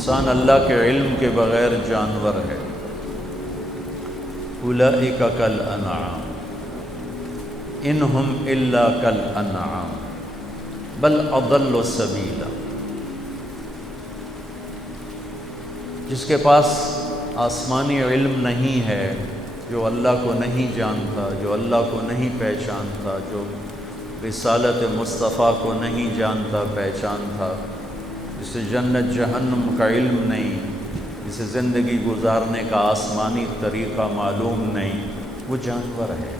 انسان اللہ کے علم کے بغیر جانور ہے۔ اولئک کالانعام ان ہم الا کالانعام بل اضل سبیلا۔ جس کے پاس آسمانی علم نہیں ہے، جو اللہ کو نہیں جانتا، جو اللہ کو نہیں پہچانتا، جو رسالت مصطفیٰ کو نہیں جانتا پہچانتا، جسے جنت جہنم کا علم نہیں، جسے زندگی گزارنے کا آسمانی طریقہ معلوم نہیں، وہ جانور ہے۔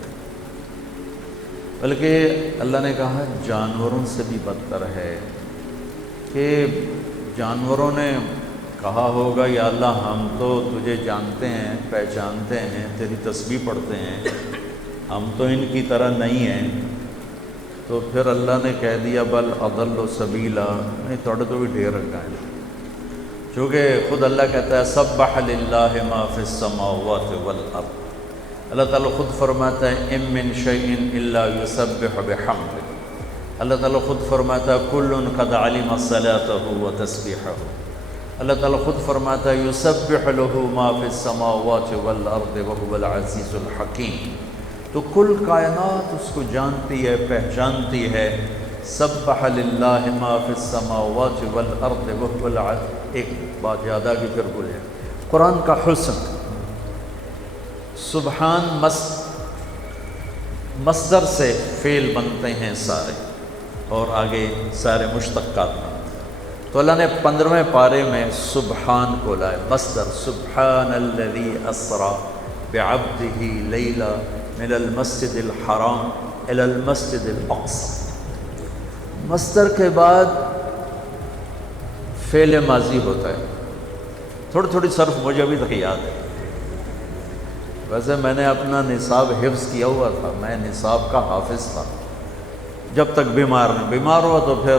بلکہ اللہ نے کہا جانوروں سے بھی بدتر ہے، کہ جانوروں نے کہا ہوگا یا اللہ ہم تو تجھے جانتے ہیں، پہچانتے ہیں، تیری تسبیح پڑھتے ہیں، ہم تو ان کی طرح نہیں ہیں۔ تو پھر اللہ نے کہہ دیا بل اضل سبیلا، نہیں تھوڑے تو بھی ڈھیر رکھا ہے، چونکہ خود اللہ کہتا ہے سبح للہ ما فی السماوات والارض۔ اللہ تعالیٰ خود فرماتا ہے ان من شیء الا یسبح بحمدہ۔ اللہ تعالیٰ خود فرماتا ہے کل قد علم صلاتہ وتسبیحہ۔ اللہ تعالیٰ خود فرماتا ہے یسبح لہ ما فی السماوات والارض وہو العزیز الحکیم۔ تو کل کائنات اس کو جانتی ہے، پہچانتی ہے۔ سبح للہ ما فی السماوات والارض وہو العزیز۔ ایک بات یاد آ گئی پھر بولے، قرآن کا حسن، سبحان مصدر سے فعل بنتے ہیں سارے، اور آگے سارے مشتقات بنتے ہیں۔ تو اللہ نے 15ویں پارے میں سبحان کو لائے، مصدر سبحان الذی اسری بعبدہ لیلا من المسجد الحرام الی المسجد الاقصی۔ مصدر کے بعد فعل ماضی ہوتا ہے، تھوڑی صرف مجھے ابھی تک یاد ہے۔ ویسے میں نے اپنا نصاب حفظ کیا ہوا تھا، میں نصاب کا حافظ تھا، جب تک بیمار ہوا تو پھر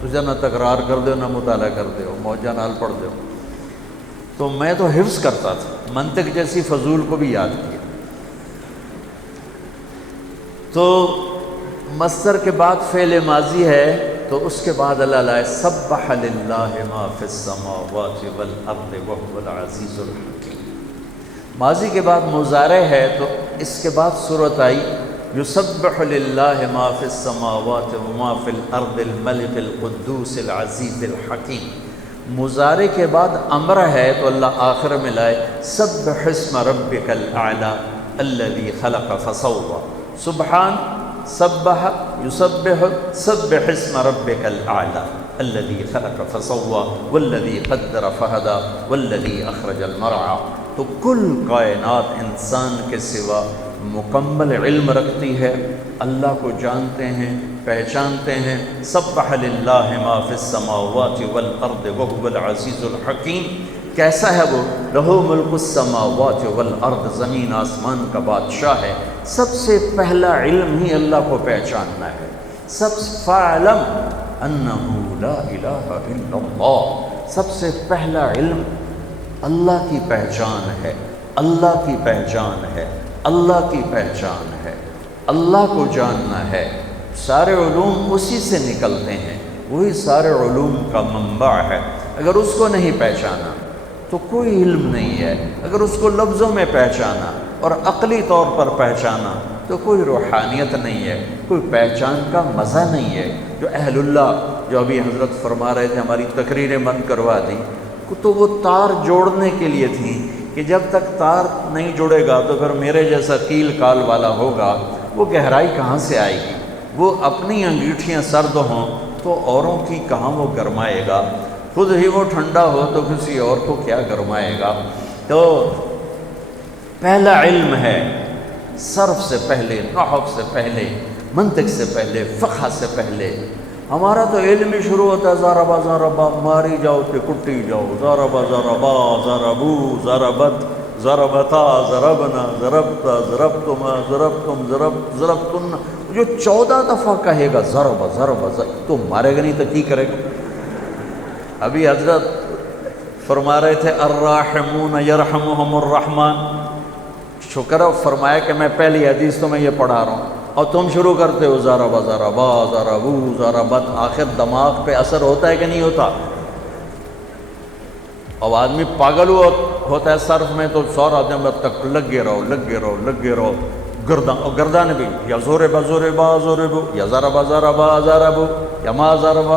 تجھے نہ تکرار کر دو نہ مطالعہ کر دو، موجہ نال پڑھ دو۔ تو میں تو حفظ کرتا تھا، منطق جیسی فضول کو بھی یاد کیا۔ تو مصدر کے بعد فعل ماضی ہے، تو اس کے بعد اللہ لائے سبح للہ ما فی السماوات والارض وہو العزیز الحکیم۔ ماضی کے بعد مضارع ہے، تو اس کے بعد صورت آئی یسبح للہ ما فی السماوات وما فی الارض الملک القدوس العزیز الحکیم۔ مضارع کے بعد امر ہے، تو اللہ آخر میں لائے سبح اسم ربک الاعلی الذی خلق فسوی۔ سبحان، سبح، یسبح، سبح اسم ربک الاعلی الذی خلق فسوی والذی قدر فہدی والذی اخرج المرعی۔ تو کل کائنات انسان کے سوا مکمل علم رکھتی ہے، اللہ کو جانتے ہیں، پہچانتے ہیں۔ سبح للہ ما فی السماوات والارض وہو العزیز الحکیم۔ کیسا ہے وہ؟ لہ ملک السماوات والارض، زمین آسمان کا بادشاہ ہے۔ سب سے پہلا علم ہی اللہ کو پہچاننا ہے۔ فاعلم انہ لا الہ الا اللہ، سب سے پہلا علم اللہ کی پہچان ہے، اللہ کی پہچان ہے، اللہ کی پہچان ہے، اللہ کو جاننا ہے۔ سارے علوم اسی سے نکلتے ہیں، وہی سارے علوم کا منبع ہے۔ اگر اس کو نہیں پہچانا تو کوئی علم نہیں ہے، اگر اس کو لفظوں میں پہچانا اور عقلی طور پر پہچانا تو کوئی روحانیت نہیں ہے، کوئی پہچان کا مزہ نہیں ہے۔ جو اہل اللہ، جو ابھی حضرت فرما رہے تھے، ہماری تقریریں بند کروا دی، تو وہ تار جوڑنے کے لیے تھی کہ جب تک تار نہیں جڑے گا تو پھر میرے جیسا کیل کال والا ہوگا، وہ گہرائی کہاں سے آئے گی؟ وہ اپنی انگیٹھیاں سرد ہوں تو اوروں کی کہاں وہ گرمائے گا؟ خود ہی وہ ٹھنڈا ہو تو کسی اور کو کیا گرمائے گا؟ تو پہلا علم ہے، صرف سے پہلے، نحو سے پہلے، منطق سے پہلے، فقہ سے پہلے۔ ہمارا تو علم ہی شروع ہوتا ہے ضربا ضربا، ماری جاؤ کہ کٹی جاؤ، ضربا ضربا، ضربو، ضربت، ضربتا، ضربنا، ضربتا، ضربتما، ضربتم، ضربتن۔ جو 14 دفعہ کہے گا ضربا ضربا، تو مارے گا نہیں تو کی کرے گا؟ ابھی حضرت فرما رہے تھے الراحمون یرحمہم الرحمن، شکر ہے فرمایا کہ میں پہلی حدیث تو میں یہ پڑھا رہا ہوں اور تم شروع کرتے ہو ضربا ضربا، ضربو، ضربت۔ آخر دماغ پہ اثر ہوتا ہے کہ نہیں ہوتا؟ اب آدمی پاگل ہوتا ہے صرف میں تو سورہ دن تک لگے رہو گردان بھی یا ضرب ضرب یا ضرب ضرب یا ما ضرب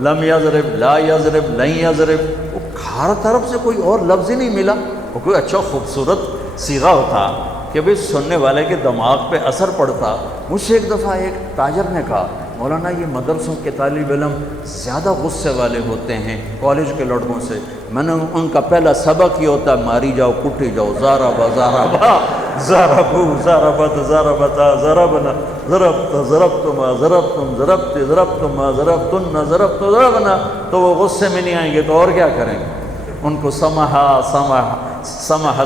لم یضرب لا یضرب لن یضرب، وہ ہر طرف سے کوئی اور لفظ ہی نہیں ملا۔ وہ کوئی اچھا خوبصورت صیغہ ہوتا کہ بھئی سننے والے کے دماغ پہ اثر پڑتا۔ مجھ سے ایک دفعہ ایک تاجر نے کہا مولانا یہ مدرسوں کے طالب علم زیادہ غصے والے ہوتے ہیں کالج کے لڑکوں سے، میں نے ان کا پہلا سبق یہ ہوتا ہے ماری جاؤ کٹی جاؤ، ضربا ضربا ضربو ضربت ضربتا ضربنا ضربت ضربتما ضربتم ضربت ضربتما ضربتن ضربت ضربنا، تو وہ غصے میں نہیں آئیں گے تو اور کیا کریں گے؟ ان کو سمحا سمحا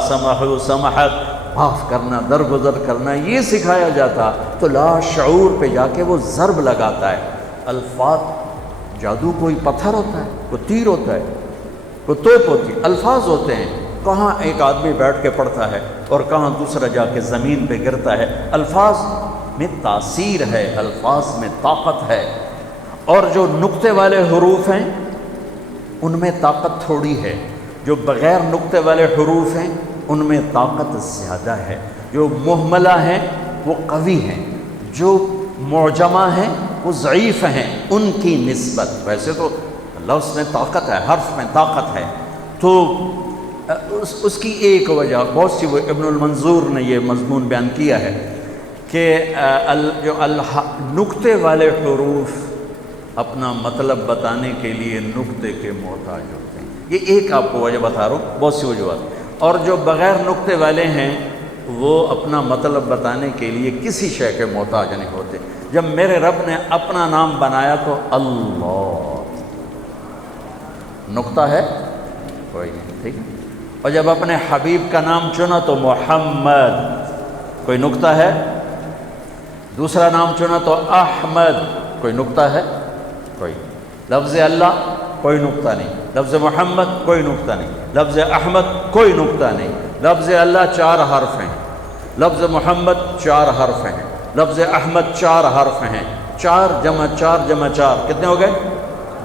سمحو سمحت، معاف کرنا، درگزر کرنا، یہ سکھایا جاتا تو لا شعور پہ جا کے وہ ضرب لگاتا ہے۔ الفاظ جادو کوئی پتھر ہوتا ہے، کوئی تیر ہوتا ہے، کوئی توپ ہوتی ہے، الفاظ ہوتے ہیں۔ کہاں ایک آدمی بیٹھ کے پڑھتا ہے اور کہاں دوسرا جا کے زمین پہ گرتا ہے۔ الفاظ میں تاثیر ہے، الفاظ میں طاقت ہے، اور جو نقطے والے حروف ہیں ان میں طاقت تھوڑی ہے، جو بغیر نقطے والے حروف ہیں ان میں طاقت زیادہ ہے، جو مہملہ ہیں وہ قوی ہیں، جو معجمہ ہیں وہ ضعیف ہیں ان کی نسبت۔ ویسے تو لفظ میں طاقت ہے، حرف میں طاقت ہے، تو اس کی ایک وجہ بہت سی، وہ ابن المنظور نے یہ مضمون بیان کیا ہے کہ جو نقطے والے حروف اپنا مطلب بتانے کے لیے نقطے کے محتاج ہوتے ہیں۔ یہ ایک آپ کو وجہ بتا رہا ہوں، بہت سی وجوہات، اور جو بغیر نقطے والے ہیں وہ اپنا مطلب بتانے کے لیے کسی شے کے محتاج نہیں ہوتے۔ جب میرے رب نے اپنا نام بنایا تو اللہ، نقطہ ہے کوئی نہیں، ٹھیک ہے، اور جب اپنے حبیب کا نام چنا تو محمد، کوئی نقطہ ہے، دوسرا نام چنا تو احمد، کوئی نقطہ ہے کوئی، لفظ اللہ کوئی نقطہ نہیں، لفظ محمد کوئی نقطہ نہیں، لفظ احمد کوئی نقطہ نہیں، لفظ اللہ 4 حرف ہیں، لفظ محمد 4 حرف ہیں، لفظ احمد 4 حرف ہیں، 4 جمع 4 جمع 4 کتنے ہو گئے؟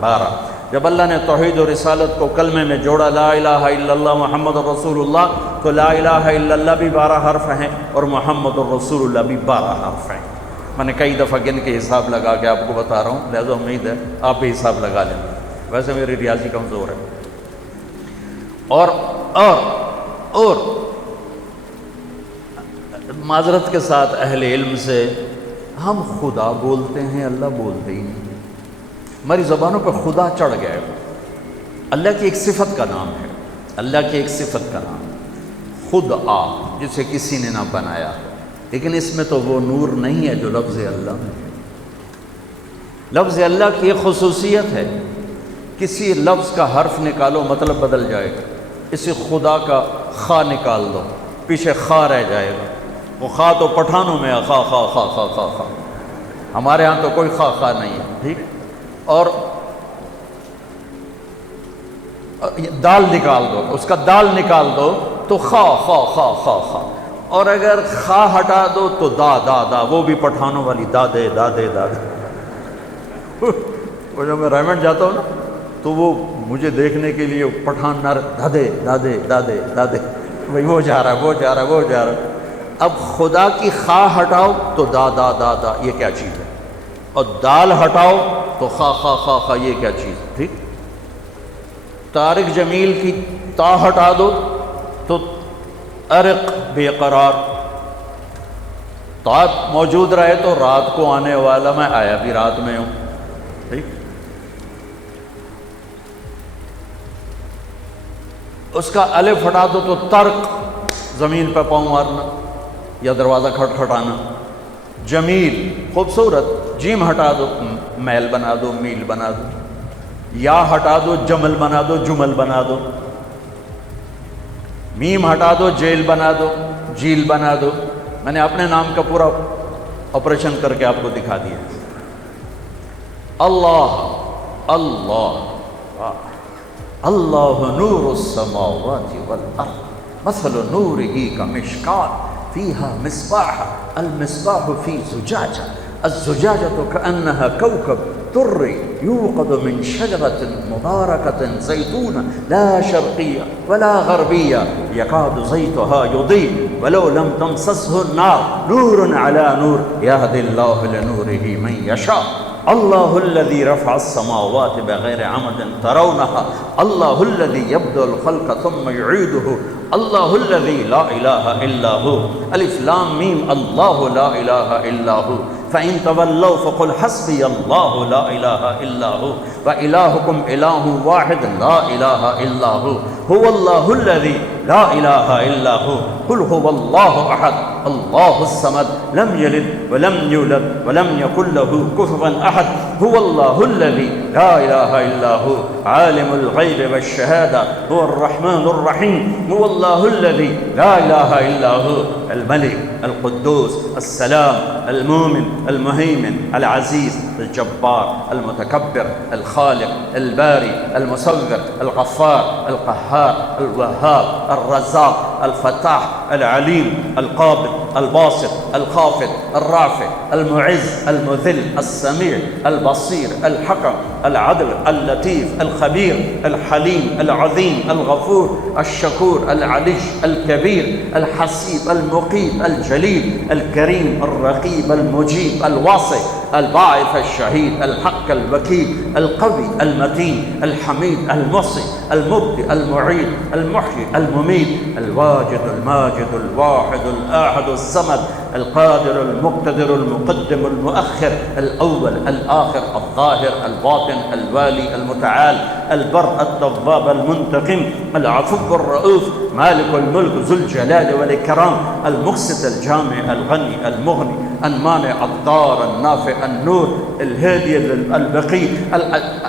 12۔ جب اللہ نے توحید و رسالت کو کلمے میں جوڑا لا الہ الا اللہ محمد رسول اللہ، تو لا الہ الا اللہ بھی 12 حرف ہیں اور محمد رسول اللہ بھی 12 حرف ہیں۔ میں نے کئی دفعہ گن کے حساب لگا کے آپ کو بتا رہا ہوں، لہذا امید ہے آپ بھی حساب لگا لیں، ویسے میری ریاضی کمزور ہے۔ اور معذرت کے ساتھ اہل علم سے، ہم خدا بولتے ہیں اللہ بولتے ہی نہیں، ہماری زبانوں پہ خدا چڑھ گئے۔ اللہ کی ایک صفت کا نام ہے، اللہ کی ایک صفت کا نام ہے خدا، جسے کسی نے نہ بنایا، لیکن اس میں تو وہ نور نہیں ہے جو لفظ اللہ میں ہے۔ لفظ اللہ کی ایک خصوصیت ہے، کسی لفظ کا حرف نکالو مطلب بدل جائے گا۔ اسی خدا کا خا نکال دو، پیچھے خا رہ جائے گا۔ وہ خا تو پٹھانوں میں خا خا خا خا خا خا، ہمارے ہاں تو کوئی خا خا نہیں ہے، ٹھیک۔ اور دال نکال دو، اس کا دال نکال دو تو خا خا خا خا خا، اور اگر خا ہٹا دو تو دا دا دا، وہ بھی پٹھانوں والی دادے دادے دادے۔ وہ جب میں ریمنڈ جاتا ہوں نا تو وہ مجھے دیکھنے کے لیے پٹھان نر دادے دادے دادے دادے، بھائی وہ جا رہا ہے وہ جا رہا ہے وہ جا رہا ہے۔ اب خدا کی خا ہٹاؤ تو دا دا دا دا، یہ کیا چیز ہے، اور دال ہٹاؤ تو خا خا خا خا، یہ کیا چیز ہے، ٹھیک۔ طارق جمیل کی تا ہٹا دو تو ارق بے قرار، تا موجود رہے تو رات کو آنے والا، میں آیا بھی رات میں ہوں، ٹھیک۔ اس کا الف ہٹا دو تو ترک، زمین پہ پاؤں مارنا یا دروازہ کھٹکھٹانا۔ جمیل خوبصورت، جیم ہٹا دو میل بنا دو میل بنا دو، یا ہٹا دو جمل بنا دو جمل بنا دو، میم ہٹا دو جیل بنا دو جیل بنا دو۔ میں نے اپنے نام کا پورا آپریشن کر کے آپ کو دکھا دیا۔ اللہ اللہ اللہ نور السماوات والارض مثل نورہ کمشکاۃ فیہا مصباح المصباح فی زجاجہ الزجاجۃ کأنہا کوکب الدر يوقد من شجرة مباركة زيتونة لا شرقية ولا غربية يكاد زيتها يضيء ولو لم تمسسه النار نور على نور يهدي الله لنوره من يشاء. الله الذي رفع السماوات بغير عمد ترونها الله الذي يبدأ الخلق ثم يعيده الله الذي لا إله إلا هو. ألف لام ميم الله لا إله إلا هو. فإن تولوا فقل حسبي الله لا إله إلا هو وإلهكم إله واحد لا إله إلا هو. هو الله الذي لا إله إلا هو. قل هو الله أحد الله الصمد لم يلد ولم يولد ولم يكن له كفوا أحد. هو الله الذي لا إله إلا هو عالم الغيب والشهادة هو الرحمن الرحيم. هو الله الذي لا إله إلا هو الملك القدوس السلام المؤمن المهيمن العزيز الجبار المتكبر الخالق الباري المصور الغفار القهار الوهاب الرزاق الفتاح العليم القابض الباسط الخافض الرافع المعز المذل السميع البصير الحكم العدل اللطيف الخبير الحليم العظيم الغفور الشكور العلي الكبير الحسيب المقيم الجليل الكريم الرقيب المجيب الواصي الباعث الشهيد الحق الوكيل القوي المتين الحميد المحصي المبدئ المعيد المحيي المميت الواجد الماجد الواحد الآحد الصمد القادر المقتدر المقدم المؤخر الأول الآخر الظاهر الباطن الوالي المتعال البر التواب المنتقم العفو الرؤوف مالك الملك ذو الجلال والإكرام المقسط الجامع الغني المغني المانع الضار النافع النور الهادي البقي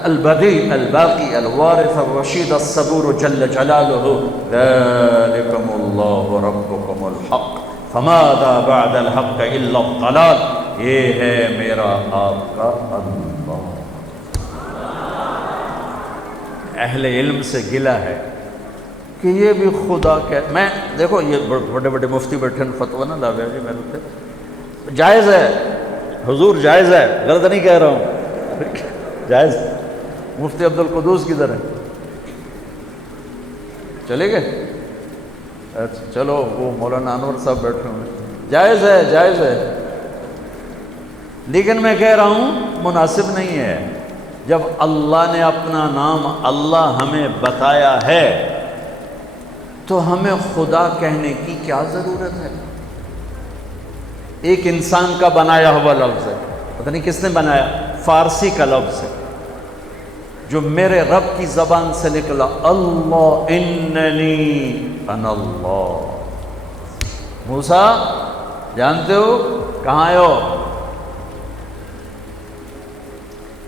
البديع الباقي الوارث الرشيد الصبور جل جلاله. ذلكم الله ربكم الحق فماذا بعد الحق الا الضلال. یہ ہے میرا آپ کا اللہ. اہل علم سے گلہ ہے کہ یہ بھی خدا کہ میں دیکھو یہ بڑے بڑے مفتی بیٹھے فتویٰ نہ لاوے جی میرے جائز ہے حضور جائز ہے غلط نہیں کہہ رہا ہوں جائز. مفتی عبدالقدوس کدھر ہے چلے گئے؟ چلو وہ مولانا انور صاحب بیٹھے ہوئے. جائز ہے جائز ہے لیکن میں کہہ رہا ہوں مناسب نہیں ہے. جب اللہ نے اپنا نام اللہ ہمیں بتایا ہے تو ہمیں خدا کہنے کی کیا ضرورت ہے؟ ایک انسان کا بنایا ہوا لفظ ہے پتہ نہیں کس نے بنایا فارسی کا لفظ ہے جو میرے رب کی زبان سے نکلا اللہ اننی انا اللہ. موسیٰ جانتے ہو کہاں آئے ہو؟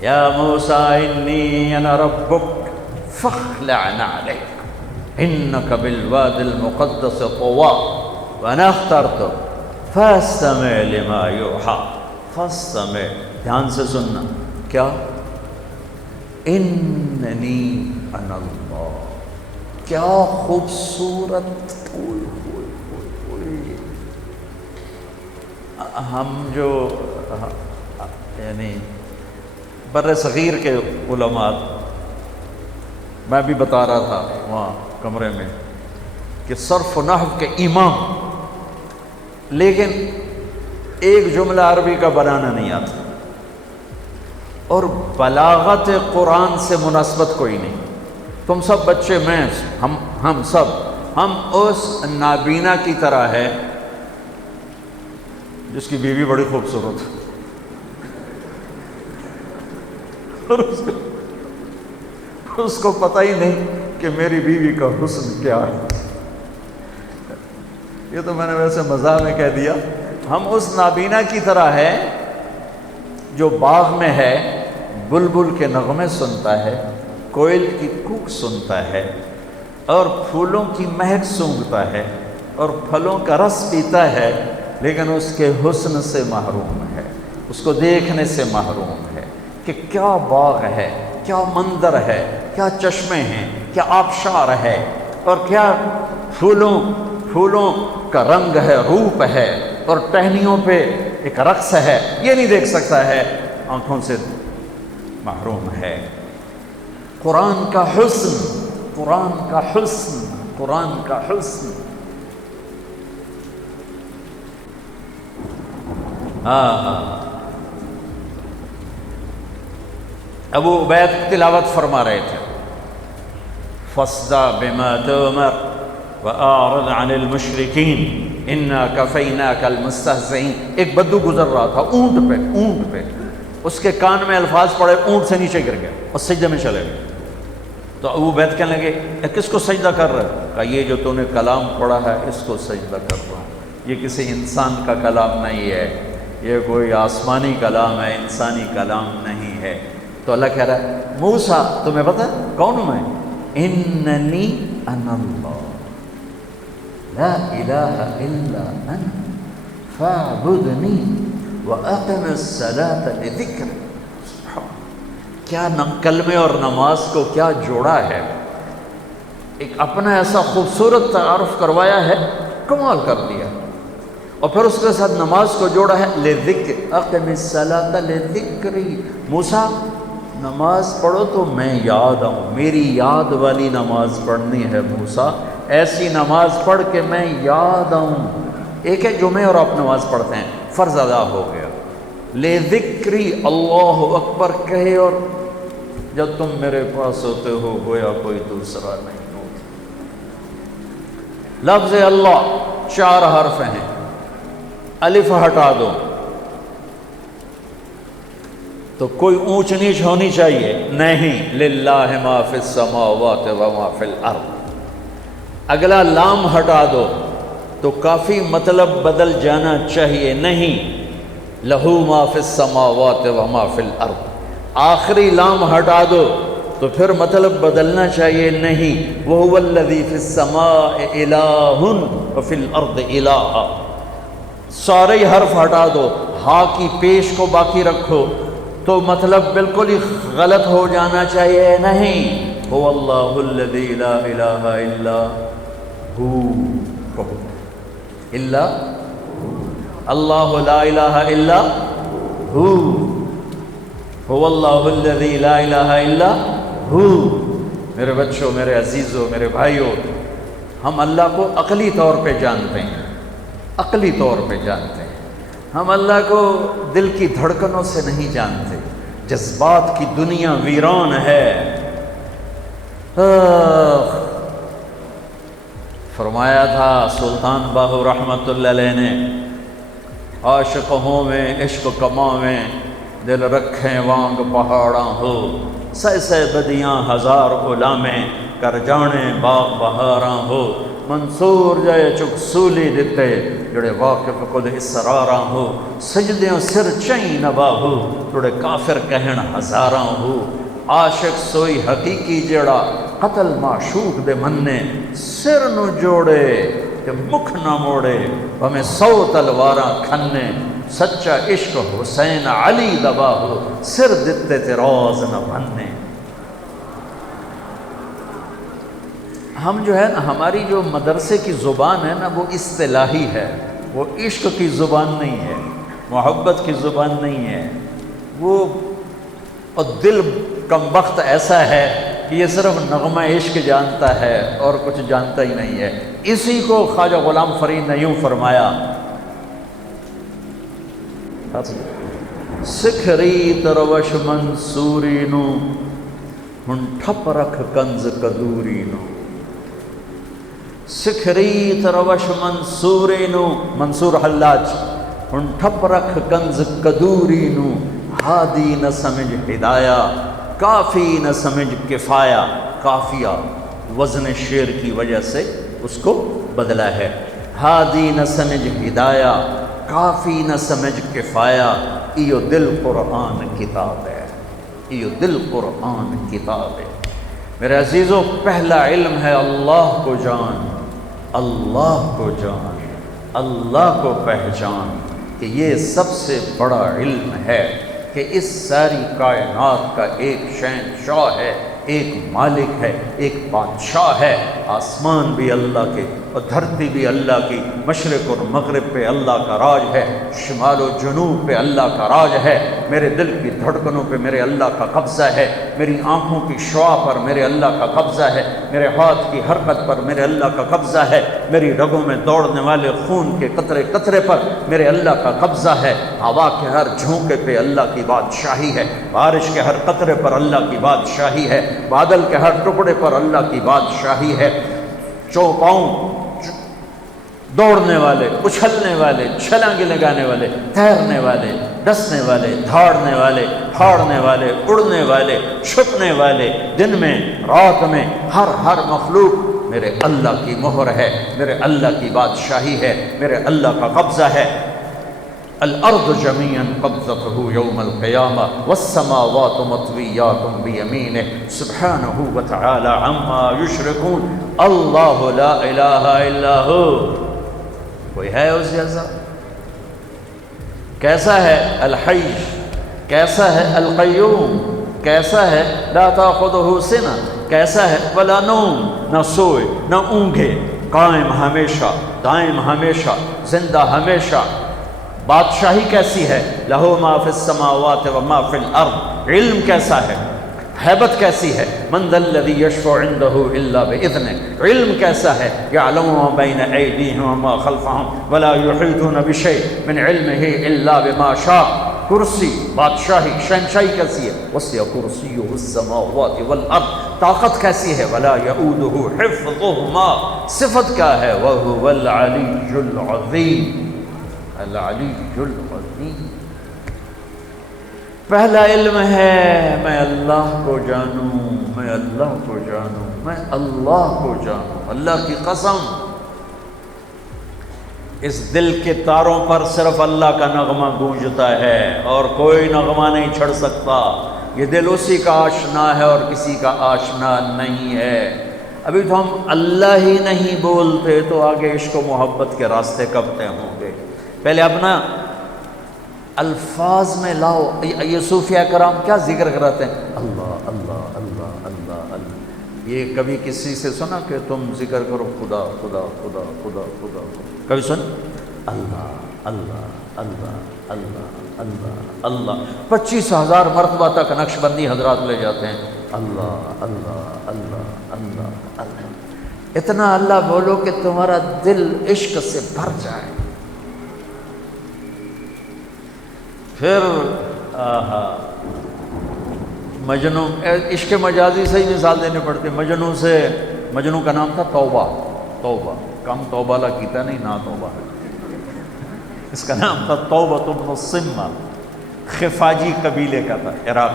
یا موسیٰ انی انا ربک فاخلع نعلیک انک بالواد المقدس طویٰ وانا اخترتک فاستمع لما یوحیٰ. فاستمع دھیان سے سننا کیا اننی انا اللہ. کیا خوبصورت ہم جو یعنی بر صغیر کے علماء میں بھی بتا رہا تھا وہاں کمرے میں کہ صرف و نحو کے امام لیکن ایک جملہ عربی کا بنانا نہیں آتا اور بلاغت قرآن سے مناسبت کوئی نہیں. تم سب بچے میں ہم سب ہم اس نابینا کی طرح ہے جس کی بیوی بڑی خوبصورت اور اس کو پتہ ہی نہیں کہ میری بیوی کا حسن کیا ہے. یہ تو میں نے ویسے مزاح میں کہہ دیا. ہم اس نابینا کی طرح ہے جو باغ میں ہے بلبل کے نغمے سنتا ہے کوئل کی کوک سنتا ہے اور پھولوں کی مہک سونگھتا ہے اور پھلوں کا رس پیتا ہے لیکن اس کے حسن سے محروم ہے اس کو دیکھنے سے محروم ہے کہ کیا باغ ہے کیا منظر ہے کیا چشمے ہیں کیا آبشار ہے اور کیا پھولوں کا رنگ ہے روپ ہے اور ٹہنیوں پہ ایک رقص ہے. یہ نہیں دیکھ سکتا ہے آنکھوں سے محروم ہے۔ قرآن کا حسن، قرآن کا حسن، قرآن کا حسن۔ ابو عبید تلاوت فرما رہے تھے، فَاصْدَعْ بِمَا تُؤْمَرُ وَأَعْرِضْ عَنِ الْمُشْرِكِينَ إِنَّا كَفَيْنَاكَ الْمُسْتَهْزِئِينَ۔ ایک بدو گزر رہا تھا اونٹ پہ، اس کے کان میں الفاظ پڑے، اونٹ سے نیچے گر گیا اور سجدے میں چلے گئے۔ تو ابو عبید کہنے لگے کس کو سجدہ کر رہے ہیں؟ کہا یہ جو تو نے کلام پڑھا ہے اس کو سجدہ کر رہا ہوں، یہ کسی انسان کا کلام نہیں ہے، یہ کوئی آسمانی کلام ہے، انسانی کلام نہیں ہے۔ تو اللہ کہہ رہا ہے موسیٰ تمہیں پتہ ہے کون ہوں میں؟ اننی انا اللہ لا الہ الا انا فاعبدنی واقم الصلاۃ لذکری۔ کیا کلمے اور نماز کو کیا جوڑا ہے، ایک اپنا ایسا خوبصورت تعارف کروایا ہے، کمال کر دیا، اور پھر اس کے ساتھ نماز کو جوڑا ہے لذکر، اقم الصلاۃ لذکری۔ موسیٰ نماز پڑھو تو میں یاد آؤں، میری یاد والی نماز پڑھنی ہے موسیٰ، ایسی نماز پڑھ کے میں یاد آؤں۔ ایک ہے جمعے اور آپ نماز پڑھتے ہیں، فرض ادا ہو گیا، لذکری اللہ اکبر کہے، اور جب تم میرے پاس ہوتے ہو گویا کوئی دوسرا نہیں ہو۔ لفظ اللہ 4 حرف ہیں، الف ہٹا دو تو کوئی اونچ نیچ ہونی چاہیے نہیں، للہ ما فی السماوات و ما فی الارض۔ اگلا لام ہٹا دو تو کافی مطلب بدل جانا چاہیے نہیں، لہو ما فی السماوات و ما فی الارض۔ آخری لام ہٹا دو تو پھر مطلب بدلنا چاہیے نہیں، وہو الذی فی السماء الہ وفی الارض الہ۔ سارے حرف ہٹا دو، ہا کی پیش کو باقی رکھو تو مطلب بالکل ہی غلط ہو جانا چاہیے نہیں، هو اللہ الذی لا الہ الا ہو، الا اللہ لا الہ الا ہو، هو اللہ الذی لا الہ الا ہو۔ میرے بچوں، میرے عزیزوں، میرے بھائیوں، ہم اللہ کو عقلی طور پہ جانتے ہیں، عقلی طور پہ جانتے ہیں، ہم اللہ کو دل کی دھڑکنوں سے نہیں جانتے، جذبات کی دنیا ویران ہے۔ فرمایا تھا سلطان باہو رحمت اللہ علیہ نے، عاشق ہوں میں عشق کما میں دل رکھیں وانگ پہاڑاں ہو، سہ سہ بدیاں ہزار غلامیں کر جانے باغ بہاراں ہو، منصور جائے چک سولی دتے جڑے واقف کد اسراراں ہو، سجدیاں سر چیں نبا ہو جڑے کافر کہن ہزاراں ہو، عاشق سوئی حقیقی جڑا قتل معشوق دے مننے، سر نو جوڑے کہ مکھ نہ موڑے، ہمیں 100 تلواراں کھنے، سچا عشق حسین علی دبا ہو، سر دتے تے روز نہ بننے۔ ہم جو ہے نا، ہماری جو مدرسے کی زبان ہے نا، وہ اصطلاحی ہے، وہ عشق کی زبان نہیں ہے، محبت کی زبان نہیں ہے، وہ اور دل کم وقت ایسا ہے کہ یہ صرف نغمہ عشق جانتا ہے اور کچھ جانتا ہی نہیں ہے۔ اسی کو خواجہ غلام فرید نے یوں فرمایا، سکھری تروش منصوری نو ہن ٹھپ رکھ کنز کدوری نو، سکھری تروش منصوری نو، منصور حلاج، ہن ٹھپ رکھ کنز کدوری نو، ہادی نہ سمجھ ہدایہ کافی نہ سمجھ کفایہ، کافیہ وزن شعر کی وجہ سے اس کو بدلا ہے، ہادی نہ سمجھ ہدایہ کافی نہ سمجھ کفایہ، ایو دل قرآن کتاب ہے، ایو دل قرآن کتاب ہے۔ میرے عزیزوں، پہلا علم ہے اللہ کو جان، اللہ کو جان، اللہ کو پہچان، کہ یہ سب سے بڑا علم ہے کہ اس ساری کائنات کا ایک شہنشاہ ہے، ایک مالک ہے، ایک بادشاہ ہے۔ آسمان بھی اللہ کے اور دھرتی بھی اللہ کی، مشرق اور مغرب پہ اللہ کا راج ہے، شمال و جنوب پہ اللہ کا راج ہے۔ میرے دل کی دھڑکنوں پہ میرے اللہ کا قبضہ ہے، میری آنکھوں کی شعاع پر میرے اللہ کا قبضہ ہے، میرے ہاتھ کی حرکت پر میرے اللہ کا قبضہ ہے، میری رگوں میں دوڑنے والے خون کے قطرے قطرے پر میرے اللہ کا قبضہ ہے۔ ہوا کے ہر جھونکے پہ اللہ کی بادشاہی ہے، بارش کے ہر قطرے پر اللہ کی بادشاہی ہے، بادل کے ہر ٹکڑے پر اللہ کی بادشاہی ہے۔ چوپاؤں دوڑنے والے، اچھلنے والے، چھلانگیں لگانے والے، تیرنے والے، ڈسنے والے، دھاڑنے والے، پھاڑنے والے، اڑنے والے، چھپنے والے، دن میں رات میں، ہر مخلوق میرے اللہ کی مہر ہے، میرے اللہ کی بادشاہی ہے، میرے اللہ کا قبضہ ہے۔ الارض جميعا قبضته يوم القيامة والسماوات مطويات بيمينه سبحانه وتعالى عما يشركون اللہ لا الہ الا ہو۔ کوئی ہے اس جیسا؟ کیسا ہے الحی، کیسا ہے القیوم، کیسا ہے لا تاخذہ سنہ، کیسا ہے ولا نوم، نہ سوئے نہ اونگے، قائم ہمیشہ، دائم ہمیشہ، زندہ ہمیشہ۔ بادشاہی کیسی ہے؟ لہو ما فی السماوات و ما فی الارض۔ علم کیسا ہے؟ ہیبت کیسی ہے؟ من ذا الذی یشفع عنده الا باذنہ۔ علم کیسا ہے؟ یعلم ما بین ایدیہم وما خلفہم ولا یحیطون بشیء من علمہ الا بما شاء۔ کرسی، بادشاہی، شہنشاہی کیسی ہے؟ وسع کرسیہ السماوات والارض۔ طاقت کیسی ہے؟ ولا یؤودہ حفظہما۔ صفت کیا ہے؟ وہو العلی العظیم، العلی العظیم۔ پہلا علم ہے میں اللہ کو جانوں، میں اللہ کو جانوں، میں اللہ کو جانوں۔ اللہ کی قسم، اس دل کے تاروں پر صرف اللہ کا نغمہ گونجتا ہے اور کوئی نغمہ نہیں چھڑ سکتا۔ یہ دل اسی کا آشنا ہے اور کسی کا آشنا نہیں ہے۔ ابھی تو ہم اللہ ہی نہیں بولتے تو آگے عشق و محبت کے راستے کب طے ہوں گے؟ پہلے اپنا الفاظ میں لاؤ۔ یہ صوفیہ کرام کیا ذکر کراتے ہیں؟ اللہ اللہ اللہ اللہ اللہ۔ یہ کبھی کسی سے سنا کہ تم ذکر کرو خدا خدا خدا خدا خدا؟ کبھی سن؟ اللہ اللہ اللہ اللہ اللہ اللہ۔ 25,000 مرتبہ تک نقش بندی حضرات لے جاتے ہیں۔ اللہ اللہ اللہ اللہ اللہ۔ اتنا اللہ بولو کہ تمہارا دل عشق سے بھر جائے۔ پھر مجنوں، عشق مجازی سے ہی مثال دینی پڑتی۔ مجنوں سے، مجنوں کا نام تھا توبہ، توبہ کم توبہ لا کیتا نہیں نا توبہ، اس کا نام تھا توبہ بن الصمہ، خفاجی قبیلے کا تھا، عراق،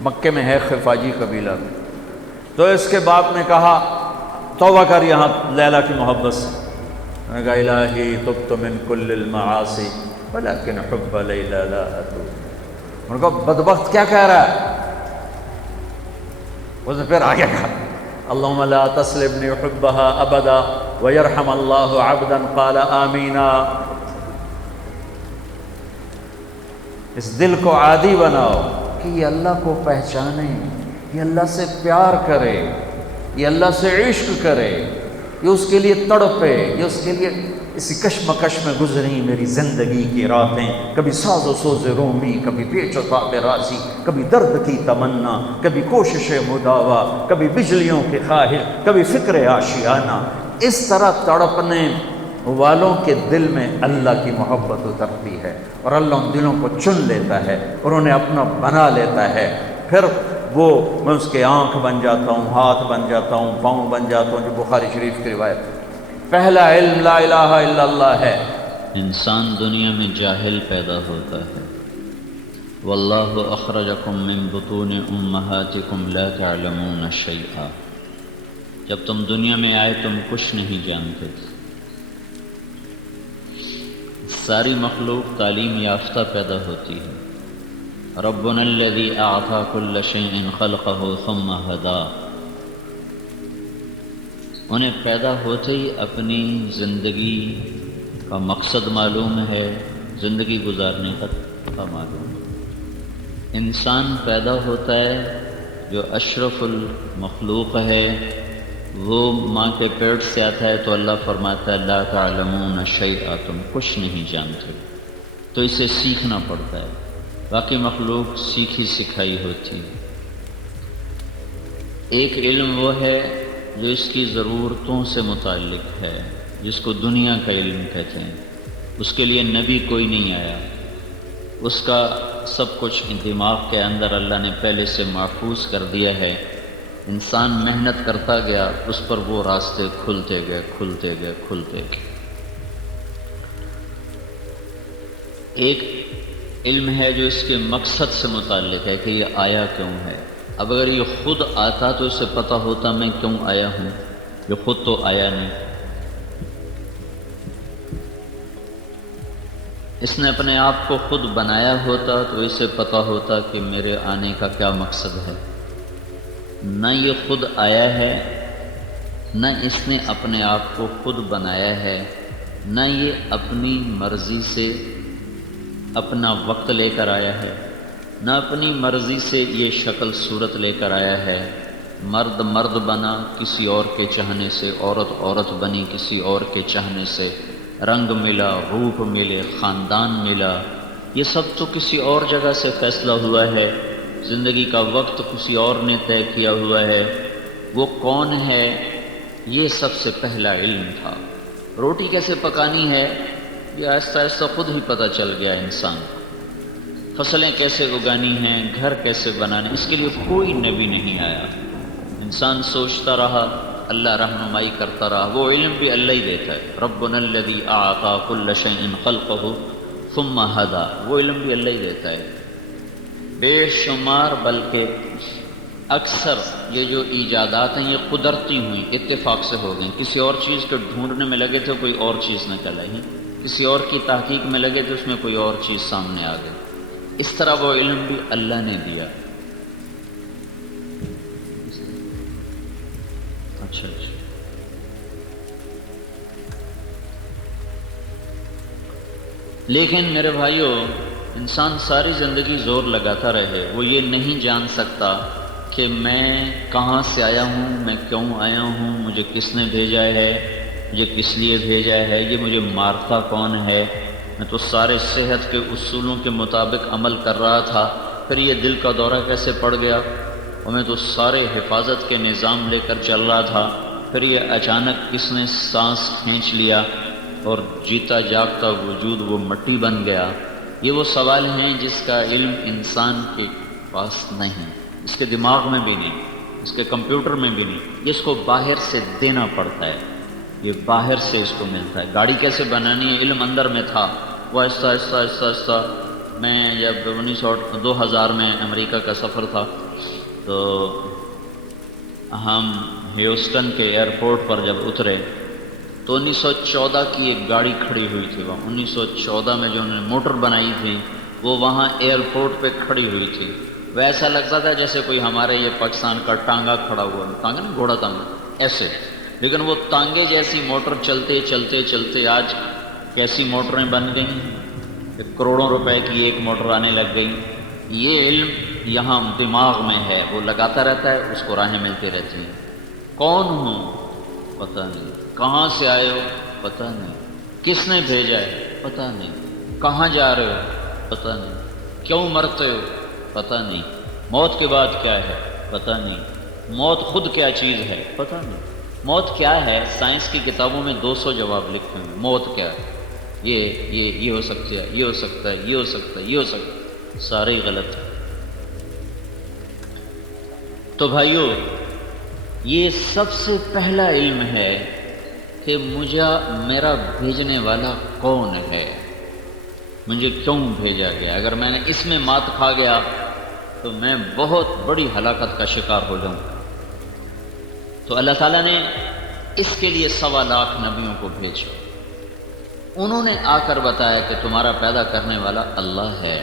مکے میں ہے خفاجی قبیلہ۔ تو اس کے باپ نے کہا توبہ کر یہاں لیلا کی محبت سے۔ میں نے کہا الہی تبت من کل المعاصی ولیکن حب لیلا لا اتوب۔ انہوں نے کہا بدبخت کیا کہہ رہا ہے؟ اس نے پھر آگے کہا اللہم لا تسلبنی حبها ابدا ویرحم اللہ عبدا قال آمینا۔ اس دل کو عادی بناؤ کہ یہ اللہ کو پہچانے، یہ اللہ سے پیار کرے، یہ اللہ سے عشق کرے، یہ اس کے لیے تڑپے، یہ اس کے لیے اسی کشمکش میں گزری میری زندگی کی راتیں، کبھی ساز و سوز رومی، کبھی پیچ و تاب راضی، کبھی درد کی تمنا، کبھی کوشش مداوا، کبھی بجلیوں کی خواہش، کبھی فکر آشیانہ۔ اس طرح تڑپنے والوں کے دل میں اللہ کی محبت اترتی ہے اور اللہ ان دلوں کو چن لیتا ہے اور انہیں اپنا بنا لیتا ہے۔ پھر وہ میں اس کے آنکھ بن جاتا ہوں، ہاتھ بن جاتا ہوں، پاؤں بن جاتا ہوں، جو بخاری شریف کی روایت۔ پہلا علم لا الہ الا اللہ ہے۔ انسان دنیا میں جاہل پیدا ہوتا ہے۔ واللہ اخرجکم من بطون امہاتکم لا تعلمون شیئا۔ جب تم دنیا میں آئے تم کچھ نہیں جانتے تھے۔ ساری مخلوق تعلیم یافتہ پیدا ہوتی ہے۔ ربنا الذی اعطى كل شیء خلقه ثم هدى۔ انہیں پیدا ہوتے ہی اپنی زندگی کا مقصد معلوم ہے، زندگی گزارنے کا طریقہ معلوم ہے۔ انسان پیدا ہوتا ہے جو اشرف المخلوق ہے وہ ماں کے پیٹ سے آتا ہے تو اللہ فرماتا ہے لا تعلمون شیئا، تم کچھ نہیں جانتے، تو اسے سیکھنا پڑتا ہے۔ باقی مخلوق سیکھی سکھائی ہوتی ہے۔ ایک علم وہ ہے جو اس کی ضرورتوں سے متعلق ہے، جس کو دنیا کا علم کہتے ہیں۔ اس کے لیے نبی کوئی نہیں آیا، اس کا سب کچھ دماغ کے اندر اللہ نے پہلے سے محفوظ کر دیا ہے۔ انسان محنت کرتا گیا، اس پر وہ راستے کھلتے گئے کھلتے گئے کھلتے گئے۔ ایک علم ہے جو اس کے مقصد سے متعلق ہے کہ یہ آیا کیوں ہے۔ اب اگر یہ خود آتا تو اسے پتہ ہوتا میں کیوں آیا ہوں، یہ خود تو آیا نہیں۔ اس نے اپنے آپ کو خود بنایا ہوتا تو اسے پتہ ہوتا کہ میرے آنے کا کیا مقصد ہے۔ نہ یہ خود آیا ہے، نہ اس نے اپنے آپ کو خود بنایا ہے، نہ یہ اپنی مرضی سے اپنا وقت لے کر آیا ہے، نہ اپنی مرضی سے یہ شکل صورت لے کر آیا ہے۔ مرد مرد بنا کسی اور کے چاہنے سے، عورت عورت بنی کسی اور کے چاہنے سے، رنگ ملا، روپ ملے، خاندان ملا، یہ سب تو کسی اور جگہ سے فیصلہ ہوا ہے۔ زندگی کا وقت کسی اور نے طے کیا ہوا ہے۔ وہ کون ہے، یہ سب سے پہلا علم تھا۔ روٹی کیسے پکانی ہے یہ آہستہ آہستہ خود ہی پتہ چل گیا انسان کو۔ فصلیں کیسے اگانی ہیں، گھر کیسے بنانے، اس کے لیے کوئی نبی نہیں آیا۔ انسان سوچتا رہا، اللہ رہنمائی کرتا رہا۔ وہ علم بھی اللہ ہی دیتا ہے۔ ربنا الذی اعطی کل شیء خلقہ ثم ہدی، وہ علم بھی اللہ ہی دیتا ہے۔ بے شمار بلکہ اکثر یہ جو ایجادات ہیں یہ قدرتی ہوئیں، اتفاق سے ہو گئیں۔ کسی اور چیز کو ڈھونڈنے میں لگے تھے کوئی اور چیز نکل آئی، کسی اور کی تحقیق میں لگے تو اس میں کوئی اور چیز سامنے آ گئی۔ اس طرح وہ علم بھی اللہ نے دیا۔ اچھا لیکن میرے بھائیوں، انسان ساری زندگی زور لگاتا رہے، وہ یہ نہیں جان سکتا کہ میں کہاں سے آیا ہوں، میں کیوں آیا ہوں، مجھے کس نے بھیجا ہے، مجھے کس لیے بھیجا ہے، یہ مجھے مارتا کون ہے۔ میں تو سارے صحت کے اصولوں کے مطابق عمل کر رہا تھا، پھر یہ دل کا دورہ کیسے پڑ گیا، اور میں تو سارے حفاظت کے نظام لے کر چل رہا تھا، پھر یہ اچانک کس نے سانس کھینچ لیا اور جیتا جاگتا وجود وہ مٹی بن گیا۔ یہ وہ سوال ہیں جس کا علم انسان کے پاس نہیں، اس کے دماغ میں بھی نہیں، اس کے کمپیوٹر میں بھی نہیں، اس کو باہر سے دینا پڑتا ہے، یہ باہر سے اس کو ملتا ہے۔ گاڑی کیسے بنانی ہے علم اندر میں تھا، وہ آہستہ آہستہ آہستہ آہستہ۔ میں جب 2000 میں امریکہ کا سفر تھا تو ہم ہیوسٹن کے ایئرپورٹ پر جب اترے تو 1914 کی ایک گاڑی کھڑی ہوئی تھی وہاں۔ 1914 میں جو انہوں نے موٹر بنائی تھی وہ وہاں ایئرپورٹ پہ کھڑی ہوئی تھی۔ وہ ایسا لگتا تھا جیسے کوئی ہمارے یہ پاکستان کا ٹانگا کھڑا ہوا، ٹانگا نا، گھوڑا ٹانگا ایسے، لیکن وہ ٹانگے جیسی موٹر چلتے چلتے چلتے آج کیسی موٹریں بن گئیں، کروڑوں روپے کی ایک موٹر آنے لگ گئی۔ یہ علم یہاں دماغ میں ہے، وہ لگاتا رہتا ہے، اس کو راہیں ملتی رہتی ہیں۔ کون ہوں پتہ نہیں، کہاں سے آئے ہو پتہ نہیں، کس نے بھیجا ہے پتہ نہیں، کہاں جا رہے ہو پتہ نہیں، کیوں مرتے ہو پتہ نہیں، موت کے بعد کیا ہے پتہ نہیں، موت خود کیا چیز ہے پتہ نہیں۔ موت کیا ہے، سائنس کی کتابوں میں 200 جواب لکھے ہیں۔ موت کیا ہے، یہ ہو سکتا ہے، یہ ہو سکتا ہے، یہ ہو سکتا ہے، یہ ہو سکتا ہے، سارے غلط ہے۔ تو بھائیو، یہ سب سے پہلا علم ہے کہ مجھے میرا بھیجنے والا کون ہے، مجھے کیوں بھیجا گیا۔ اگر میں نے اس میں مات کھا گیا تو میں بہت بڑی ہلاکت کا شکار ہو جاؤں۔ تو اللہ تعالیٰ نے اس کے لیے 1.25 لاکھ نبیوں کو بھیجا۔ انہوں نے آ کر بتایا کہ تمہارا پیدا کرنے والا اللہ ہے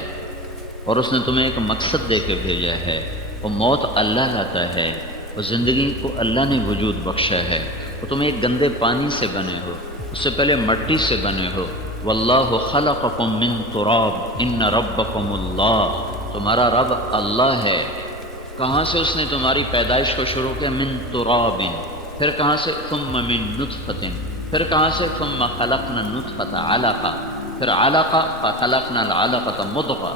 اور اس نے تمہیں ایک مقصد دے کے بھیجا ہے، وہ موت اللہ لاتا ہے، اور زندگی کو اللہ نے وجود بخشا ہے۔ وہ تم ایک گندے پانی سے بنے ہو، اس سے پہلے مٹی سے بنے ہو۔ واللہ خلقکم من تراب ان ربکم اللہ، تمہارا رب اللہ ہے، کہاں سے اس نے تمہاری پیدائش کو شروع کیا؟ من تراب، پھر کہاں سے؟ ثم من نطفۃ، پھر کہاں سے؟ ثم خلقنا النطفۃ علقہ، پھر علقہ فخلقنا العلقۃ مضغہ،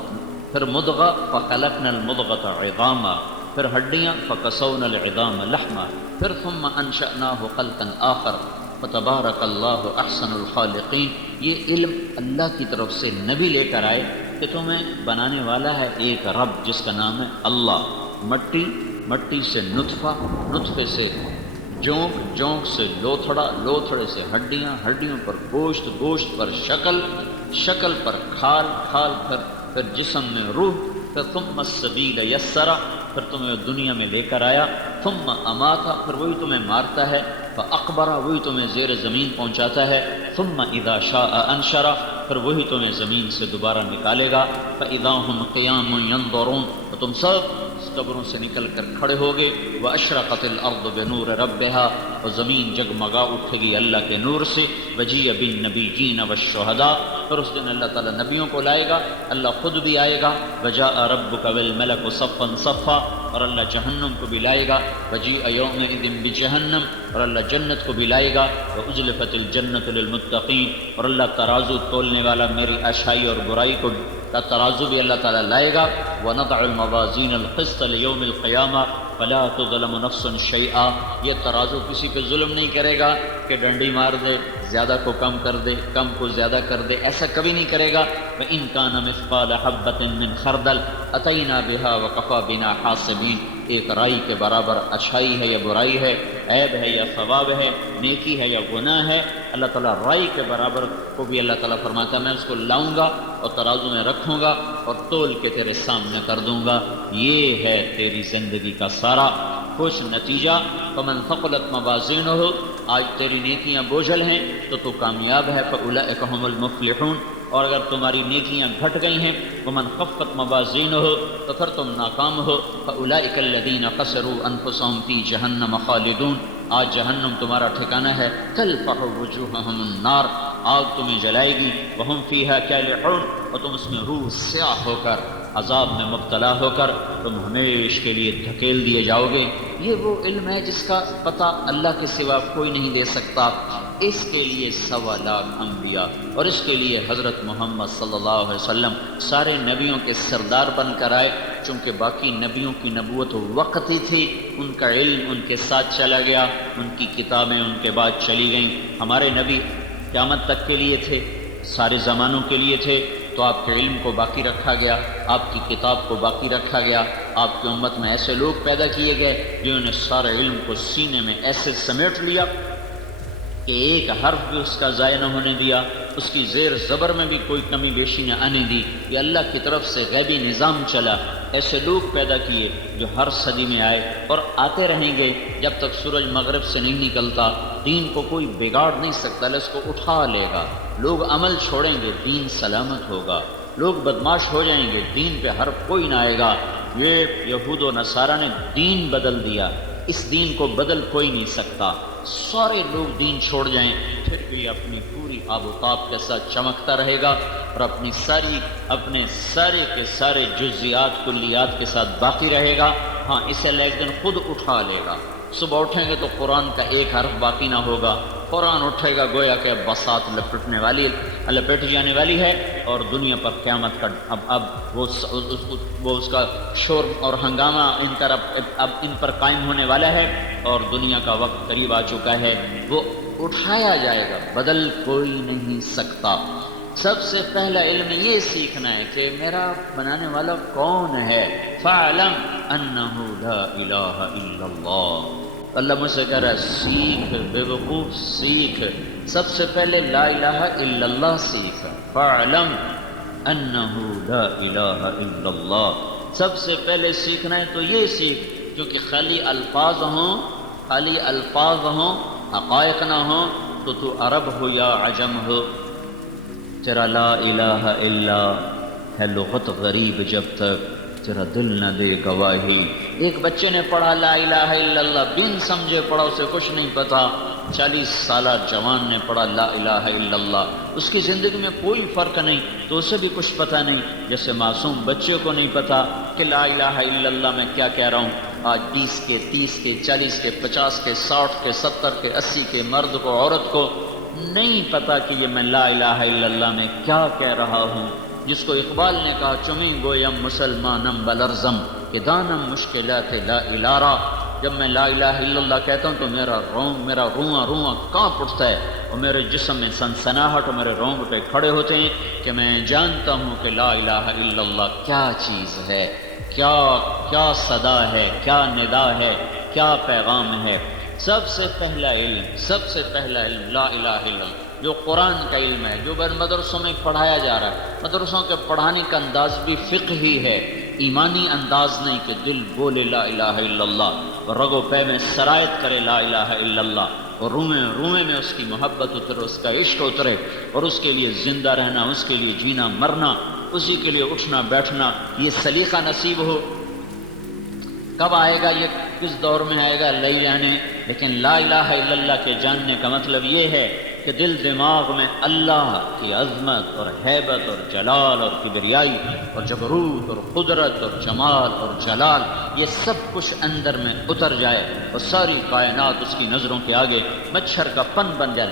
پھر مضغہ فخلقنا المضغۃ عظاما، پھر ہڈیاں فکسونا العظام لحما، پھر ثم انشأناہ خلقا آخر فتبارک اللہ احسن الخالقین۔ یہ علم اللہ کی طرف سے نبی لے کر آئے کہ تمہیں بنانے والا ہے ایک رب جس کا نام ہے اللہ۔ مٹی، مٹی سے نطفہ، نطفے سے جونک، جونک سے لوتھڑا، لوتھڑے سے ہڈیاں، ہڈیوں پر گوشت، گوشت پر شکل، شکل پر کھال، کھال پھر جسم میں روح، پھر ثم السبیل یسرا، پھر تمہیں دنیا میں لے کر آیا، ثم اماتا، پھر وہی تمہیں مارتا ہے، فاقبرا، وہی تمہیں زیر زمین پہنچاتا ہے، ثم اذا شاء انشرا، پھر وہی تمہیں زمین سے دوبارہ نکالے گا، فاذا هم قیام ینظرون، تو تم سب قبروں سے نکل کر کھڑے ہوگے، واشرقت الارض بنور ربها، اور زمین جگمگا اٹھے گی اللہ کے نور سے، وجیء بالنبیین والشہداء، پھر اس دن اللہ تعالیٰ نبیوں کو لائے گا، اللہ خود بھی آئے گا، وجاء ربک والملک صفا صفا، اور اللہ جہنم کو بھی لائے گا، وجیء یومئذ بجہنم، اور اللہ جنت کو بھی لائے گا، وازلفت الجنت للمتقین، اور اللہ ترازو تولنے والا میری اچھائی اور برائی کو کا ترازو بھی اللہ تعالیٰ لائے گا، وَنَضَعُ الْمَوَازِينَ الْقِسْطَ لِيَوْمِ الْقِيَامَةِ فَلَا تُظْلَمُ نَفْسٌ شَيْئًا، یہ ترازو کسی پہ ظلم نہیں کرے گا کہ ڈنڈی مار دے، زیادہ کو کم کر دے، کم کو زیادہ کر دے، ایسا کبھی نہیں کرے گا۔ وَإِن كَانَ مِثْقَالَ حَبَّةٍ مِّنْ خَرْدَلٍ أَتَيْنَا بِهَا وَكَفَىٰ بِنَا حَاسِبِينَ، ایک رائی کے برابر اچھائی ہے یا برائی ہے، عیب ہے یا ثواب ہے، نیکی ہے یا گناہ ہے، اللہ تعالیٰ رائی کے برابر کو بھی اللہ تعالیٰ فرماتا ہے میں اس کو لاؤں گا اور ترازو میں رکھوں گا اور تول کے تیرے سامنے کر دوں گا۔ یہ ہے تیری زندگی کا سارا خوش نتیجہ۔ فمن ثقلت موازینہ، آج تیری نیکیاں بوجھل ہیں تو تو کامیاب ہے، فاولئک هم المفلحون، اور اگر تمہاری نیکیاں گھٹ گئی ہیں، ومن خفت موازینہ، تو پھر تم ناکام ہو، فاولئک الذین خسروا انفسهم فی جہنم خالدون، آج جہنم تمہارا ٹھکانہ ہے، تلفح وجوہہم النار، آگ تمہیں جلائے گی، وہم فیہا کالحون، اور تم اس میں روح سیاہ ہو کر، عذاب میں مبتلا ہو کر تم ہمیش کے لیے دھکیل دیے جاؤ گے۔ یہ وہ علم ہے جس کا پتہ اللہ کے سوا کوئی نہیں دے سکتا، اس کے لیے 1.25 لاکھ انبیاء اور اس کے لیے حضرت محمد صلی اللہ علیہ وسلم سارے نبیوں کے سردار بن کر آئے، چونکہ باقی نبیوں کی نبوت وقتی تھی، ان کا علم ان کے ساتھ چلا گیا، ان کی کتابیں ان کے بعد چلی گئیں۔ ہمارے نبی قیامت تک کے لیے تھے، سارے زمانوں کے لیے تھے، تو آپ کے علم کو باقی رکھا گیا، آپ کی کتاب کو باقی رکھا گیا، آپ کی امت میں ایسے لوگ پیدا کیے گئے جنہوں نے سارے علم کو سینے میں ایسے سمیٹ لیا کہ ایک حرف بھی اس کا ضائع نہ ہونے دیا، اس کی زیر زبر میں بھی کوئی کمی بیشی نہ آنے دی۔ یہ اللہ کی طرف سے غیبی نظام چلا، ایسے لوگ پیدا کیے جو ہر صدی میں آئے اور آتے رہیں گے جب تک سورج مغرب سے نہیں نکلتا۔ دین کو کوئی بگاڑ نہیں سکتا، اللہ اس کو اٹھا لے گا۔ لوگ عمل چھوڑیں گے، دین سلامت ہوگا، لوگ بدماش ہو جائیں گے، دین پہ حرف کوئی نہ آئے گا۔ یہ یہود و نصارہ نے دین بدل دیا، اس دین کو بدل کوئی نہیں سکتا۔ سارے لوگ دین چھوڑ جائیں پھر بھی اپنی پوری آب و تاب کے ساتھ چمکتا رہے گا اور اپنے سارے کے سارے جزیات کلیات کے ساتھ باقی رہے گا۔ ہاں، اسے اللہ ایک دن خود اٹھا لے گا۔ صبح اٹھیں گے تو قرآن کا ایک حرف باقی نہ ہوگا، قرآن اٹھے گا گویا کہ بساط لپٹ جانے والی ہے، اور دنیا پر قیامت کا اب وہ اس کا شور اور ہنگامہ اب ان پر قائم ہونے والا ہے، اور دنیا کا وقت قریب آ چکا ہے، وہ اٹھایا جائے گا، بدل کوئی نہیں سکتا۔ سب سے پہلا علم یہ سیکھنا ہے کہ میرا بنانے والا کون ہے۔ فَاعْلَمْ أَنَّهُ لَا إِلَٰهَ إِلَّا اللَّهُ، اللہ مجھ سے کہہ رہا ہے سیکھ، بے وقوف سیکھ، سب سے پہلے لا الہ الا اللہ سیکھ۔ فَاعْلَمْ أَنَّهُ لَا إِلَٰهَ إِلَّا اللَّهُ، سب سے پہلے سیکھنا ہے تو یہ سیکھ، کیونکہ خالی الفاظ ہوں حقائق نہ ہوں تو عرب ہو یا عجم ہو، تیرا لا الہ الا ہے لغت غریب جب تک تیرا دل نہ دے گواہی۔ ایک بچے نے پڑھا لا الہ الا اللہ، بن سمجھے پڑھا، اسے کچھ نہیں پتا، 40 سالہ جوان نے پڑھا لا الہ الا اللہ، اس کی زندگی میں کوئی فرق نہیں تو اسے بھی کچھ پتہ نہیں، جیسے معصوم بچے کو نہیں پتہ کہ لا الہ الا اللہ میں کیا کہہ رہا ہوں۔ آج 20 کے 30 کے 40 کے 50 کے 60 کے 70 کے 80 کے مرد کو عورت کو نہیں پتہ کہ یہ میں لا الہ الا اللہ میں کیا کہہ رہا ہوں، جس کو اقبال نے کہا چمیں گویم مسلمانم بلرزم کہ دانم مشکلات لا الارا، جب میں لا الہ الا اللہ کہتا ہوں تو میرا رواں کانپ اٹھتا ہے اور میرے جسم میں سنسناہٹ اور میرے رونگٹے کھڑے ہوتے ہیں کہ میں جانتا ہوں کہ لا الہ الا اللہ کیا چیز ہے، کیا صدا ہے، کیا ندا ہے، کیا پیغام ہے۔ سب سے پہلا علم لا الہ الا اللہ، جو قرآن کا علم ہے، جو مدرسوں میں پڑھایا جا رہا ہے۔ مدرسوں کے پڑھانے کا انداز بھی فقہی ہے، ایمانی انداز نہیں کہ دل بولے لا الہ الا اللہ اور رگ و پے میں سرایت کرے لا الہ الا اللہ، اور روئیں میں اس کی محبت اترے، اس کا عشق اترے، اور اس کے لیے زندہ رہنا، اس کے لیے جینا مرنا، اسی کے لیے اٹھنا بیٹھنا، یہ سلیقہ نصیب ہو۔ کب آئے گا یہ، کس دور میں آئے گا نہیں جانے، لیکن لا الہ الا اللہ کے جاننے کا مطلب یہ ہے کہ دل دماغ میں اللہ کی عظمت اور ہیبت اور جلال اور کبریائی اور جبروت اور قدرت اور جمال اور جلال، یہ سب کچھ اندر میں اتر جائے اور ساری کائنات اس کی نظروں کے آگے مچھر کا پن بن جائے۔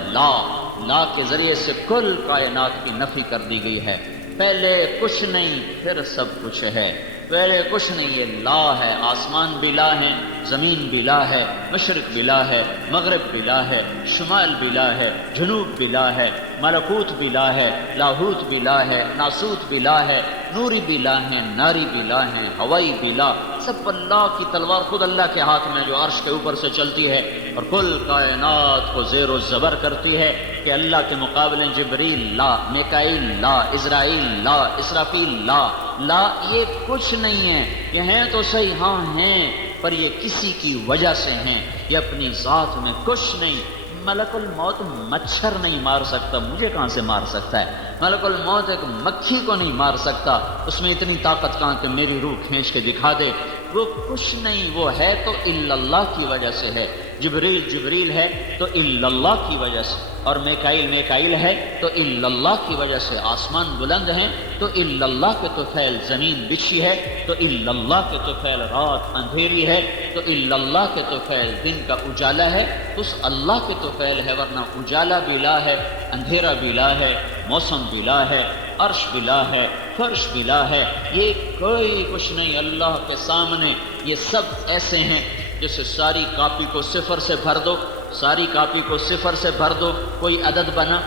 لا کے ذریعے سے کل کائنات کی نفی کر دی گئی ہے، پہلے کچھ نہیں پھر سب کچھ ہے، پہلے کچھ نہیں، یہ لا ہے، آسمان بھی لا ہے، زمین بھی لا ہے، مشرق بھی لا ہے، مغرب بھی لا ہے، شمال بھی لا ہے، جنوب بھی لا ہے، ملکوت بھی لا ہے، لاہوت بھی لا ہے، ناسوت بھی لا ہے، نوری بھی لا ہے، ناری بھی لا ہے، ہوائی بھی لا، سب اللہ کی تلوار خود اللہ کے ہاتھ میں جو عرش کے اوپر سے چلتی ہے اور کل کائنات کو زیر و زبر کرتی ہے کہ اللہ کے مقابلے جبریل لا، میکائیل لا، اسرائیل لا، اسرافیل لا، یہ کچھ نہیں ہے، یہ ہیں تو صحیح، ہاں ہیں، پر یہ کسی کی وجہ سے ہیں، یہ اپنی ذات میں کچھ نہیں۔ ملک الموت مچھر نہیں مار سکتا، مجھے کہاں سے مار سکتا ہے؟ ملک الموت ایک مکھی کو نہیں مار سکتا، اس میں اتنی طاقت کہاں کہ میری روح کھینچ کے دکھا دے؟ وہ کچھ نہیں، وہ ہے تو الا اللہ کی وجہ سے ہے۔ جبریل ہے تو الا اللہ کی وجہ سے، اور میکائیل ہے تو الا اللہ کی وجہ سے، آسمان بلند ہیں تو الا اللہ کے طفیل، زمین بچھی ہے تو الا اللہ کے طفیل، رات اندھیری ہے تو الا اللہ کے طفیل، دن کا اجالا ہے تو اس اللہ کے طفیل ہے، ورنہ اجالا بھی لا ہے، اندھیرا بھی لا ہے، موسم بھی لا ہے، عرش بھی لا ہے، فرش بھی لا ہے، یہ کوئی کچھ نہیں اللہ کے سامنے۔ یہ سب ایسے ہیں جیسے ساری کاپی کو صفر سے بھر دو، ساری کاپی کو صفر سے بھر دو، کوئی عدد بنا،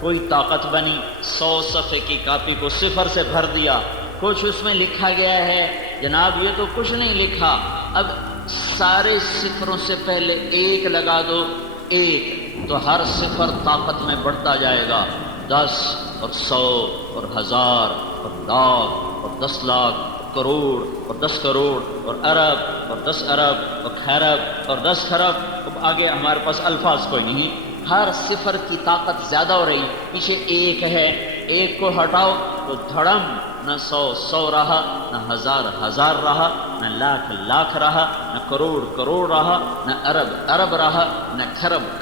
کوئی طاقت بنی، 100 صفحے کی کاپی کو صفر سے بھر دیا، کچھ اس میں لکھا گیا ہے، جناب یہ تو کچھ نہیں لکھا، اب سارے صفروں سے پہلے ایک لگا دو، ایک، تو ہر صفر طاقت میں بڑھتا جائے گا، 10 اور 100 اور 1000 اور لاکھ اور 10 لاکھ، کروڑ اور 10 کروڑ اور ارب اور 10 ارب اور خیرب اور 10 خرب۔ اب آگے ہمارے پاس الفاظ کوئی نہیں، ہر صفر کی طاقت زیادہ ہو رہی، پیچھے ایک ہے، ایک کو ہٹاؤ تو دھڑم، نہ 100 رہا، نہ 1000 رہا، نہ لاکھ رہا، نہ کروڑ رہا، نہ ارب رہا، نہ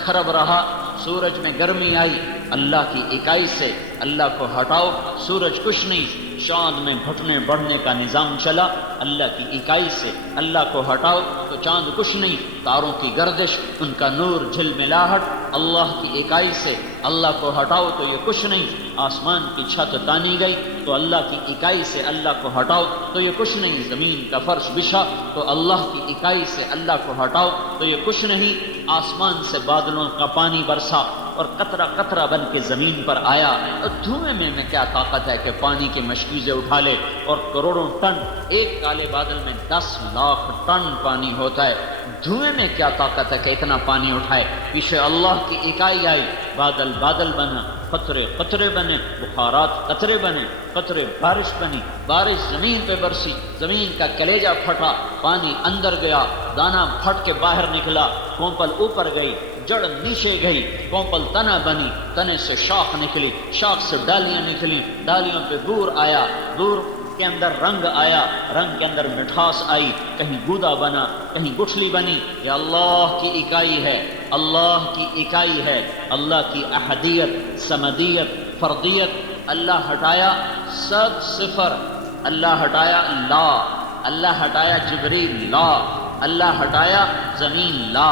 خرب رہا۔ سورج میں گرمی آئی اللہ کی اکائی سے، اللہ کو ہٹاؤ سورج کچھ نہیں، چاند میں گھٹنے بڑھنے کا نظام چلا اللہ کی اکائی سے، اللہ کو ہٹاؤ تو چاند کچھ نہیں، تاروں کی گردش، ان کا نور جھلملاہٹ اللہ کی اکائی سے، اللہ کو ہٹاؤ تو یہ کچھ نہیں، آسمان کی چھت تانی گئی تو اللہ کی اکائی سے، اللہ کو ہٹاؤ تو یہ کچھ نہیں، زمین کا فرش بچھا تو اللہ کی اکائی سے، اللہ کو ہٹاؤ تو یہ کچھ نہیں، آسمان سے بادلوں کا پانی برسا اور قطرہ قطرہ بن کے زمین پر آیا، اور دھوئیں میں کیا طاقت ہے کہ پانی کی مشکیزیں اٹھا لے، اور کروڑوں ٹن، ایک کالے بادل میں 10 لاکھ ٹن پانی ہوتا ہے، دھوئیں میں کیا طاقت ہے کہ اتنا پانی اٹھائے؟ پیچھے اللہ کی اکائی آئی، بادل بنا، قطرے بنے، بخارات قطرے بنے، قطرے بارش بنی، بارش زمین پہ برسی، زمین کا کلیجہ پھٹا، پانی اندر گیا، دانا پھٹ کے باہر نکلا، کونپل اوپر گئی، جڑ نیچے گئی، کونپل تنا بنی، تنے سے شاخ نکلی، شاخ سے ڈالیاں نکلی، ڈالیوں پہ بور آیا، بور کے اندر رنگ آیا، رنگ کے اندر مٹھاس آئی، کہیں گودا بنا، کہیں گٹھلی بنی. یہ اللہ کی اکائی ہے، اللہ کی اکائی ہے، اللہ کی احدیت، سمدیت، فردیت. اللہ ہٹایا سب صفر، اللہ ہٹایا لا، اللہ ہٹایا جبریل لا، اللہ ہٹایا زمین لا،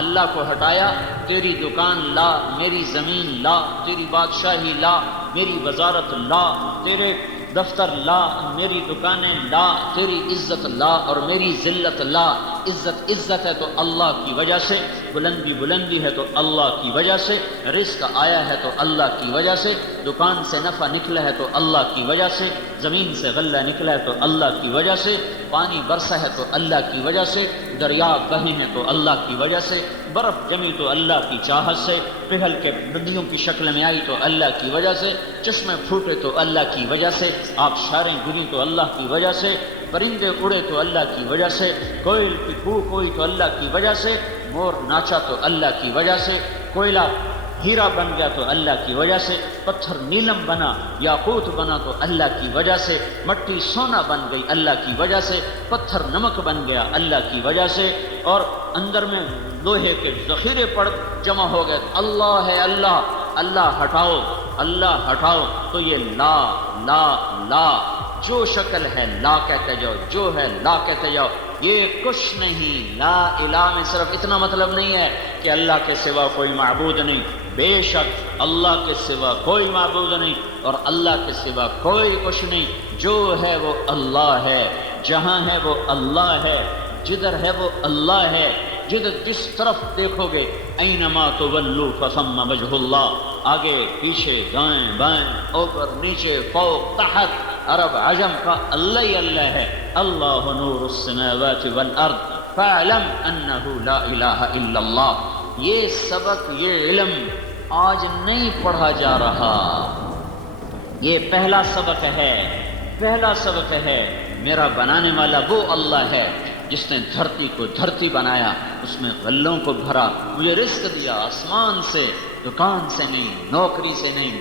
اللہ کو ہٹایا تیری دکان لا، میری زمین لا، تیری بادشاہی لا، میری وزارت لا، تیرے دفتر لا، میری دکانیں لا، تیری عزت لا اور میری ذلت لا. عزت عزت ہے تو اللہ کی وجہ سے، بلندی بلندی ہے تو اللہ کی وجہ سے، رزق آیا ہے تو اللہ کی وجہ سے، دکان سے نفع نکلا ہے تو اللہ کی وجہ سے، زمین سے غلہ نکلا ہے تو اللہ کی وجہ سے، پانی برسا ہے تو اللہ کی وجہ سے، دریا بہے ہیں تو اللہ کی وجہ سے، برف جمی تو اللہ کی چاہت سے، پگھل کے ندیوں کی شکل میں آئی تو اللہ کی وجہ سے، چشمے پھوٹے تو اللہ کی وجہ سے، آبشاریں گری تو اللہ کی وجہ سے، پرندے اڑے تو اللہ کی وجہ سے، کوئل کی کوک ہوئی تو اللہ کی وجہ سے، مور ناچا تو اللہ کی وجہ سے، کوئلہ ہیرا بن گیا تو اللہ کی وجہ سے، پتھر نیلم بنا، یاقوت بنا تو اللہ کی وجہ سے، مٹی سونا بن گئی اللہ کی وجہ سے، پتھر نمک بن گیا اللہ کی وجہ سے، اور اندر میں لوہے کے ذخیرے پڑ جمع ہو گئے. اللہ ہے اللہ، اللہ ہٹاؤ، اللہ ہٹاؤ تو یہ لا لا لا، جو شکل ہے لا کہتے جاؤ، جو ہے لا کہتے جاؤ. یہ کچھ نہیں. لا الہ میں صرف اتنا مطلب نہیں ہے کہ اللہ کے سوا کوئی معبود نہیں. بے شک اللہ کے سوا کوئی معبود نہیں اور اللہ کے سوا کوئی کچھ نہیں. جو ہے وہ اللہ ہے، جہاں ہے وہ اللہ ہے، جدھر ہے وہ اللہ ہے. جدھر جس طرف دیکھو گے اینما تولوا فثم وجہ اللہ، آگے پیچھے دائیں بائیں اوپر نیچے فوق تحت، عرب عجم کا اللہ ہی اللہ ہے. اللہ نور السماوات والارض فاعلم انہ لا الہ الا اللہ. یہ سبق، یہ علم آج نہیں پڑھا جا رہا، یہ پہلا سبق ہے، پہلا سبق ہے. میرا بنانے والا وہ اللہ ہے جس نے دھرتی کو دھرتی بنایا، اس میں غلوں کو بھرا، مجھے رزق دیا آسمان سے، دکان سے نہیں، نوکری سے نہیں،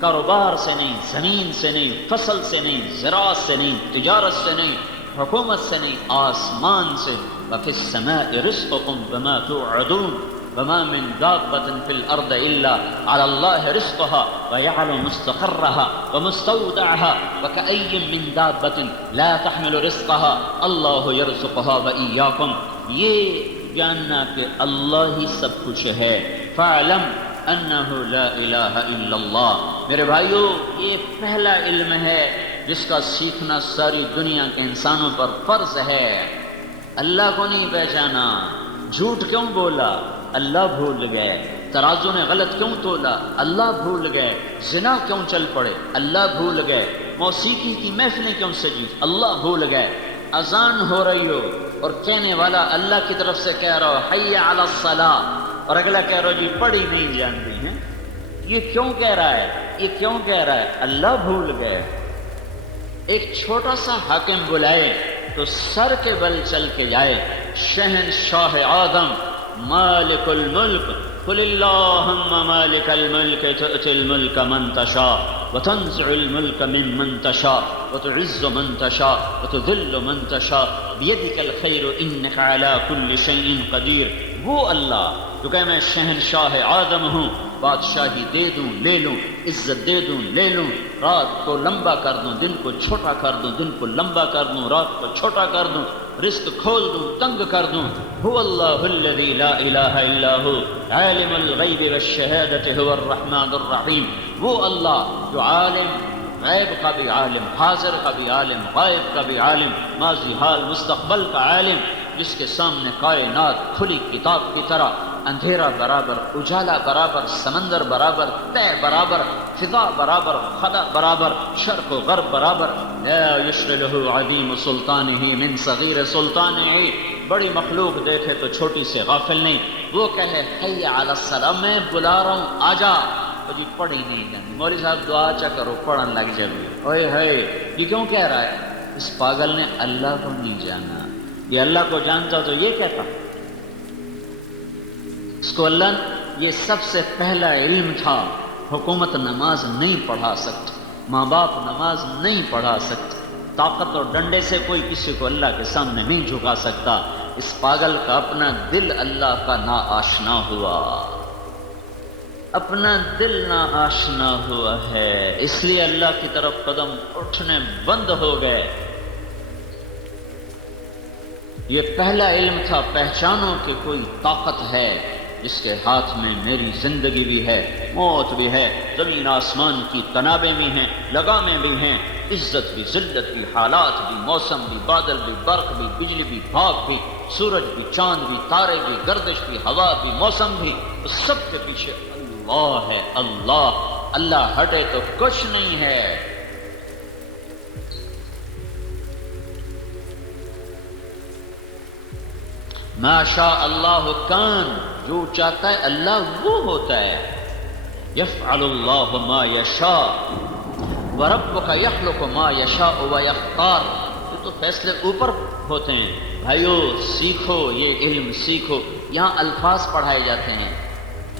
کاروبار سے نہیں، زمین سے نہیں، فصل سے نہیں، زراعت سے نہیں، تجارت سے نہیں، حکومت سے نہیں، آسمان سے. وَفِي السَّمَاءِ رِزْقُكُمْ وَمَا تُوعَدُونَ وَمَا مِن دَابَّةٍ فِي الْأَرْضِ إِلَّا عَلَى اللَّهِ رِزْقُهَا وَيَعْلَمُ مُسْتَقَرَّهَا وَمُسْتَوْدَعَهَا وَكَأَيٍّ مِّن دَابَّةٍ لَا تَحْمِلُ رِزْقَهَا اللَّهُ يَرْزُقُهَا وَإِيَّاكُمْ. یہ جاننا کہ اللہ ہی سب کچھ ہے. فَاعْلَمْ أَنَّهُ لَا إِلَٰهَ إِلَّا اللَّهُ. میرے بھائیو، یہ پہلا علم ہے جس کا سیکھنا ساری دنیا کے انسانوں پر فرض ہے. اللہ کو نہیں پہچانا، جھوٹ کیوں بولا؟ اللہ بھول گئے. ترازو نے غلط کیوں تولا؟ اللہ بھول گئے. زنا کیوں چل پڑے؟ اللہ بھول گئے. موسیقی کی محفلیں کیوں سجی؟ اللہ بھول گئے. اذان ہو رہی ہو اور کہنے والا اللہ کی طرف سے کہہ رہا ہو حی علی الصلاۃ اور اگلا کہہ رہا ہو جی پڑھی نہیں جانتی ہیں. یہ کیوں کہہ رہا ہے؟ یہ کیوں کہہ رہا ہے؟ اللہ بھول گئے. ایک چھوٹا سا حاکم بلائے تو سر کے بل چل کے جائے. شہنشاہ آدم مالک الملک قل اللہم مالک الملک تؤتی الملک من تشاء وتنزع الملک ممن تشاء وتعز من تشاء وتذل من تشاء بیدک الخیر انک علی کل شیء قدیر. وہ اللہ جو کہ میں شہنشاہ آدم ہوں، بادشاہی دے دوں لے لوں، عزت دے دوں لے لوں، رات کو لمبا کر دوں دن کو چھوٹا کر دوں، دن کو لمبا کر دوں رات کو چھوٹا کر دوں، رزق کھول دوں تنگ کر دوں. هو اللہ الذی لا الہ الا هو عالم الغیب والشہادۃ هو الرحمن الرحیم. وہ اللہ جو عالم، غیب کا بھی عالم، حاضر کا بھی عالم، غائب کا بھی عالم، ماضی حال مستقبل کا عالم، جس کے سامنے کائنات کھلی کتاب کی طرح، اندھیرا برابر، اجالا برابر، سمندر برابر، طے برابر، فضا برابر، خلا برابر، شرق و غرب برابر. لا یشر له عظیم سلطانہ من صغیر سلطانہ. بڑی مخلوق دیکھے تو چھوٹی سے غافل نہیں. وہ کہے حی علی الصلاۃ، میں بلا رہا ہوں آجا. تو جی پڑھی نہیں جاتی، مولوی صاحب دعا چا کرو پڑھن لگ جائے. اوئے ہے یہ کیوں کہہ رہا ہے؟ اس پاگل نے اللہ کو نہیں جانا. یہ اللہ کو جانتا تو یہ کہتا. اس کو اللہ یہ سب سے پہلا علم تھا. حکومت نماز نہیں پڑھا سکتی، ماں باپ نماز نہیں پڑھا سکتے، طاقت اور ڈنڈے سے کوئی کسی کو اللہ کے سامنے نہیں جھکا سکتا۔ اس پاگل کا اپنا دل اللہ کا ناآشنا ہوا، اپنا دل ناآشنا ہوا ہے، اس لیے اللہ کی طرف قدم اٹھنے بند ہو گئے۔ یہ پہلا علم تھا، پہچانو کہ کوئی طاقت ہے جس کے ہاتھ میں میری زندگی بھی ہے، موت بھی ہے، زمین آسمان کی تنابیں بھی ہیں، لگامیں بھی ہیں، عزت بھی، ذلت بھی، حالات بھی، موسم بھی، بادل بھی، برق بھی، بجلی بھی، بھاپ بھی، سورج بھی، چاند بھی، تارے بھی، گردش بھی، ہوا بھی، موسم بھی، اس سب کے پیچھے اللہ ہے۔ اللہ ہٹے تو کچھ نہیں ہے۔ ما شاء اللہ کان، جو چاہتا ہے اللہ وہ ہوتا ہے۔ یفعل اللہ ما یشاء وربک یخلق ما یشاء ویختار، یہ تو فیصلے اوپر ہوتے ہیں۔ بھائیو سیکھو، یہ علم سیکھو۔ یہاں الفاظ پڑھائے جاتے ہیں،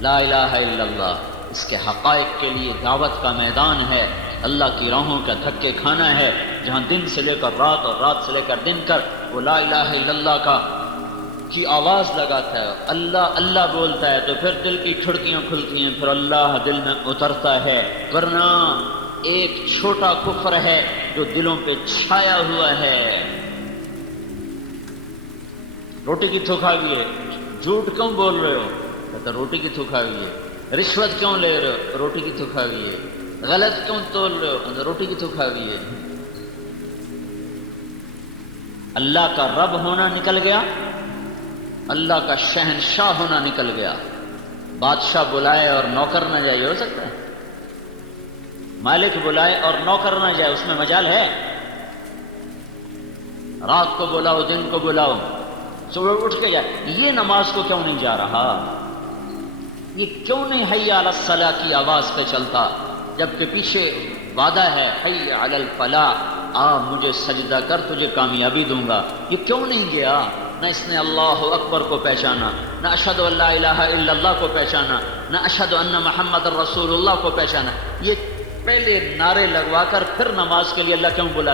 لا الہ الا اللہ، اس کے حقائق کے لیے دعوت کا میدان ہے، اللہ کی راہوں کا دھکے کھانا ہے، جہاں دن سے لے کر رات اور رات سے لے کر دن کر وہ لا الہ الا اللہ کی آواز لگاتا ہے، اللہ اللہ بولتا ہے، تو پھر دل کی کھڑکیاں کھلتی ہیں، پھر اللہ دل میں اترتا ہے۔ ورنہ ایک چھوٹا کفر ہے جو دلوں پہ چھایا ہوا ہے۔ روٹی کی تھوک کھا گئی ہے، جھوٹ کیوں بول رہے ہو؟ کہتا روٹی کی تھوک کھا گئی ہے۔ رشوت کیوں لے رہے ہو؟ روٹی کی تھوک کھا گئی ہے۔ غلط کیوں تول رہے ہو؟ روٹی کی تھوک کھا گئی ہے۔ اللہ کا رب ہونا نکل گیا، اللہ کا شہنشاہ ہونا نکل گیا۔ بادشاہ بلائے اور نوکر نہ جائے، یہ ہو سکتا ہے؟ مالک بلائے اور نوکر نہ جائے، اس میں مجال ہے؟ رات کو بلاؤ، دن کو بلاؤ، صبح اٹھ کے جائے۔ یہ نماز کو کیوں نہیں جا رہا؟ یہ کیوں نہیں حی علی الصلاۃ کی آواز پہ چلتا، جبکہ پیچھے وعدہ ہے حی علی الفلاح، آ مجھے سجدہ کر، تجھے کامیابی دوں گا۔ یہ کیوں نہیں گیا؟ نہ اس نے اللہ اکبر کو پہچانا، نہ اشہد ان لا الہ الا اللہ کو پہچانا، نہ اشہد ان محمد رسول اللہ کو پہچانا۔ یہ پہلے نعرے لگوا کر پھر نماز کے لیے اللہ کیوں بلا؟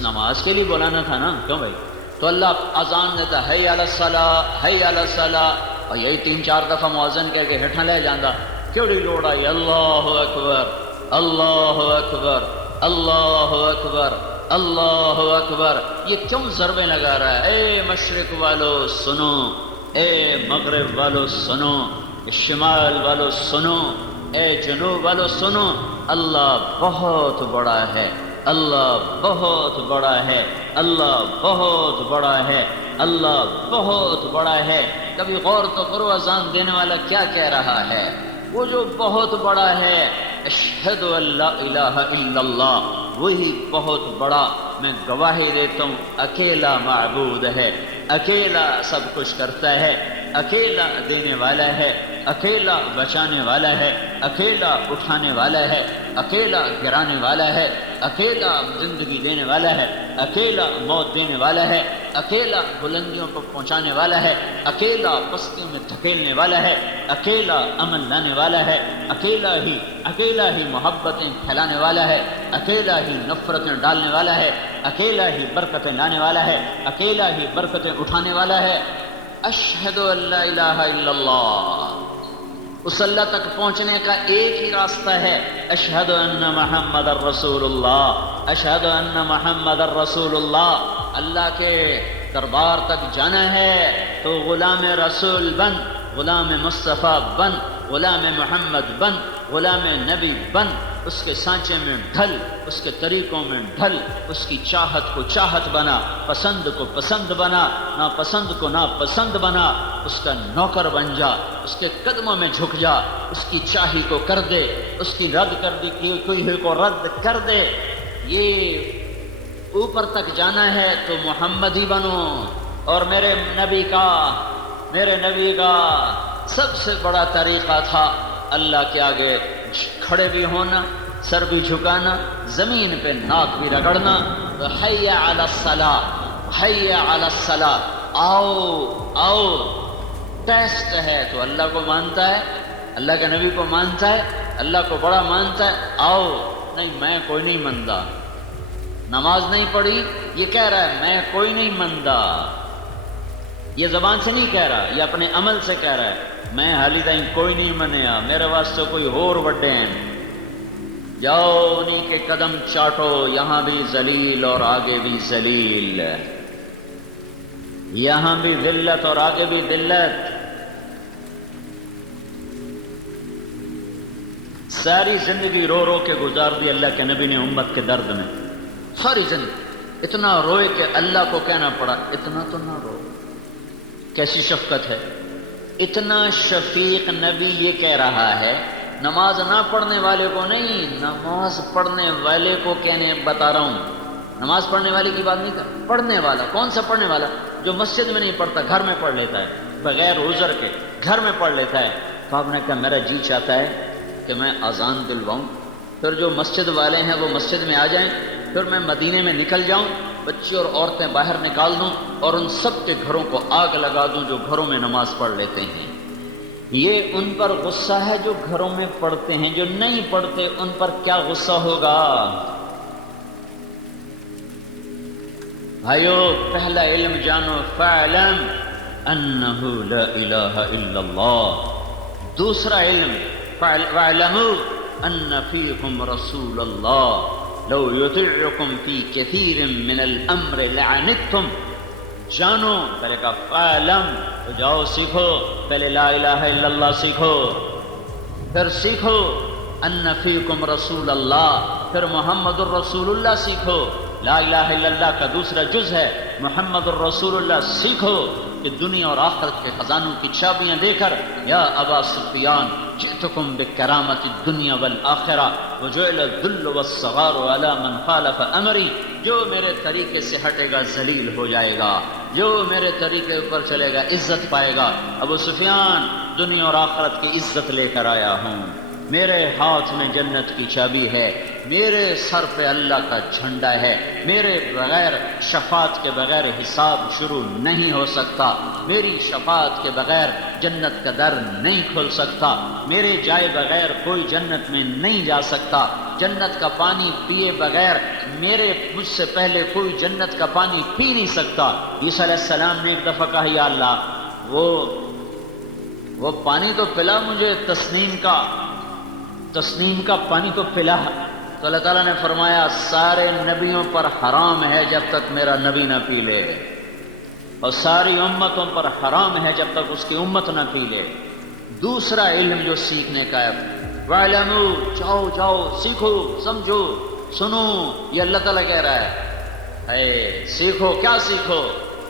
نماز کے لیے بلانا تھا نا، کیوں بھائی؟ تو اللہ اذان دیتا حی علی الصلاۃ، حی علی الصلاۃ، اور یہی 3-4 دفعہ مؤذن کہہ کے ہٹھا لے جاندہ، کیڑی لوڑ آئی اللہ اکبر، اللہ اکبر، اللہ اکبر، اللہ اکبر۔ یہ کیوں ضربیں لگا رہا ہے؟ اے مشرق والو سنو، اے مغرب والو سنو، اے شمال والو سنو، اے جنوب والو سنو، اللہ بہت بڑا ہے، اللہ بہت بڑا ہے، اللہ بہت بڑا ہے، اللہ بہت بڑا ہے۔ کبھی غور تو کرو اذان دینے والا کیا کہہ رہا ہے؟ وہ جو بہت بڑا ہے، اشہد ان لا الہ الا اللہ، وہی بہت بڑا۔ میں گواہی دیتا ہوں اکیلا معبود ہے، اکیلا سب کچھ کرتا ہے، اکیلا دینے والا ہے، اکیلا بچانے والا ہے، اکیلا اٹھانے والا ہے، اکیلا گرانے والا ہے، اکیلا زندگی دینے والا ہے، اکیلا موت دینے والا ہے، اکیلا بلندیوں کو پہنچانے والا ہے، اکیلا پستیوں میں دھکیلنے والا ہے، اکیلا امن لانے والا ہے، اکیلا ہی محبتیں پھیلانے والا ہے، اکیلا ہی نفرتیں ڈالنے والا ہے، اکیلا ہی برکتیں لانے والا ہے، اکیلا ہی برکتیں اٹھانے والا ہے۔ اشہد ان لا الہ الا اللہ، اس اللہ تک پہنچنے کا ایک ہی راستہ ہے، اشہد ان محمد الرسول اللہ، اشہد ان محمد الرسول اللہ۔ اللہ کے دربار تک جانا ہے تو غلام رسول بن، غلام مصطفیٰ بن، غلام محمد بن، غلام نبی بن، اس کے سانچے میں ڈھل، اس کے طریقوں میں ڈھل، اس کی چاہت کو چاہت بنا، پسند کو پسند بنا، ناپسند کو ناپسند بنا، اس کا نوکر بن جا، اس کے قدموں میں جھک جا، اس کی چاہی کو کر دے، اس کی رد کر دی کوئی کو رد کر دے۔ یہ اوپر تک جانا ہے تو محمدی بنو۔ اور میرے نبی کا سب سے بڑا طریقہ تھا اللہ کے آگے کھڑے بھی ہونا، سر بھی جھکانا، زمین پہ ناک بھی رگڑنا۔ تو حی علی الصلاۃ، حی علی الصلاۃ، آؤ۔ ٹیسٹ ہے تو اللہ کو مانتا ہے، اللہ کے نبی کو مانتا ہے، اللہ کو بڑا مانتا ہے، آؤ۔ نہیں میں کوئی نہیں مانتا، نماز نہیں پڑھی، یہ کہہ رہا ہے میں کوئی نہیں مندا، یہ زبان سے نہیں کہہ رہا، یہ اپنے عمل سے کہہ رہا ہے میں حالی تائیں کوئی نہیں منیا، میرے واسطے کوئی اور وڈے ہیں، جاؤ انہی کے قدم چاٹو، یہاں بھی ذلیل اور آگے بھی ذلیل، یہاں بھی ذلت اور آگے بھی ذلت۔ ساری زندگی رو رو کے گزار دی اللہ کے نبی نے امت کے درد میں، ساری زندگی اتنا روئے کہ اللہ کو کہنا پڑا اتنا تو نہ رو۔ کیسی شفقت ہے، اتنا شفیق نبی یہ کہہ رہا ہے نماز نہ پڑھنے والے کو نہیں، نماز پڑھنے والے کو کہنے بتا رہا ہوں، نماز پڑھنے والے کی بات نہیں کر، پڑھنے والا کون سا پڑھنے والا؟ جو مسجد میں نہیں پڑھتا، گھر میں پڑھ لیتا ہے بغیر عذر کے، گھر میں پڑھ لیتا ہے۔ تو آپ نے کہا میرا جی چاہتا ہے کہ میں اذان دلواؤں، پھر جو مسجد والے ہیں وہ مسجد میں آ جائیں، پھر میں مدینے میں نکل جاؤں، بچے اور عورتیں باہر نکال دوں اور ان سب کے گھروں کو آگ لگا دوں جو گھروں میں نماز پڑھ لیتے ہیں۔ یہ ان پر غصہ ہے جو گھروں میں پڑھتے ہیں، جو نہیں پڑھتے ان پر کیا غصہ ہوگا؟ بھائیو پہلا علم جانو، فاعلم انہ لا الہ الا اللہ۔ دوسرا علم واعلموا ان فیکم رسول اللہ لو یطیعکم فی کثیر من الامر لعنتم۔ جانو، پہلے کہا فاعلم، تو جاؤ سیکھو، پہلے لا الہ الا اللہ سیکھو، پھر سیکھو ان فیکم رسول اللہ، پھر محمد الرسول اللہ سیکھو۔ لا الہ الا اللہ کا دوسرا جز ہے محمد الرسول اللہ۔ سیکھو کہ دنیا اور آخرت کے خزانوں کی چابیاں دے کر، یا ابا سفیان جئتکم بکرامت الدنیا والآخرہ وجعل الذل والصغار علی من خالف امری، جو میرے طریقے سے ہٹے گا ذلیل ہو جائے گا، جو میرے طریقے پر چلے گا عزت پائے گا۔ ابو سفیان دنیا اور آخرت کی عزت لے کر آیا ہوں، میرے ہاتھ میں جنت کی چابی ہے، میرے سر پہ اللہ کا جھنڈا ہے، میرے بغیر شفاعت کے بغیر حساب شروع نہیں ہو سکتا، میری شفاعت کے بغیر جنت کا در نہیں کھل سکتا، میرے جائے بغیر کوئی جنت میں نہیں جا سکتا، جنت کا پانی پیے بغیر مجھ سے پہلے کوئی جنت کا پانی پی نہیں سکتا۔ عیسیٰ علیہ السلام نے ایک دفعہ کہا یا اللہ وہ پانی تو پلا مجھے، تسنیم کا پانی تو پلا۔ تو اللہ تعالیٰ نے فرمایا سارے نبیوں پر حرام ہے جب تک میرا نبی نہ پی لے، اور ساری امتوں پر حرام ہے جب تک اس کی امت نہ پی لے۔ دوسرا علم جو سیکھنے کا ہے، وَاعْلَمُوا، جاؤ سیکھو، سمجھو، سنو، یہ اللہ تعالیٰ کہہ رہا ہے سیکھو۔ کیا سیکھو؟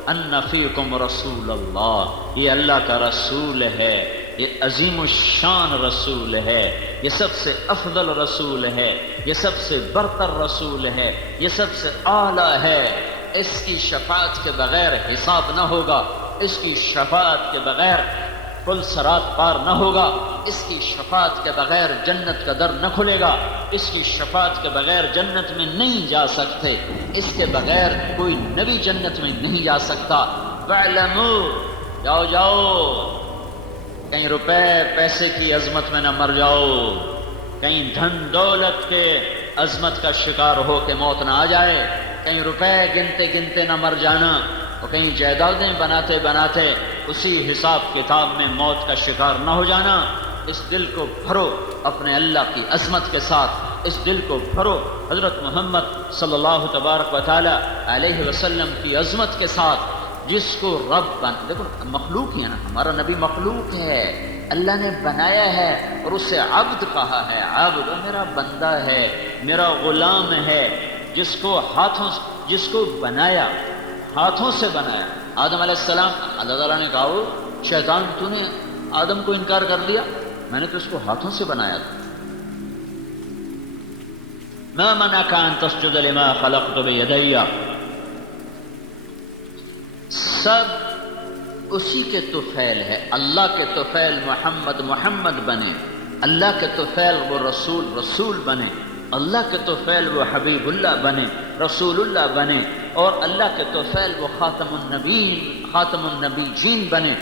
ان فیکم رسول اللہ، یہ اللہ کا رسول ہے، یہ عظیم الشان رسول ہے، یہ سب سے افضل رسول ہے، یہ سب سے برتر رسول ہے، یہ سب سے اعلیٰ ہے۔ اس کی شفاعت کے بغیر حساب نہ ہوگا، اس کی شفاعت کے بغیر پل صراط پار نہ ہوگا، اس کی شفاعت کے بغیر جنت کا در نہ کھلے گا، اس کی شفاعت کے بغیر جنت میں نہیں جا سکتے، اس کے بغیر کوئی نبی جنت میں نہیں جا سکتا۔ وَاعْلَمُوا، جاؤ، کہیں روپے پیسے کی عظمت میں نہ مر جاؤ، کہیں دھن دولت کے عظمت کا شکار ہو کے موت نہ آ جائے، کہیں روپے گنتے گنتے نہ مر جانا، اور کہیں جائیدادیں بناتے بناتے اسی حساب کتاب میں موت کا شکار نہ ہو جانا۔ اس دل کو بھرو اپنے اللہ کی عظمت کے ساتھ، اس دل کو بھرو حضرت محمد صلی اللہ تبارک و تعالی علیہ وسلم کی عظمت کے ساتھ، جس کو رب دیکھو مخلوق ہے نا، ہمارا نبی مخلوق ہے، اللہ نے بنایا ہے اور اسے عبد کہا ہے، عبد میرا بندہ ہے، میرا غلام ہے، جس کو بنایا، ہاتھوں سے بنایا۔ آدم علیہ السلام، اللہ تعالیٰ نے کہا شیطان تو نے آدم کو انکار کر دیا، میں نے تو اس کو ہاتھوں سے بنایا تھا۔ ما منعک ان تسجد لما خلقت بیدی، سب اسی کے طفیل ہے، اللہ کے طفیل محمد بنے، اللہ کے طفیل وہ رسول بنے، اللہ کے طفیل وہ حبیب اللہ بنے، رسول اللہ بنے، اور اللہ کے طفیل وہ خاتم النبیین بنے۔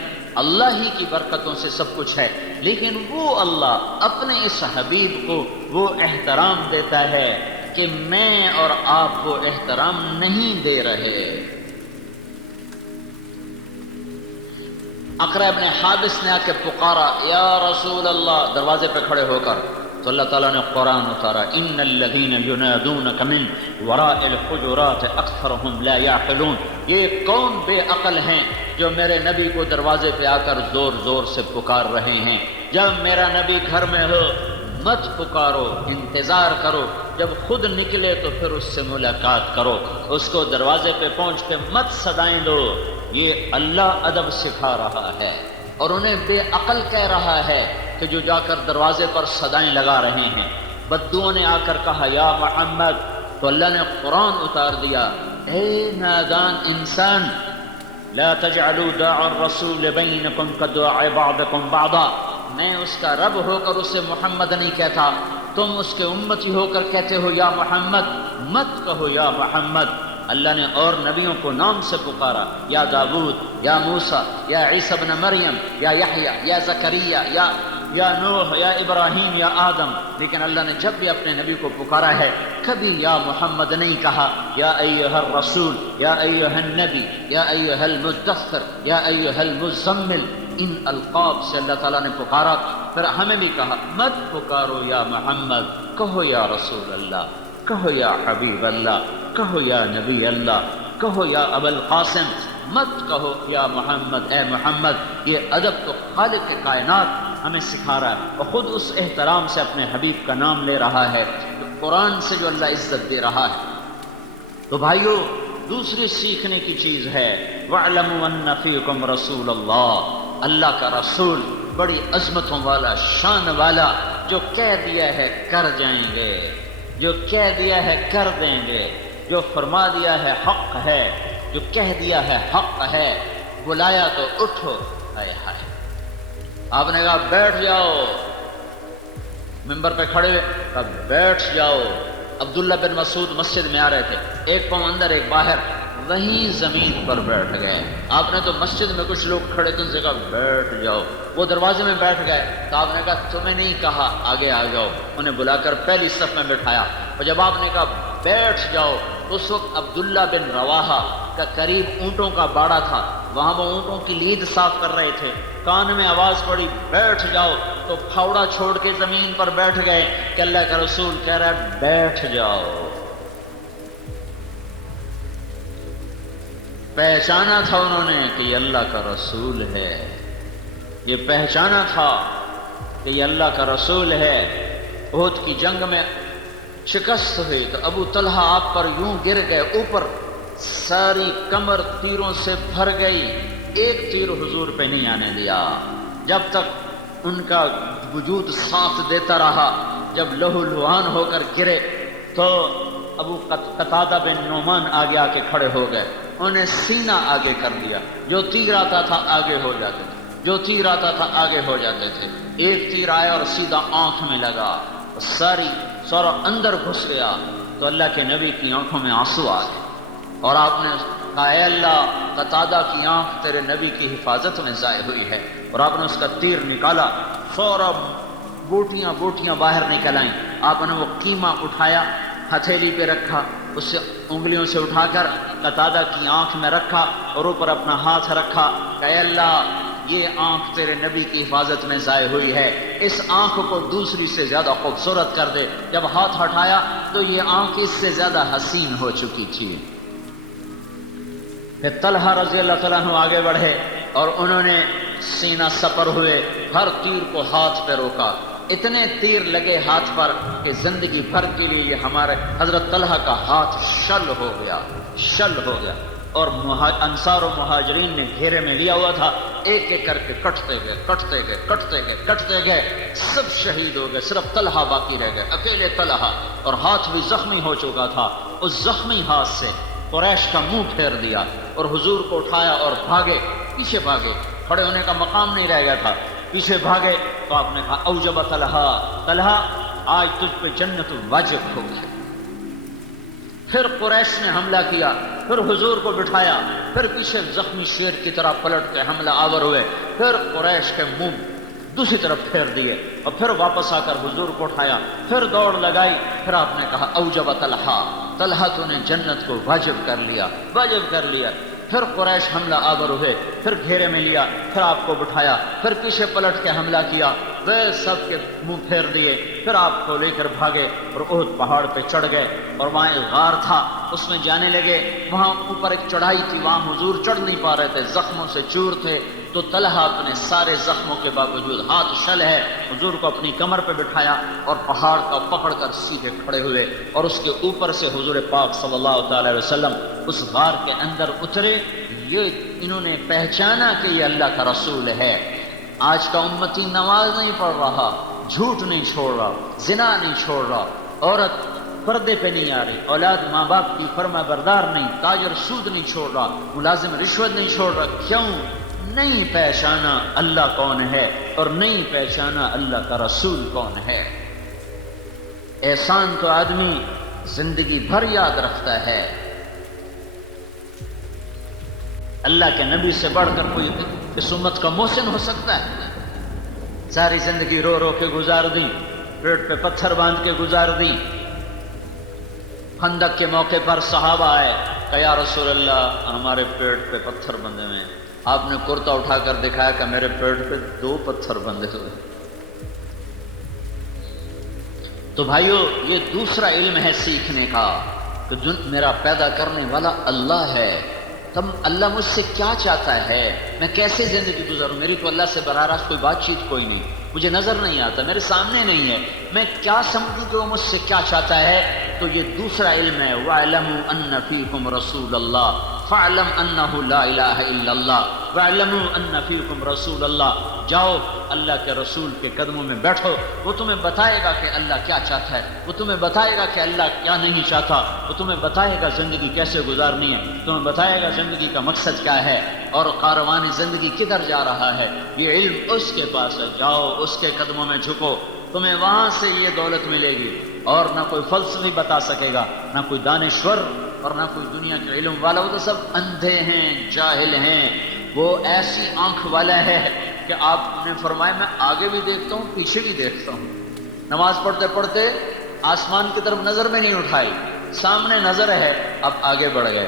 اللہ ہی کی برکتوں سے سب کچھ ہے، لیکن وہ اللہ اپنے اس حبیب کو وہ احترام دیتا ہے، کہ میں اور آپ کو احترام نہیں دے رہے۔ اقرا ابن حابس نے آ کے پکارا یا رسول اللہ، دروازے پہ کھڑے ہو کر، تو اللہ تعالیٰ نے قرآن اتارا، ان الذین ینادونک من وراء الحجرات اکثرهم لا یعقلون۔ یہ کون بے عقل ہیں جو میرے نبی کو دروازے پہ آ کر زور زور سے پکار رہے ہیں؟ جب میرا نبی گھر میں ہو مت پکارو، انتظار کرو، جب خود نکلے تو پھر اس سے ملاقات کرو، اس کو دروازے پہ پہنچ کے مت صدائیں دو۔ یہ اللہ ادب سکھا رہا ہے اور انہیں بے عقل کہہ رہا ہے کہ جو جا کر دروازے پر صدائیں لگا رہے ہیں۔ بدوؤں نے آ کر کہا یا محمد، تو اللہ نے قرآن اتار دیا، اے نادان انسان، لا تجعلوا داع الرسول بینکم کدعاء بعضکم بعضا۔ میں اس کا رب ہو کر اسے محمد نہیں کہتا، تم اس کے امتی ہو کر کہتے ہو یا محمد، مت کہو یا محمد۔ اللہ نے اور نبیوں کو نام سے پکارا، یا داود، یا موسیٰ، یا عیسیٰ ابن مریم، یا یحییٰ، یا زکریا، یا نوح، یا ابراہیم، یا آدم، لیکن اللہ نے جب بھی اپنے نبی کو پکارا ہے کبھی یا محمد نہیں کہا۔ یا ایھا الرسول، یا ایھا النبی، یا ایھا المدثر، یا ایھا المزمل، ان القاب سے اللہ تعالیٰ نے پکارا۔ پھر ہمیں بھی کہا مت پکارو یا محمد، کہو یا رسول اللہ، کہو یا حبیب اللہ، کہو یا نبی اللہ، کہو یا ابا القاسم، مت کہو یا محمد، اے محمد۔ یہ ادب تو خالق کائنات ہمیں سکھا رہا ہے اور خود اس احترام سے اپنے حبیب کا نام لے رہا ہے، قرآن سے جو اللہ عزت دے رہا ہے۔ تو بھائیو، دوسری سیکھنے کی چیز ہے وَاعْلَمُوا أَنَّ فِيكُمْ رَسُولَ اللَّهِ، اللہ کا رسول بڑی عظمتوں والا، شان والا، جو کہہ دیا ہے کر جائیں گے، جو کہہ دیا ہے کر دیں گے، جو فرما دیا ہے حق ہے، جو کہہ دیا ہے حق ہے، بلایا تو اٹھو، ہائے ہائے۔ آپ نے کہا بیٹھ جاؤ، ممبر پہ کھڑے ہوئے کہا بیٹھ جاؤ۔ عبداللہ بن مسعود مسجد میں آ رہے تھے، ایک پاؤں اندر ایک باہر، وہیں زمین پر بیٹھ گئے۔ آپ نے تو مسجد میں کچھ لوگ کھڑے تھے، ان سے کہا بیٹھ جاؤ، وہ دروازے میں بیٹھ گئے۔ تو آپ نے کہا تمہیں نہیں کہا آگے آ جاؤ، انہیں بلا کر پہلی صف میں بٹھایا۔ اور جب آپ نے کہا بیٹھ جاؤ، اس وقت عبداللہ بن رواحہ کا قریب اونٹوں کا باڑا تھا، وہاں وہ اونٹوں کی لید صاف کر رہے تھے، کان میں آواز پڑی بیٹھ جاؤ، تو پھاوڑا چھوڑ کے زمین پر بیٹھ گئے کہ اللہ کا رسول کہہ رہا ہے بیٹھ جاؤ۔ پہچانا تھا انہوں نے کہ یہ اللہ کا رسول ہے، یہ پہچانا تھا کہ یہ اللہ کا رسول ہے۔ احد کی جنگ میں شکست ہوئی تو ابو طلحہ آپ پر یوں گر گئے، اوپر ساری کمر تیروں سے بھر گئی، ایک تیر حضور پہ نہیں آنے دیا جب تک ان کا وجود ساتھ دیتا رہا۔ جب لہو لہان ہو کر گرے تو ابو قتادہ بن نعمان آگے آ کے کھڑے ہو گئے، انہیں سینہ آگے کر دیا، جو تیر آتا تھا آگے ہو جاتے تھے، جو تیر آتا تھا آگے ہو جاتے تھے۔ ایک تیر آیا اور سیدھا آنکھ میں لگا، سارا اندر گھس گیا، تو اللہ کے نبی کی آنکھوں میں آنسو آ گئے اور آپ نے کہا اے اللہ، قتادہ کی آنکھ تیرے نبی کی حفاظت میں ضائع ہوئی ہے، اور آپ نے اس کا تیر نکالا، فوراً بوٹیاں بوٹیاں باہر نکل آئیں۔ آپ نے وہ قیمہ اٹھایا، ہتھیلی پہ رکھا، اس سے انگلیوں سے اٹھا کر قتادہ کی آنکھ میں رکھا اور اوپر اپنا ہاتھ رکھا کہ اے اللہ، یہ آنکھ تیرے نبی کی حفاظت میں ضائع ہوئی ہے، اس آنکھ کو دوسری سے زیادہ خوبصورت کر دے۔ جب ہاتھ ہٹایا تو یہ آنکھ اس سے زیادہ حسین ہو چکی تھی۔ پھر طلحہ رضی اللہ تعالیٰ عنہ آگے بڑھے اور انہوں نے سینہ سپر ہوئے، ہر تیر کو ہاتھ پہ روکا، اتنے تیر لگے ہاتھ پر کہ زندگی بھر کے لیے یہ ہمارے حضرت طلحہ کا ہاتھ شل ہو گیا، اور انصار و مہاجرین نے گھیرے میں لیا ہوا تھا، ایک ایک کر کے کٹتے گئے، سب شہید ہو گئے، صرف طلحہ باقی رہ گئے، اکیلے طلحہ، اور ہاتھ بھی زخمی ہو چکا تھا۔ اس زخمی ہاتھ سے قریش کا منہ پھیر دیا اور حضور کو اٹھایا اور بھاگے، پیچھے بھاگے، کھڑے ہونے کا مقام نہیں رہ گیا تھا، پیچھے بھاگے تو آپ نے کہا اوجب طلحہ آج تجھ پہ جنت واجب ہوگی۔ پھر قریش نے حملہ کیا، پھر حضور کو بٹھایا، پھر پیچھے زخمی شیر کی طرح پلٹ کے حملہ آور ہوئے، پھر قریش کے منہ دوسری طرف پھیر دیے اور پھر واپس آ کر حضور کو اٹھایا، پھر دوڑ لگائی، پھر آپ نے کہا اوجب طلحہ، طلحہ تو نے جنت کو واجب کر لیا، واجب کر لیا۔ پھر قریش حملہ آور ہوئے، پھر گھیرے میں لیا، پھر آپ کو بٹھایا، پھر پیچھے پلٹ کے حملہ کیا، وہ سب کے منہ پھیر دیے، پھر آپ کو لے کر بھاگے اور احد پہاڑ پہ چڑھ گئے، اور وہاں ایک غار تھا اس میں جانے لگے، وہاں اوپر ایک چڑھائی تھی، وہاں حضور چڑھ نہیں پا رہے تھے، زخموں سے چور تھے، تو طلحہ اپنے سارے زخموں کے باوجود، ہاتھ شل ہے، حضور کو اپنی کمر پہ بٹھایا اور پہاڑ کا پکڑ کر سیدھے کھڑے ہوئے، اور اس کے اوپر سے حضور پاک صلی اللہ تعالی علیہ وسلم اس غار کے اندر اترے۔ یہ انہوں نے پہچانا کہ یہ اللہ کا رسول ہے۔ آج کا امتی نماز نہیں پڑھ رہا، جھوٹ نہیں چھوڑ رہا، زنا نہیں چھوڑ رہا، عورت پردے پہ نہیں آ رہی، اولاد ماں باپ کی فرما بردار نہیں، تاجر سود نہیں چھوڑ رہا، ملازم رشوت نہیں چھوڑ رہا۔ کیوں؟ نہیں پہچانا اللہ کون ہے، اور نہیں پہچانا اللہ کا رسول کون ہے۔ احسان تو آدمی زندگی بھر یاد رکھتا ہے، اللہ کے نبی سے بڑھ کر کوئی اس امت کا محسن ہو سکتا ہے؟ ساری زندگی رو رو کے گزار دی، پیٹ پہ پتھر باندھ کے گزار دی۔ خندق کے موقع پر صحابہ آئے کہ یا رسول اللہ ہمارے پیٹ پہ پتھر بندھے ہوئے ہیں۔ آپ نے کرتا اٹھا کر دکھایا کہ میرے پیٹ پہ 2 پتھر بندھے ہوئے۔ تو بھائیو، یہ دوسرا علم ہے سیکھنے کا کہ جو میرا پیدا کرنے والا اللہ ہے، تب اللہ مجھ سے کیا چاہتا ہے، میں کیسے زندگی گزاروں۔ میری تو اللہ سے براہ راست کوئی بات چیت کوئی نہیں، مجھے نظر نہیں آتا، میرے سامنے نہیں ہے، میں کیا سمجھوں کہ وہ مجھ سے کیا چاہتا ہے۔ تو یہ دوسرا علم ہے، وَاعْلَمُوا أَنَّ فِيكُمْ رَسُولَ اللَّهِ فَاعْلَمْ أَنَّهُ لَا إِلَٰهَ إِلَّا اللَّهُ وَاعْلَمُوا أَنَّ فِيكُمْ رَسُولَ اللَّهِ۔ جاؤ اللہ کے رسول کے قدموں میں بیٹھو، وہ تمہیں بتائے گا کہ اللہ کیا چاہتا ہے، وہ تمہیں بتائے گا کہ اللہ کیا نہیں چاہتا، وہ تمہیں بتائے گا زندگی کیسے گزارنی ہے، تمہیں بتائے گا زندگی کا مقصد کیا ہے اور کاروان زندگی کدھر جا رہا ہے۔ یہ علم اس کے پاس ہے، جاؤ اس کے قدموں میں جھکو، تمہیں وہاں سے یہ دولت ملے گی، اور نہ کوئی فلسفی بتا سکے گا، نہ کوئی دانشور اور نہ کوئی دنیا کے علم والا، وہ تو سب اندھے ہیں، جاہل ہیں۔ وہ ایسی آنکھ والا ہے کہ آپ نے فرمایا میں آگے بھی دیکھتا ہوں پیچھے بھی دیکھتا ہوں۔ نماز پڑھتے پڑھتے آسمان کی طرف نظر میں نہیں اٹھائی، سامنے نظر ہے، اب آگے بڑھ گئے،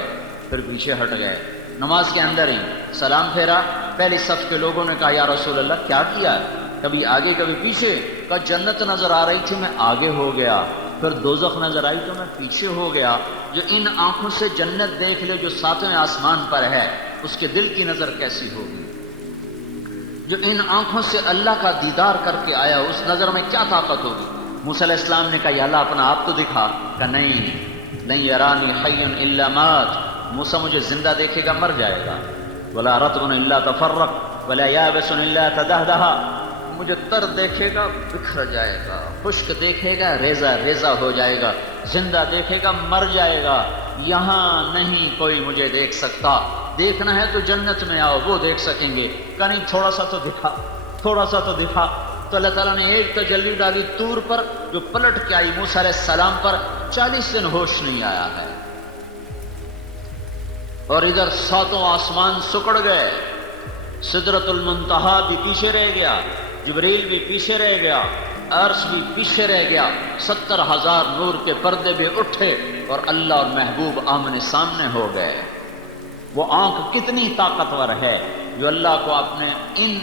پھر پیچھے ہٹ گئے، نماز کے اندر ہی سلام پھیرا، پہلی صف کے لوگوں نے کہا یا رسول اللہ کیا کیا، کبھی آگے کبھی پیچھے، کہا جنت نظر آ رہی تھی میں آگے ہو گیا، پھر دوزخ نظر آئی تو میں پیچھے ہو گیا۔ جو ان آنکھوں سے جنت دیکھ لے جو 7ویں آسمان پر ہے، اس کے دل کی نظر کیسی ہوگی؟ جو ان آنکھوں سے اللہ کا دیدار کر کے آیا، اس نظر میں کیا طاقت ہوگی؟ موسیٰ علیہ السلام نے کہا یا اللہ اپنا آپ تو دکھا، کہ نہیں یرانی حی الا مات، موسیٰ مجھے زندہ دیکھے گا مر جائے گا، ولا رطب الا تفرق ولا یابس الا تدہدہ، مجھے تر دیکھے گا بکھر جائے گا، خشک دیکھے گا ریزہ ریزہ ہو جائے گا، زندہ دیکھے گا مر جائے گا، یہاں نہیں کوئی مجھے دیکھ سکتا، دیکھنا ہے تو جنت میں آؤ وہ دیکھ سکیں گے۔ کہ نہیں تھوڑا سا تو دکھا، تھوڑا سا تو دکھا۔ تو اللہ تعالیٰ نے ایک تجلی ڈالی طور پر، جو پلٹ کے آئی موسیٰ علیہ السلام پر، 40 دن ہوش نہیں آیا ہے، اور ادھر 7 آسمان سکڑ گئے، سدرۃ المنتہا بھی پیچھے رہ گیا، جبریل بھی پیچھے رہ گیا، عرش بھی پیچھے رہ گیا، 70,000 نور کے پردے بھی اٹھے، اور اللہ اور محبوب آمنے سامنے ہو گئے۔ وہ آنکھ کتنی طاقتور ہے جو اللہ کو اپنے ان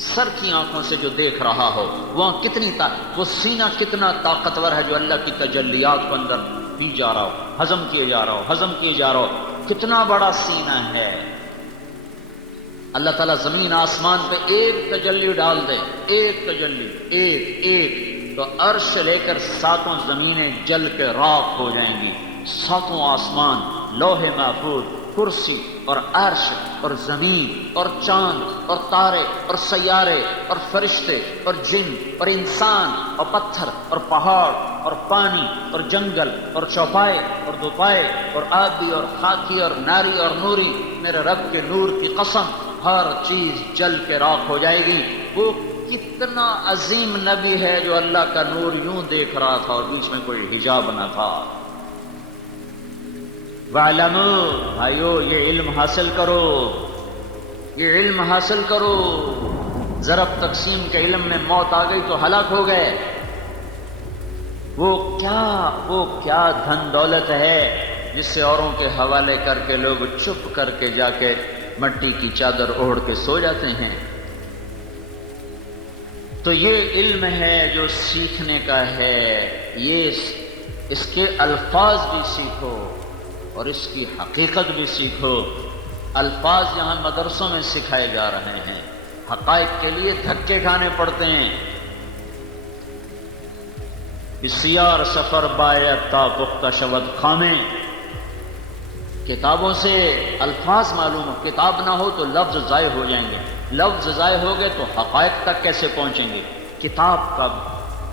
سر کی آنکھوں سے جو دیکھ رہا ہو، وہ کتنی وہ سینہ کتنا طاقتور ہے جو اللہ کی تجلیات کو اندر پی جا رہا ہو، ہضم کیے جا رہا ہو، ہضم کیے جا رہا ہو، کتنا بڑا سینہ ہے۔ اللہ تعالیٰ زمین آسمان پہ ایک تجلی ڈال دے، ایک تجلی، ایک تو عرش لے کر 7 زمینیں جل کے راکھ ہو جائیں گی، 7 آسمان، لوح محفوظ، کرسی اور عرش اور زمین اور چاند اور تارے اور سیارے اور فرشتے اور جن اور انسان اور پتھر اور پہاڑ اور پانی اور جنگل اور چوپائے اور دوپائے اور آبی اور خاکی اور ناری اور نوری، میرے رب کے نور کی قسم، ہر چیز جل کے راکھ ہو جائے گی۔ وہ کتنا عظیم نبی ہے جو اللہ کا نور یوں دیکھ رہا تھا اور بیچ میں کوئی حجاب نہ تھا۔ وَاعْلَمُوا، بھائیو یہ علم حاصل کرو، یہ علم حاصل کرو۔ ضرب تقسیم کے علم میں موت آ گئی تو ہلاک ہو گئے۔ وہ کیا دھن دولت ہے جس سے اوروں کے حوالے کر کے لوگ چپ کر کے جا کے مٹی کی چادر اوڑھ کے سو جاتے ہیں۔ تو یہ علم ہے جو سیکھنے کا ہے، یہ اس کے الفاظ بھی سیکھو اور اس کی حقیقت بھی سیکھو۔ الفاظ یہاں مدرسوں میں سکھائے جا رہے ہیں، حقائق کے لیے دھکے کھانے پڑتے ہیں۔ بسیار سفر باید تا پختہ شود خامے، کتابوں سے الفاظ معلوم ہو، کتاب نہ ہو تو لفظ ضائع ہو جائیں گے، لفظ ضائع ہو گئے تو حقائق تک کیسے پہنچیں گے؟ کتاب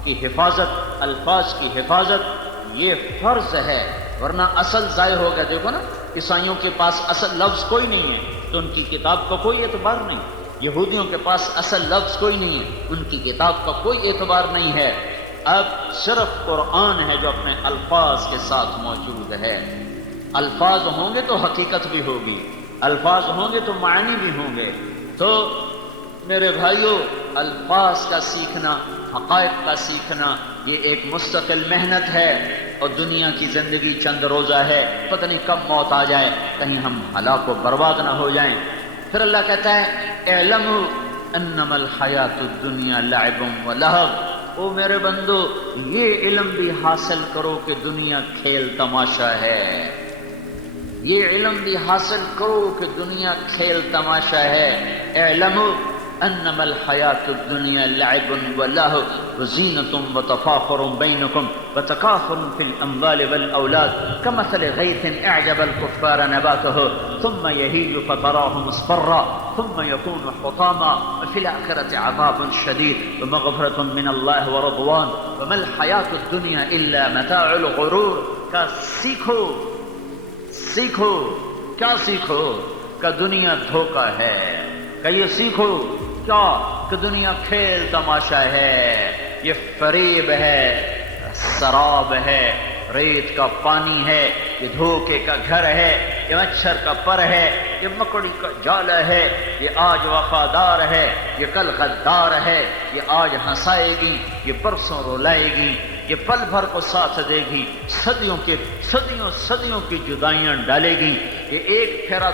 کی حفاظت، الفاظ کی حفاظت یہ فرض ہے، ورنہ اصل ضائع ہو گیا۔ دیکھو نا، عیسائیوں کے پاس اصل لفظ کوئی نہیں ہے تو ان کی کتاب کا کوئی اعتبار نہیں، یہودیوں کے پاس اصل لفظ کوئی نہیں ہے، ان کی کتاب کا کوئی اعتبار نہیں ہے۔ اب صرف قرآن ہے جو اپنے الفاظ کے ساتھ موجود ہے۔ الفاظ ہوں گے تو حقیقت بھی ہوگی، الفاظ ہوں گے تو معنی بھی ہوں گے۔ تو میرے بھائیوں، الفاظ کا سیکھنا، حقائق کا سیکھنا یہ ایک مستقل محنت ہے، اور دنیا کی زندگی چند روزہ ہے، پتہ نہیں کب موت آ جائے، کہیں ہم ہلاک و برباد نہ ہو جائیں۔ پھر اللہ کہتا ہے اعلموا انما الحیات الدنیا لعب و لہو، او میرے بندو یہ علم بھی حاصل کرو کہ دنیا کھیل تماشا ہے، یہ علم بھی حاصل کرو کہ دنیا کھیل تماشا ہے۔ اعلموا انما الحیات الدنیا لعب و لہو وزینۃ و تفاخر بینکم وتکاثر فی الاموال والاولاد کمثل غیث اعجب الکفار نباتہ ثم یہیج فتراہ مصفرا ثم یکون حطاما وفی الآخرة عذاب شدید ومغفرۃ من اللہ ورضوان وما الحیات الدنیا الا متاع الغرور۔ کا سیکھو کیا سیکھو کہ دنیا دھوکہ ہے، کہ یہ سیکھو کیا کہ دنیا کھیل تماشا ہے، یہ فریب ہے، سراب ہے، ریت کا پانی ہے، یہ دھوکے کا گھر ہے، یہ مچھر کا پر ہے، یہ مکڑی کا جال ہے، یہ آج وفادار ہے، یہ کل غدار ہے، یہ آج ہنسائے گی، یہ پرسوں رلائے گی، یہ پل بھر کو ساتھ دے گی، صدیوں کی جدائیاں ڈالے گی، یہ ایک پھیرا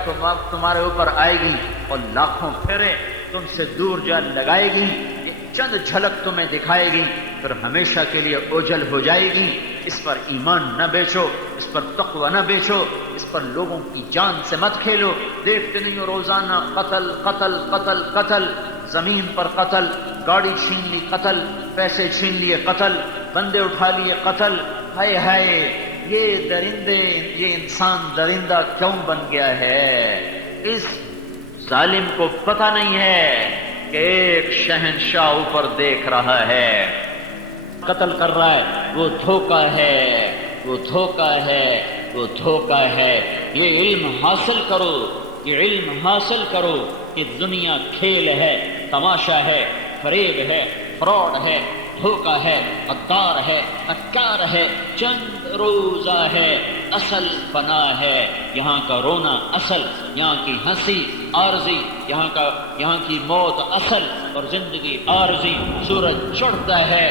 تمہارے اوپر آئے گی اور لاکھوں پھیرے تم سے دور جا لگائے گی، یہ چند جھلک تمہیں دکھائے گی، پھر ہمیشہ کے لیے اوجھل ہو جائے گی۔ اس پر ایمان نہ بیچو، اس پر تقوی نہ بیچو، اس پر لوگوں کی جان سے مت کھیلو۔ دیکھتے نہیں ہو روزانہ قتل قتل قتل قتل، زمین پر قتل، گاڑی چھین لی قتل، پیسے چھین لیے قتل، بندے اٹھا لیے قتل۔ ہائے ہائے، یہ درندے، یہ انسان درندہ کیوں بن گیا ہے؟ اس ظالم کو پتہ نہیں ہے کہ ایک شہنشاہ اوپر دیکھ رہا ہے، قتل کر رہا ہے، وہ دھوکہ ہے، وہ دھوکہ ہے، وہ دھوکہ ہے۔ یہ علم حاصل کرو، یہ علم حاصل کرو کہ دنیا کھیل ہے، تماشا ہے، فریب ہے، فراڈ ہے، دھوکہ ہے، غدار ہے، مکار ہے، چند روزہ ہے، اصل فنا ہے۔ یہاں کا رونا اصل، یہاں کی ہنسی عارضی، یہاں کی موت اصل اور زندگی عارضی۔ سورج چڑھتا ہے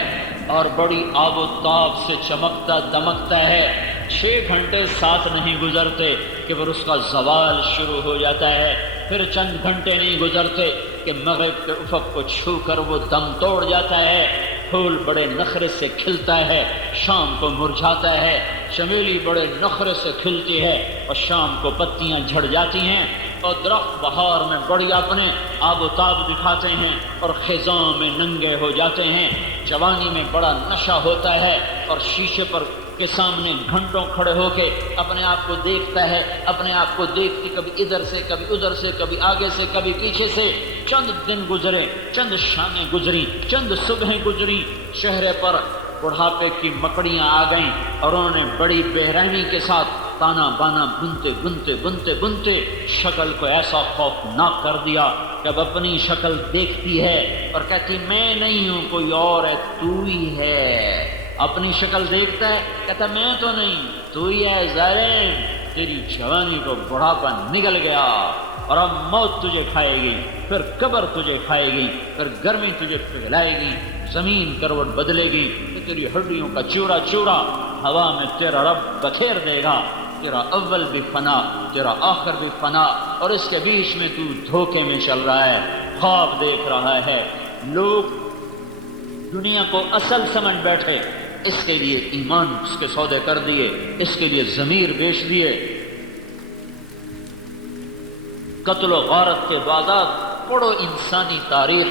اور بڑی آب و تاب سے چمکتا دمکتا ہے، 6 گھنٹے ساتھ نہیں گزرتے کہ پھر اس کا زوال شروع ہو جاتا ہے، پھر چند گھنٹے نہیں گزرتے کہ مغرب کے افق کو چھو کر وہ دم توڑ جاتا ہے۔ پھول بڑے نخرے سے کھلتا ہے، شام کو مرجھاتا ہے، چمیلی بڑے نخرے سے کھلتی ہے اور شام کو پتیاں جھڑ جاتی ہیں، اور درخت بہار میں بڑی اپنے آب و تاب دکھاتے ہیں اور خزاں میں ننگے ہو جاتے ہیں۔ جوانی میں بڑا نشہ ہوتا ہے اور شیشے پر کے سامنے گھنٹوں کھڑے ہو کے اپنے آپ کو دیکھتا ہے، اپنے آپ کو دیکھ کے کبھی ادھر سے کبھی ادھر سے، کبھی آگے سے کبھی پیچھے سے۔ چند دن گزرے، چند شامیں گزری، چند صبحیں گزری، چہرے پر بڑھاپے کی مکڑیاں آ گئیں اور انہوں نے بڑی بے رحمی کے ساتھ تانا بانا بنتے شکل کو ایسا خوفناک کر دیا کہ اب اپنی شکل دیکھتی ہے اور کہتی میں نہیں ہوں، کوئی اور ہے، تو ہی ہے۔ اپنی شکل دیکھتا ہے، کہتا میں تو نہیں، تو ہی ہے ظالم، تیری جوانی کو بڑھاپا نگل گیا اور اب موت تجھے کھائے گی، پھر قبر تجھے کھائے گی، پھر گرمی تجھے پگھلائے گی، زمین کروٹ بدلے گی، تو تیری ہڈیوں کا چورا چورا ہوا میں تیرا رب بکھیر دے گا۔ تیرا اول بھی فنا، تیرا آخر بھی فنا، اور اس کے بیچ میں تو دھوکے میں چل رہا ہے، خواب دیکھ رہا ہے۔ لوگ دنیا کو اصل سمجھ بیٹھے، اس کے لیے ایمان اس کے سودے کر دیے، اس کے لیے ضمیر بیچ دیے۔ قتل و غارت کے بازار پڑھو، انسانی تاریخ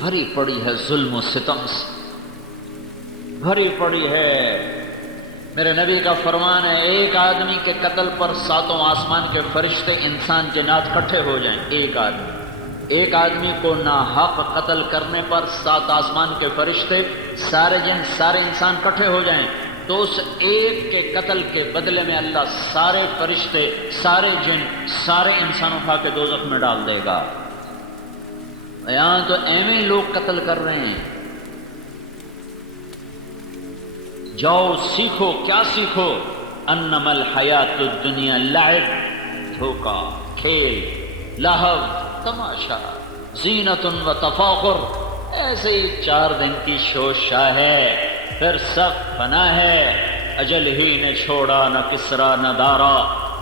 بھری پڑی ہے ظلم و ستم سے، بھری پڑی ہے۔ میرے نبی کا فرمان ہے، ایک آدمی کے قتل پر ساتوں آسمان کے فرشتے انسان جنات اکٹھے ہو جائیں۔ ایک آدمی کو ناحق قتل کرنے پر 7 آسمان کے فرشتے، سارے جن سارے انسان اکٹھے ہو جائیں، تو اس ایک کے قتل کے بدلے میں اللہ سارے فرشتے، سارے جن، سارے انسان اٹھا کے دوزخ میں ڈال دے گا۔ یہاں تو ایویں لوگ قتل کر رہے ہیں۔ جاؤ سیکھو، کیا سیکھو؟ انما الحیات الدنیا لعب، دھوکا، کھیل، لہو، تماشا، زینت و تفاخر، ایسے ہی 4 دن کی شوشا ہے، پھر سب فنا ہے۔ اجل ہی نے چھوڑا نہ کسرا نہ دارا،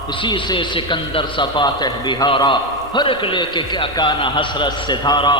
اسی سے سکندر سا فاتح بہارا، ہر ایک لے کے کیا کانا حسرت سے دھارا،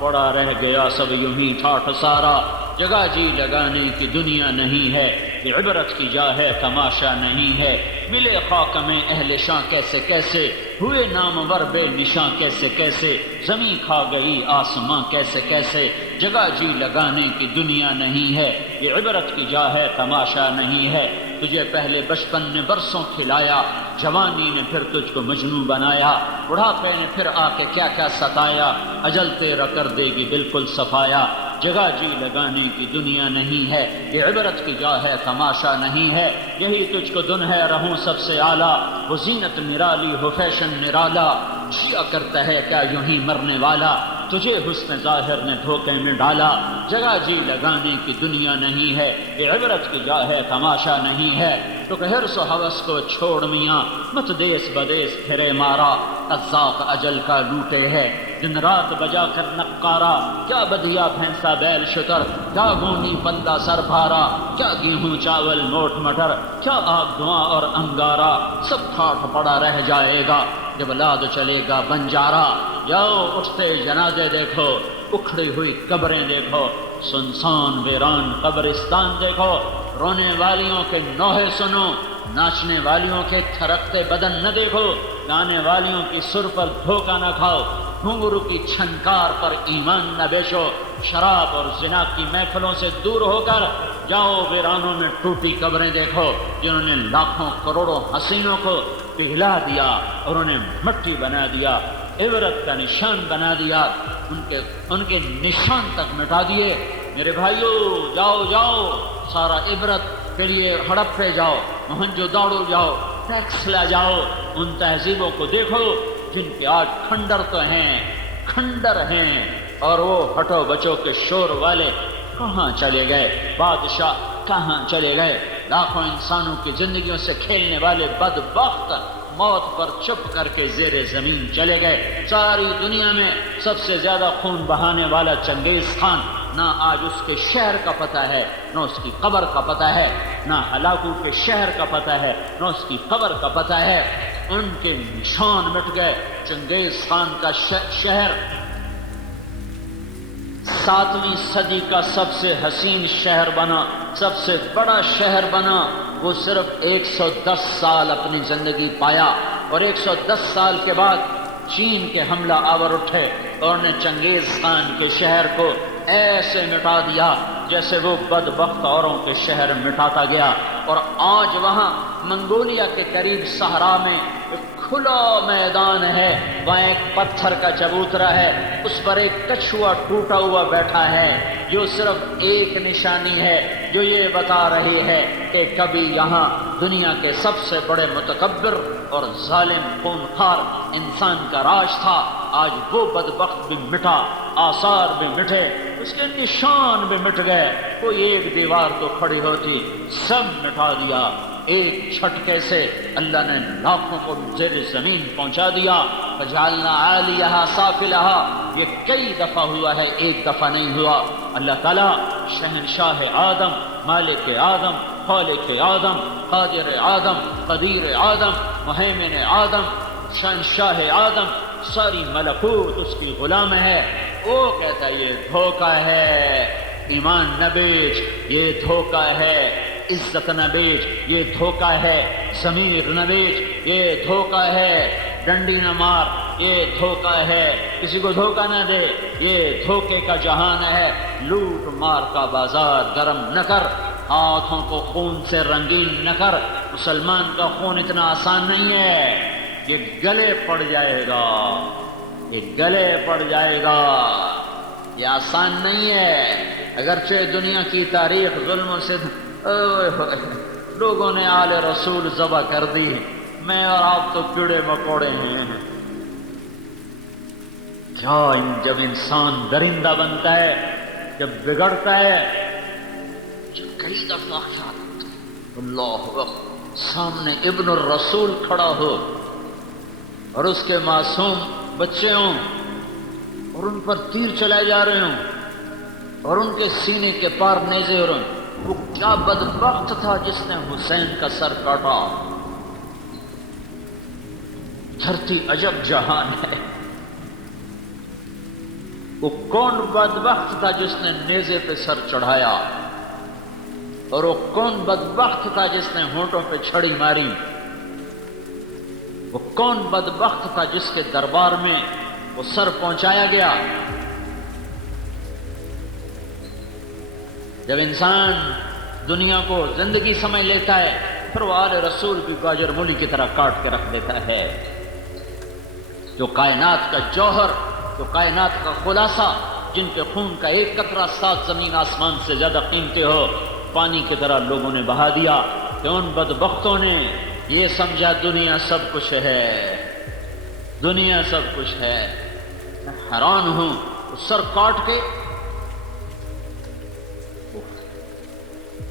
پڑا رہ گیا سب یوں ہی ٹھاٹھ سارا۔ جگہ جی لگانے کی دنیا نہیں ہے، یہ عبرت کی جا ہے تماشا نہیں ہے۔ ملے خاک میں اہل شاں کیسے کیسے، ہوئے نامور بے نشاں کیسے کیسے، زمین کھا گئی آسماں کیسے کیسے۔ جگہ جی لگانے کی دنیا نہیں ہے، یہ عبرت کی جا ہے تماشا نہیں ہے۔ تجھے پہلے بچپن نے برسوں کھلایا، جوانی نے پھر تجھ کو مجنون بنایا، بڑھاپے نے پھر آ کے کیا کیا ستایا، اجل تیرا کر دے گی بالکل صفایا۔ جگہ جی لگانے کی دنیا نہیں ہے، یہ عبرت کی جا ہے تماشا نہیں ہے۔ یہی تجھ کو دن ہے رہوں سب سے اعلیٰ، وہ زینت نرالی ہو فیشن نرالا، جیا کرتا ہے کیا یوں ہی مرنے والا، تجھے حسن ظاہر نے دھوکے میں ڈالا۔ جگہ جی لگانے کی دنیا نہیں ہے، یہ عبرت کی جا ہے تماشا نہیں ہے۔ تو کہ حرص و ہوس کو چھوڑ میاں، مت دیس بدیس پھرے مارا، قذاق اجل کا لوٹے ہے دن رات بجا کر نقارا۔ کیا بدیا بھینسا بیل شتر، کیا گونی بندہ سر بھارا، کیا گیہوں چاول موٹ مٹر، کیا آگ دھواں اور انگارا، سب ٹھاٹھ پڑا رہ جائے گا جب لاد چلے گا بنجارا۔ جاؤ اٹھتے جنازے دیکھو، اکھڑی ہوئی قبریں دیکھو، سنسان ویران قبرستان دیکھو، رونے والیوں کے نوحے سنو، ناچنے والیوں کے تھرکتے بدن نہ دیکھو، گانے والیوں کی سر پر دھوکہ نہ کھاؤ، گھنگرو کی چھنکار پر ایمان نہ بیچو، شراب اور زنا کی محفلوں سے دور ہو کر جاؤ ویرانوں میں ٹوٹی قبریں دیکھو، جنہوں نے لاکھوں کروڑوں حسینوں کو پگھلا دیا اور انہیں مٹی بنا دیا، عبرت کا نشان بنا دیا، ان کے نشان تک مٹا دیے۔ میرے بھائیو جاؤ جاؤ، سارا عبرت کے لیے ہڑپے جاؤ، موہنجو داڑو جاؤ، ٹیکسلا جاؤ، ان تہذیبوں کو دیکھو جن کے آج کھنڈر تو ہیں، کھنڈر ہیں، اور وہ ہٹو بچو کے شور والے کہاں چلے گئے، بادشاہ کہاں چلے گئے، لاکھوں انسانوں کی زندگیوں سے کھیلنے والے بدبخت موت پر چپ کر کے زیر زمین چلے گئے۔ ساری دنیا میں سب سے زیادہ خون بہانے والا چنگیز خان، نہ آج اس کے شہر کا پتہ ہے، نہ اس کی قبر کا پتہ ہے، نہ ہلاکو کے شہر کا پتہ ہے، نہ اس کی قبر کا پتہ ہے۔ ان کے نشان مٹ گئے۔ چنگیز خان کا شہر 7ویں صدی کا سب سے حسین شہر بنا، سب سے بڑا شہر بنا۔ وہ صرف 110 سال اپنی زندگی پایا، اور 110 سال کے بعد چین کے حملہ آور اٹھے اور نے چنگیز خان کے شہر کو ایسے مٹا دیا جیسے وہ بدبخت اوروں کے شہر مٹاتا گیا۔ اور آج وہاں منگولیا کے قریب صحرا میں ایک کھلا میدان ہے، وہاں ایک پتھر کا چبوترا ہے، اس پر ایک کچھوا ٹوٹا ہوا بیٹھا ہے، جو صرف ایک نشانی ہے جو یہ بتا رہی ہے کہ کبھی یہاں دنیا کے سب سے بڑے متکبر اور ظالم خونخوار انسان کا راج تھا۔ آج وہ بدبخت بھی مٹا، آثار بھی مٹے، اس کے نشان بھی مٹ گئے۔ کوئی ایک دیوار تو کھڑی ہوتی، سب مٹا دیا۔ ایک چھٹکے سے اللہ نے لاکھوں کو زیر زمین پہنچا دیا. فجعلنا عالیہا سافلہا، یہ کئی دفعہ ہوا ہے، ایک دفعہ نہیں ہوا. اللہ تعالیٰ شہنشاہ آدم، مالک آدم، خالق آدم، قادر آدم، قدیر آدم، مہیمن آدم، شہنشاہ آدم، ساری ملکوت اس کی غلام ہے. وہ کہتا ہے یہ دھوکہ ہے، ایمان نہ بیچ، یہ دھوکہ ہے. عزت نہ بیچ، یہ دھوکہ ہے. ضمیر نہ بیچ، یہ دھوکہ ہے. ڈنڈی نہ مار، یہ دھوکہ ہے. کسی کو دھوکہ نہ دے، یہ دھوکے کا جہان ہے. لوٹ مار کا بازار گرم نہ کر، ہاتھوں کو خون سے رنگین نہ کر. مسلمان کا خون اتنا آسان نہیں ہے، یہ گلے پڑ جائے گا، یہ گلے پڑ جائے گا، یہ آسان نہیں ہے. اگرچہ دنیا کی تاریخ ظلم و لوگوں نے آل رسول ذبح کر دی، میں اور آپ تو کیڑے مکوڑے ہیں. کیا جب انسان درندہ بنتا ہے، جب بگڑتا ہے، جب کئی دفعہ اللہ سامنے ابن الرسول کھڑا ہو اور اس کے معصوم بچے ہوں اور ان پر تیر چلائے جا رہے ہوں اور ان کے سینے کے پار نیزے ہو رہے ہوں. وہ کیا بدبخت تھا جس نے حسین کا سر کاٹا. دھرتی عجب جہان ہے. وہ کون بدبخت تھا جس نے نیزے پہ سر چڑھایا، اور وہ کون بدبخت تھا جس نے ہونٹوں پہ چھڑی ماری. وہ کون بدبخت تھا جس کے دربار میں وہ سر پہنچایا گیا. جب انسان دنیا کو زندگی سمجھ لیتا ہے، پھر وہ آل رسول بھی گاجر مولی کی طرح کاٹ کے رکھ دیتا ہے. جو کائنات کا جوہر، جو کائنات کا خلاصہ، جن کے خون کا ایک قطرہ 7 زمین آسمان سے زیادہ قیمتی ہو، پانی کی طرح لوگوں نے بہا دیا. کہ ان بدبختوں نے یہ سمجھا دنیا سب کچھ ہے، دنیا سب کچھ ہے. میں حیران ہوں، سر کاٹ کے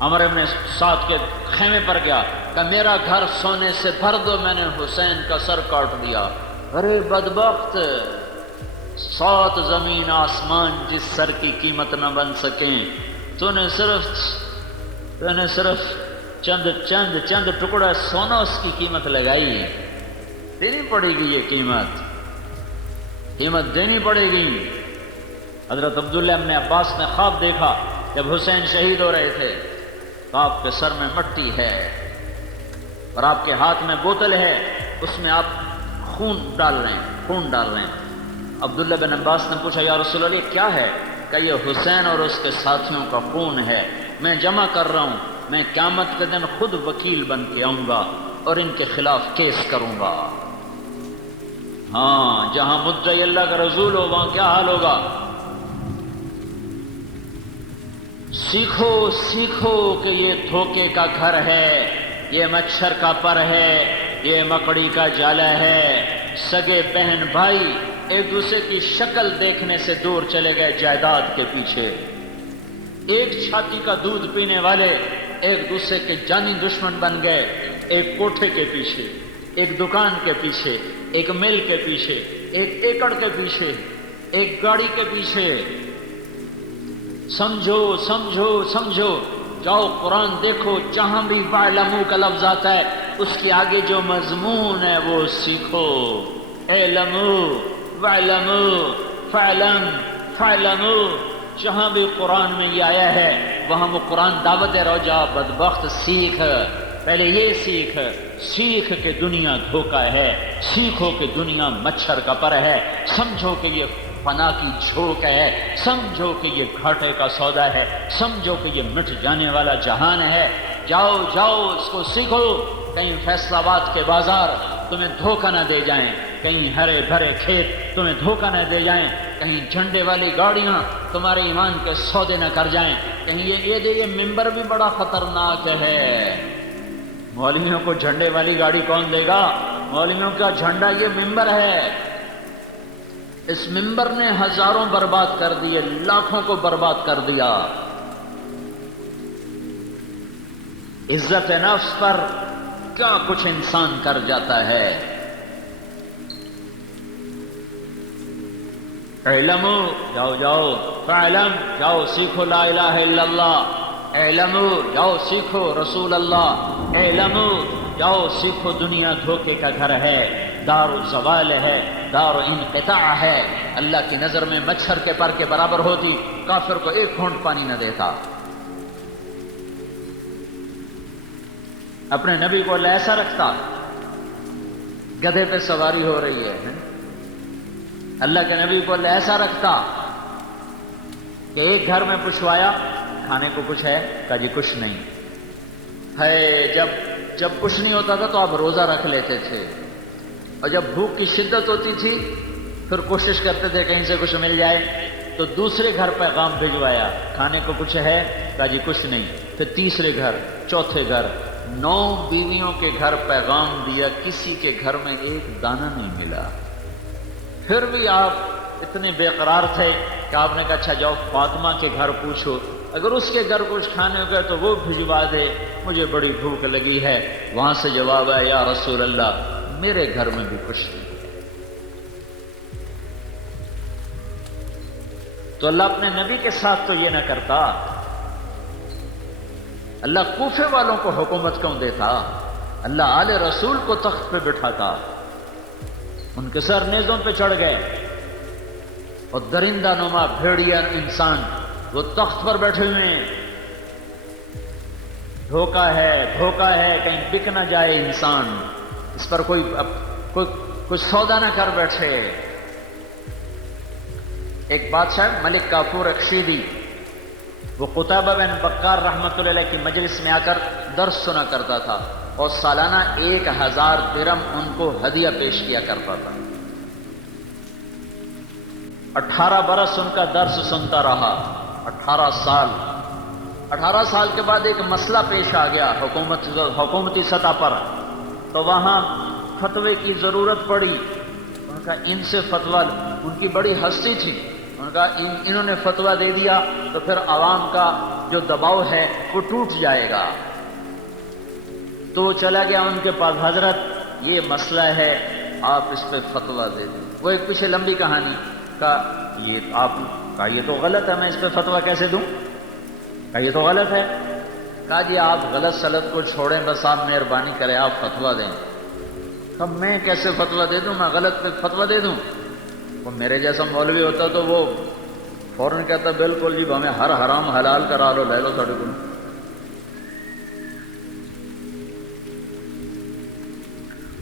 عمر بن سعد کے خیمے پر گیا کہ میرا گھر سونے سے بھر دو، میں نے حسین کا سر کاٹ دیا. ارے بدبخت، 7 زمین آسمان جس سر کی قیمت نہ بن سکیں، تو نے صرف چند ٹکڑا سونا اس کی قیمت لگائی. دینی پڑے گی، یہ قیمت دینی پڑے گی. حضرت عبداللہ ابن عباس نے خواب دیکھا جب حسین شہید ہو رہے تھے، تو آپ کے سر میں مٹی ہے اور آپ کے ہاتھ میں بوتل ہے، اس میں آپ خون ڈال رہے ہیں. عبداللہ بن عباس نے پوچھا یا رسول اللہ کیا ہے؟ کہ یہ حسین اور اس کے ساتھیوں کا خون ہے، میں جمع کر رہا ہوں، میں قیامت کے دن خود وکیل بن کے آؤں گا اور ان کے خلاف کیس کروں گا. ہاں، جہاں مدعی اللہ کا رسول ہو وہاں کیا حال ہوگا. سیکھو کہ یہ دھوکے کا گھر ہے، یہ مچھر کا پر ہے، یہ مکڑی کا جالا ہے. سگے بہن بھائی ایک دوسرے کی شکل دیکھنے سے دور چلے گئے جائیداد کے پیچھے. ایک چھاتی کا دودھ پینے والے ایک دوسرے کے جانی دشمن بن گئے، ایک کوٹھے کے پیچھے، ایک دکان کے پیچھے، ایک مل کے پیچھے، ایک ایکڑ کے پیچھے، ایک گاڑی کے پیچھے. سمجھو، جاؤ قرآن دیکھو، جہاں بھی وَاعْلَمُوا کا لفظ آتا ہے اس کے آگے جو مضمون ہے وہ سیکھو. اعلموا وَاعْلَمُوا فَاعْلَمُوا، جہاں بھی قرآن میں یہ آیا ہے وہاں وہ قرآن دعوت دے رہا. جا بدبخت، سیکھ، پہلے یہ سیکھ کہ دنیا دھوکہ ہے، سیکھو کہ دنیا مچھر کا پر ہے، سمجھو کہ یہ فنا کی جھوک ہے، سمجھو کہ یہ گھاٹے کا سودا ہے، سمجھو کہ یہ مٹ جانے والا جہان ہے. جاؤ اس کو سیکھو. کہیں فیصل آباد کے بازار تمہیں دھوکہ نہ دے جائیں، کہیں ہرے بھرے کھیت تمہیں دھوکہ نہ دے جائیں، کہیں جھنڈے والی گاڑیاں تمہارے ایمان کے سودے نہ کر جائیں، کہیں یہ ممبر بھی بڑا خطرناک ہے. مولویوں کو جھنڈے والی گاڑی کون دے گا؟ مولویوں کا جھنڈا یہ ممبر ہے. اس ممبر نے ہزاروں برباد کر دیے، لاکھوں کو برباد کر دیا. عزت نفس پر کیا کچھ انسان کر جاتا ہے۔ اعلموا، جاؤ جاؤ، فاعلم، جاؤ سیکھو لا الہ الا اللہ، اعلموا، جاؤ سیکھو رسول اللہ، اعلموا، جاؤ سیکھو دنیا دھوکے کا گھر ہے، دار الزوال ہے، دار انقطاع ہے۔ اللہ کی نظر میں مچھر کے پر کے برابر ہوتی، کافر کو ایک گھونٹ پانی نہ دیتا۔ اپنے نبی کو اللہ ایسا رکھتا، گدھے پہ سواری ہو رہی ہے، اللہ کے نبی کو اللہ ایسا رکھتا کہ ایک گھر میں پوچھوایا کھانے کو کچھ ہے، کہا جی کچھ نہیں ہے۔ جب کچھ نہیں ہوتا تھا تو آپ روزہ رکھ لیتے تھے، اور جب بھوک کی شدت ہوتی تھی پھر کوشش کرتے تھے کہیں سے کچھ مل جائے، تو دوسرے گھر پیغام بھجوایا، کھانے کو کچھ ہے، کہا جی کچھ نہیں۔ پھر تیسرے گھر، چوتھے گھر، 9 بیویوں کے گھر پیغام دیا، کسی کے گھر میں ایک دانہ نہیں ملا۔ پھر بھی آپ اتنے بے قرار تھے کہ آپ نے کہا اچھا جاؤ فاطمہ کے گھر پوچھو، اگر اس کے گھر کچھ کھانے ہوگا تو وہ بھجوا دے، مجھے بڑی بھوک لگی ہے۔ وہاں سے جواب ہے یا رسول اللہ میرے گھر میں بھی کچھ نہیں۔ تو اللہ اپنے نبی کے ساتھ تو یہ نہ کرتا، اللہ کوفے والوں کو حکومت کیوں دیتا؟ اللہ آل رسول کو تخت پہ بٹھاتا، ان کے سر نیزوں پہ چڑھ گئے، اور درندہ نما بھیڑیا انسان وہ تخت پر بیٹھے ہوئے ہیں۔ دھوکہ ہے کہیں بک نہ جائے انسان، اس پر کوئی سودا نہ کر بیٹھے۔ ایک بادشاہ ملک کافور اخشیدی، وہ قطبہ بن بکار رحمۃ اللہ علیہ کی مجلس میں آ کر درس سنا کرتا تھا، اور سالانہ 1000 درہم ان کو ہدیہ پیش کیا کرتا تھا۔ 18 برس ان کا درس سنتا رہا، 18 سال کے بعد ایک مسئلہ پیش آ گیا حکومتی سطح پر، تو وہاں فتوے کی ضرورت پڑی۔ ان کا ان سے فتویٰ، ان کی بڑی ہستی تھی، ان کا انہوں نے فتویٰ دے دیا تو پھر عوام کا جو دباؤ ہے وہ ٹوٹ جائے گا۔ تو وہ چلا گیا ان کے پاس، حضرت یہ مسئلہ ہے آپ اس پہ فتویٰ دے دیں۔ وہ ایک پیچھے لمبی کہانی کا، یہ تو غلط ہے، میں اس پہ فتویٰ کیسے دوں؟ کہا یہ تو غلط ہے۔ کہا جی آپ غلط سلط کو چھوڑیں، بس آپ مہربانی کریں آپ فتویٰ دیں۔ اب میں کیسے فتویٰ دے دوں؟ میں غلط پہ فتویٰ دے دوں؟ وہ میرے جیسا مولوی ہوتا تو وہ فوراً کہتا بالکل جی ہمیں ہر حرام حلال کرا لو، لے لو ساڑھے کو۔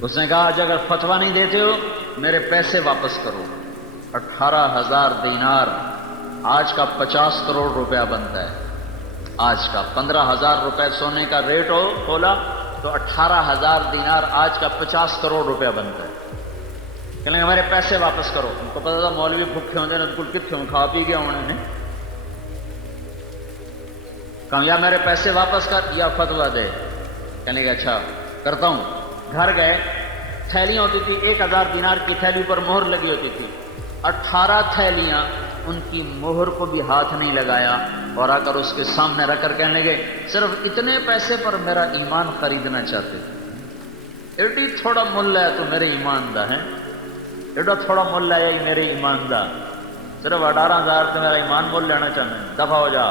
اس نے کہا اگر فتویٰ نہیں دیتے ہو میرے پیسے واپس کرو۔ 18,000 دینار آج کا 50 کروڑ روپیہ بنتا ہے۔ آج کا 15,000 روپے سونے کا ریٹ ہو کھولا تو 18,000 دینار آج کا 50 کروڑ روپیہ بنتا ہے۔ کہنے ہمارے پیسے واپس کرو۔ ان کو پتا تھا مولوی بھوکے ہوتے ہیں، کل کتنے کھا پی گیا انہوں نے۔ کہا یا میرے پیسے واپس کر یا فتویٰ دے۔ کہنے کہ اچھا کرتا ہوں۔ گھر گئے، تھیلیاں ہوتی تھی، 1000 دینار کی تھیلی پر مہر لگی ہوتی تھی، 18 تھیلیاں، ان کی مہر کو بھی ہاتھ نہیں لگایا، اور آ کر اس کے سامنے رکھ کر کہنے لگے صرف اتنے پیسے پر میرا ایمان خریدنا چاہتے تھے۔ ایڈی تھوڑا مل ہے تو میرے ایمان دا ہے، ایڈا تھوڑا مل ہے میرے ایمان دا، صرف 18,000 سے میرا ایمان مول لینا چاہتے ہیں، دفع ہو جا۔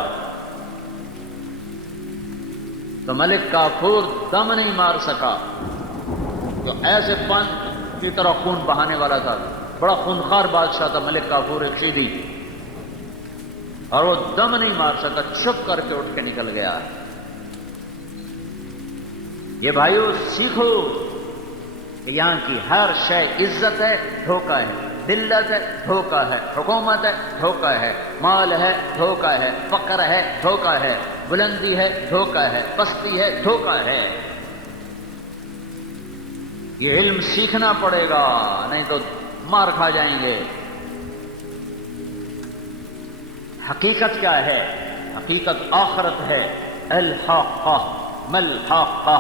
تو ملک کافور دم نہیں مار سکا، جو ایسے پن کی طرح خون بہانے والا تھا، بڑا خونخوار بادشاہ تھا ملک کافور اخشیدی، اور وہ دم نہیں مار سکا، چپ کر کے اٹھ کے نکل گیا۔ یہ بھائیو سیکھو کہ یہاں کی ہر شے عزت ہے، دھوکہ ہے، ذلت ہے، دھوکہ ہے، حکومت ہے، دھوکہ ہے، مال ہے، دھوکہ ہے، فقر ہے، دھوکہ ہے، بلندی ہے، دھوکہ ہے، پستی ہے، دھوکہ ہے۔ یہ علم سیکھنا پڑے گا، نہیں تو مار کھا جائیں گے۔ حقیقت کیا ہے؟ حقیقت آخرت ہے۔ الحاقہ ملحاقہ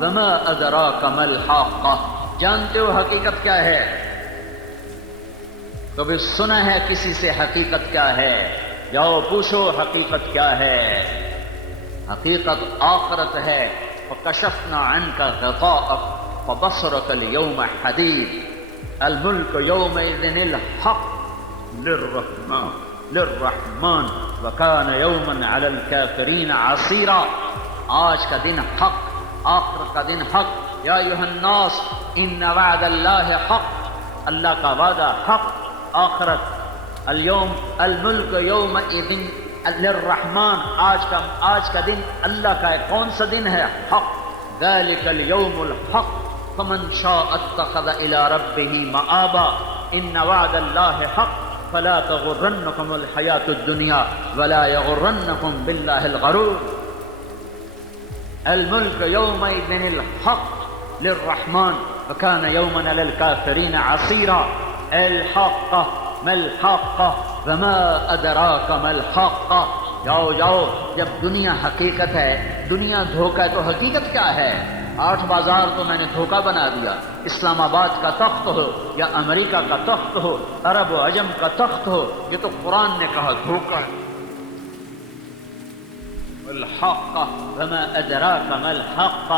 وما ادراک ملحاقہ، جانتے ہو حقیقت کیا ہے؟ کبھی سنا ہے کسی سے حقیقت کیا ہے؟ جاؤ پوچھو حقیقت کیا ہے۔ حقیقت آخرت ہے، وکشفنا عنک غطاءک فبصرک اليوم حدید الملک یومئذ الحق للرحمن وکان یوما علی الکافرین عسیرا. آج کا دن حق، آخر کا دن حق. یا ایھا الناس ان وعد اللہ حق، اللہ کا وعدہ حق. آخرت اليوم الملک یومئذ للرحمن، آج کا دن اللہ کا ہے. کون سا دن ہے؟ حق. ذلک الیوم الحق فمن شاء اتخذ الى ربه مآبا. ان وعد اللہ حق فلا تغرنکم الحیاۃ الدنیا ولا یغرنکم باللہ الغرور. الملک یومئذ الحق للرحمن وکان یوما علی الکافرین عسیرا. الحق ما الحق وما ادراک ما الحق. جاؤ جاؤ، جب دنیا حقیقت ہے، دنیا دھوکہ ہے، تو حقیقت کیا ہے؟ 8 بازار تو میں نے دھوکہ بنا دیا. اسلام آباد کا تخت ہو یا امریکہ کا تخت ہو، عرب و عجم کا تخت ہو، یہ تو قرآن نے کہا دھوکہ ہے. الحق وما ادراک ما الحق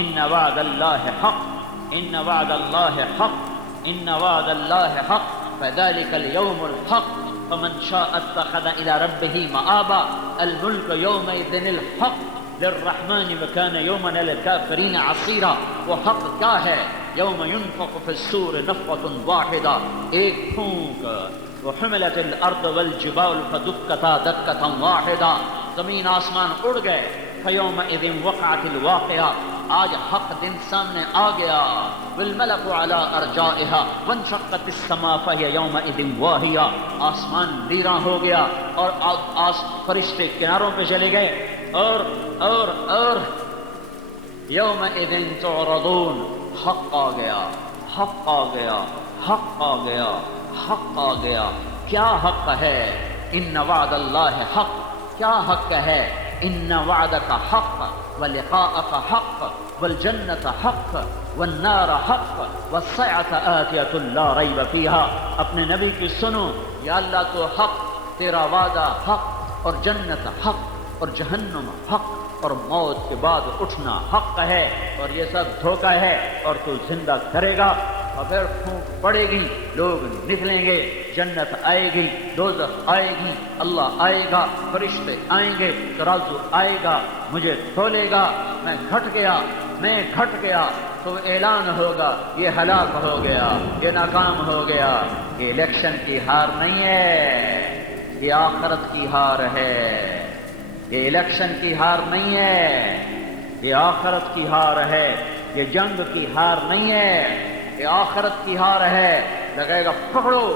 ان وعد اللہ حق ان وعد اللہ حق ان وعد اللہ حق فذلك اليوم الحق فمن شاء اتخذ الى ربه مآبا. الملك يومئذ الحق للرحمن وكان يوما للكافرين عسيرا. وہ حق کیا ہے؟ یوم ينفخ في الصور نفخة واحدة، ایک پھونک. وحملت الارض والجبال فدكتا دكة واحدة، زمین آسمان اڑ گئے. فيومئذ وقعت الواقعة، آج حق دن سامنے آ گیا. والملك على ارجائها وانشقت السماء فهي يومئذ واهية، آسمان ویراں ہو گیا اور فرشتے کناروں پہ چلے گئے. اور یومئذ تعرضون، حق آ گیا، حق آ گیا، حق آ گیا، حق آ گیا. کیا حق ہے؟ ان وعد اللہ حق. کیا حق ہے؟ ان وعدک حق ولقاءک حق والجنت حق والنار حق والسعة آتیۃ لا ریب فیہا. اپنے نبی کی سنو، یا اللہ تو حق، تیرا وعدہ حق، اور جنت حق، اور جہنم حق، اور موت کے بعد اٹھنا حق ہے، اور یہ سب دھوکہ ہے، اور تو زندہ کرے گا. اور پھر پھونک پڑے گی، لوگ نکلیں گے، جنت آئے گی، دوزخ آئے گی، اللہ آئے گا، فرشتے آئیں گے، ترازو آئے گا، مجھے تولے گا. میں گھٹ گیا تو اعلان ہوگا یہ ہلاک ہو گیا، یہ ناکام ہو گیا. یہ الیکشن کی ہار نہیں ہے، یہ آخرت کی ہار ہے. یہ الیکشن کی ہار نہیں ہے، یہ آخرت کی ہار ہے. یہ جنگ کی ہار نہیں ہے، یہ آخرت کی ہار ہے. لگے گا پکڑو،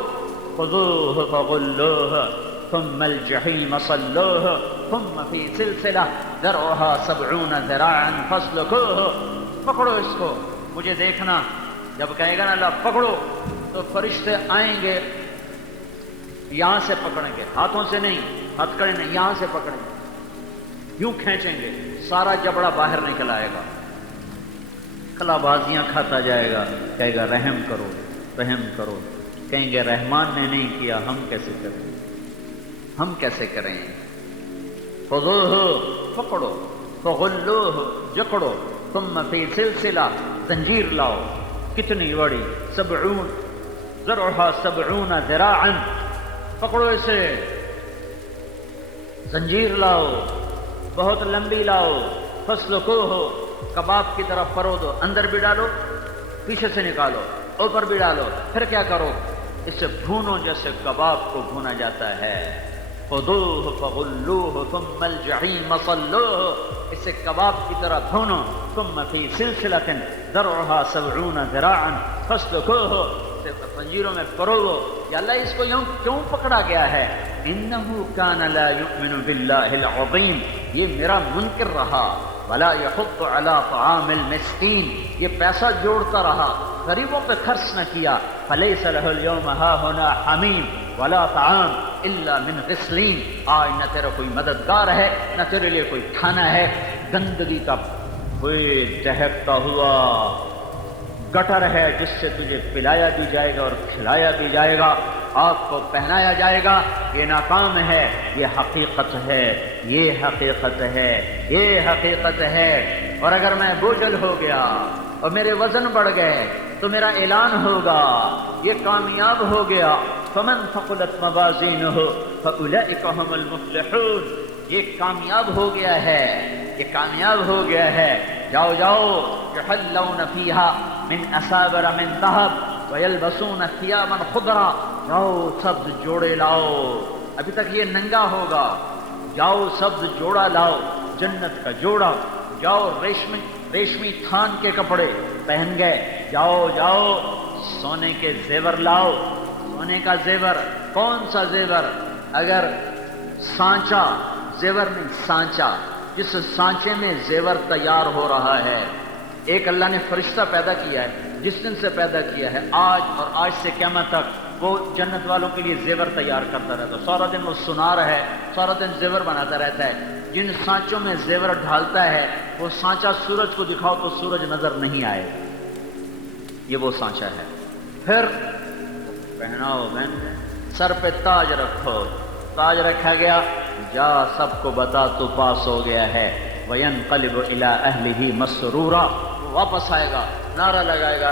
خذوہ فغلوہ ثم الجحیم صلوہ ثم فی سلسلہ ذرعہا 70 ذراعا فاسلکوہ. پکڑو اس کو، مجھے دیکھنا. جب کہے گا نا اللہ پکڑو، تو فرشتے آئیں گے، یہاں سے پکڑیں گے، ہاتھوں سے نہیں، ہتھ کڑے نہیں، یہاں سے پکڑیں گے، یوں کھینچیں گے، سارا جبڑا باہر نکل آئے گا، کلا بازیاں کھاتا جائے گا. کہے گا رحم کرو، رحم کرو. کہیں گے رحمان نے نہیں کیا، ہم کیسے کریں، ہم کیسے کریں. خذوہ، پکڑو، فغلوہ، جکڑو، ثم فی سلسلہ، زنجیر لاؤ. کتنی بڑی؟ 70 ذرعہا 70 ذراعا. پکڑو اسے، زنجیر لاؤ، بہت لمبی لاؤ. فاسلکوہ، کباب کی طرف فرو دو، اندر بھی ڈالو، پیچھے سے نکالو، اوپر بھی ڈالو. پھر کیا کرو؟ اسے بھونو جیسے کباب کو بھونا جاتا ہے. خذوہ فغلوہ ثم الجحیم صلوہ، اسے کباب کی طرح بھونو. ثم فی سلسلۃ ذرعہا 70 ذراعا فاسلکوہ، زنجیروں میں پرو. یا اللہ اس کو یوں کیوں پکڑا گیا ہے؟ انہ کان لا یؤمن باللہ العظیم، یہ میرا منکر رہا. ولا یحض علی طعام المسکین، یہ پیسہ جوڑتا رہا، غریبوں پہ خرچ نہ کیا. فلیس لہ اليوم ہاہنا حمیم ولا طعام الا من غسلین. آج نہ تیرا کوئی مددگار ہے، نہ تیرے لیے کوئی کھانا ہے. گندگی کا کوئی دہکتا ہوا گٹر ہے جس سے تجھے پلایا بھی جائے گا اور کھلایا بھی جائے گا، آپ کو پہنایا جائے گا. یہ ناکام ہے، یہ حقیقت ہے، یہ حقیقت ہے، یہ حقیقت ہے. اور اگر میں بوجھل ہو گیا اور میرے وزن بڑھ گئے تو میرا اعلان ہوگا یہ کامیاب ہو گیا، فمن ثقلت موازینہ فاولئک هم المفلحون، یہ کامیاب ہو گیا ہے، یہ کامیاب ہو گیا ہے۔ جاؤ جاؤ، یحلون فیہا من اساور من ذہب ویلبسون ثیابا خضرا، جاؤ سبز جوڑے لاؤ، ابھی تک یہ ننگا ہوگا، جاؤ سبز جوڑا لاؤ، جنت کا جوڑا، جاؤ ریشمی تھان کے کپڑے پہن گئے، جاؤ جاؤ سونے کے زیور لاؤ، سونے کا زیور، کون سا زیور؟ اگر سانچا، زیور نہیں سانچا، جس سانچے میں زیور تیار ہو رہا ہے، ایک اللہ نے فرشتہ پیدا کیا ہے، جس دن سے پیدا کیا ہے آج اور آج سے قیامت تک وہ جنت والوں کے لیے زیور تیار کرتا رہتا ہے، سارا دن وہ سنار ہے، سارا دن زیور بناتا رہتا ہے۔ جن سانچوں میں زیور ڈھالتا ہے وہ سانچا سورج کو دکھاؤ تو سورج نظر نہیں آئے، یہ وہ سانچا ہے۔ پھر پہناؤ بہن، سر پہ تاج رکھو، تاج رکھا گیا، جا سب کو بتا تو پاس ہو گیا ہے، وَيَنْقَلِبُ إِلَىٰ أَهْلِهِ مَسْرُورًا، وہ واپس آئے گا، نعرہ لگائے گا،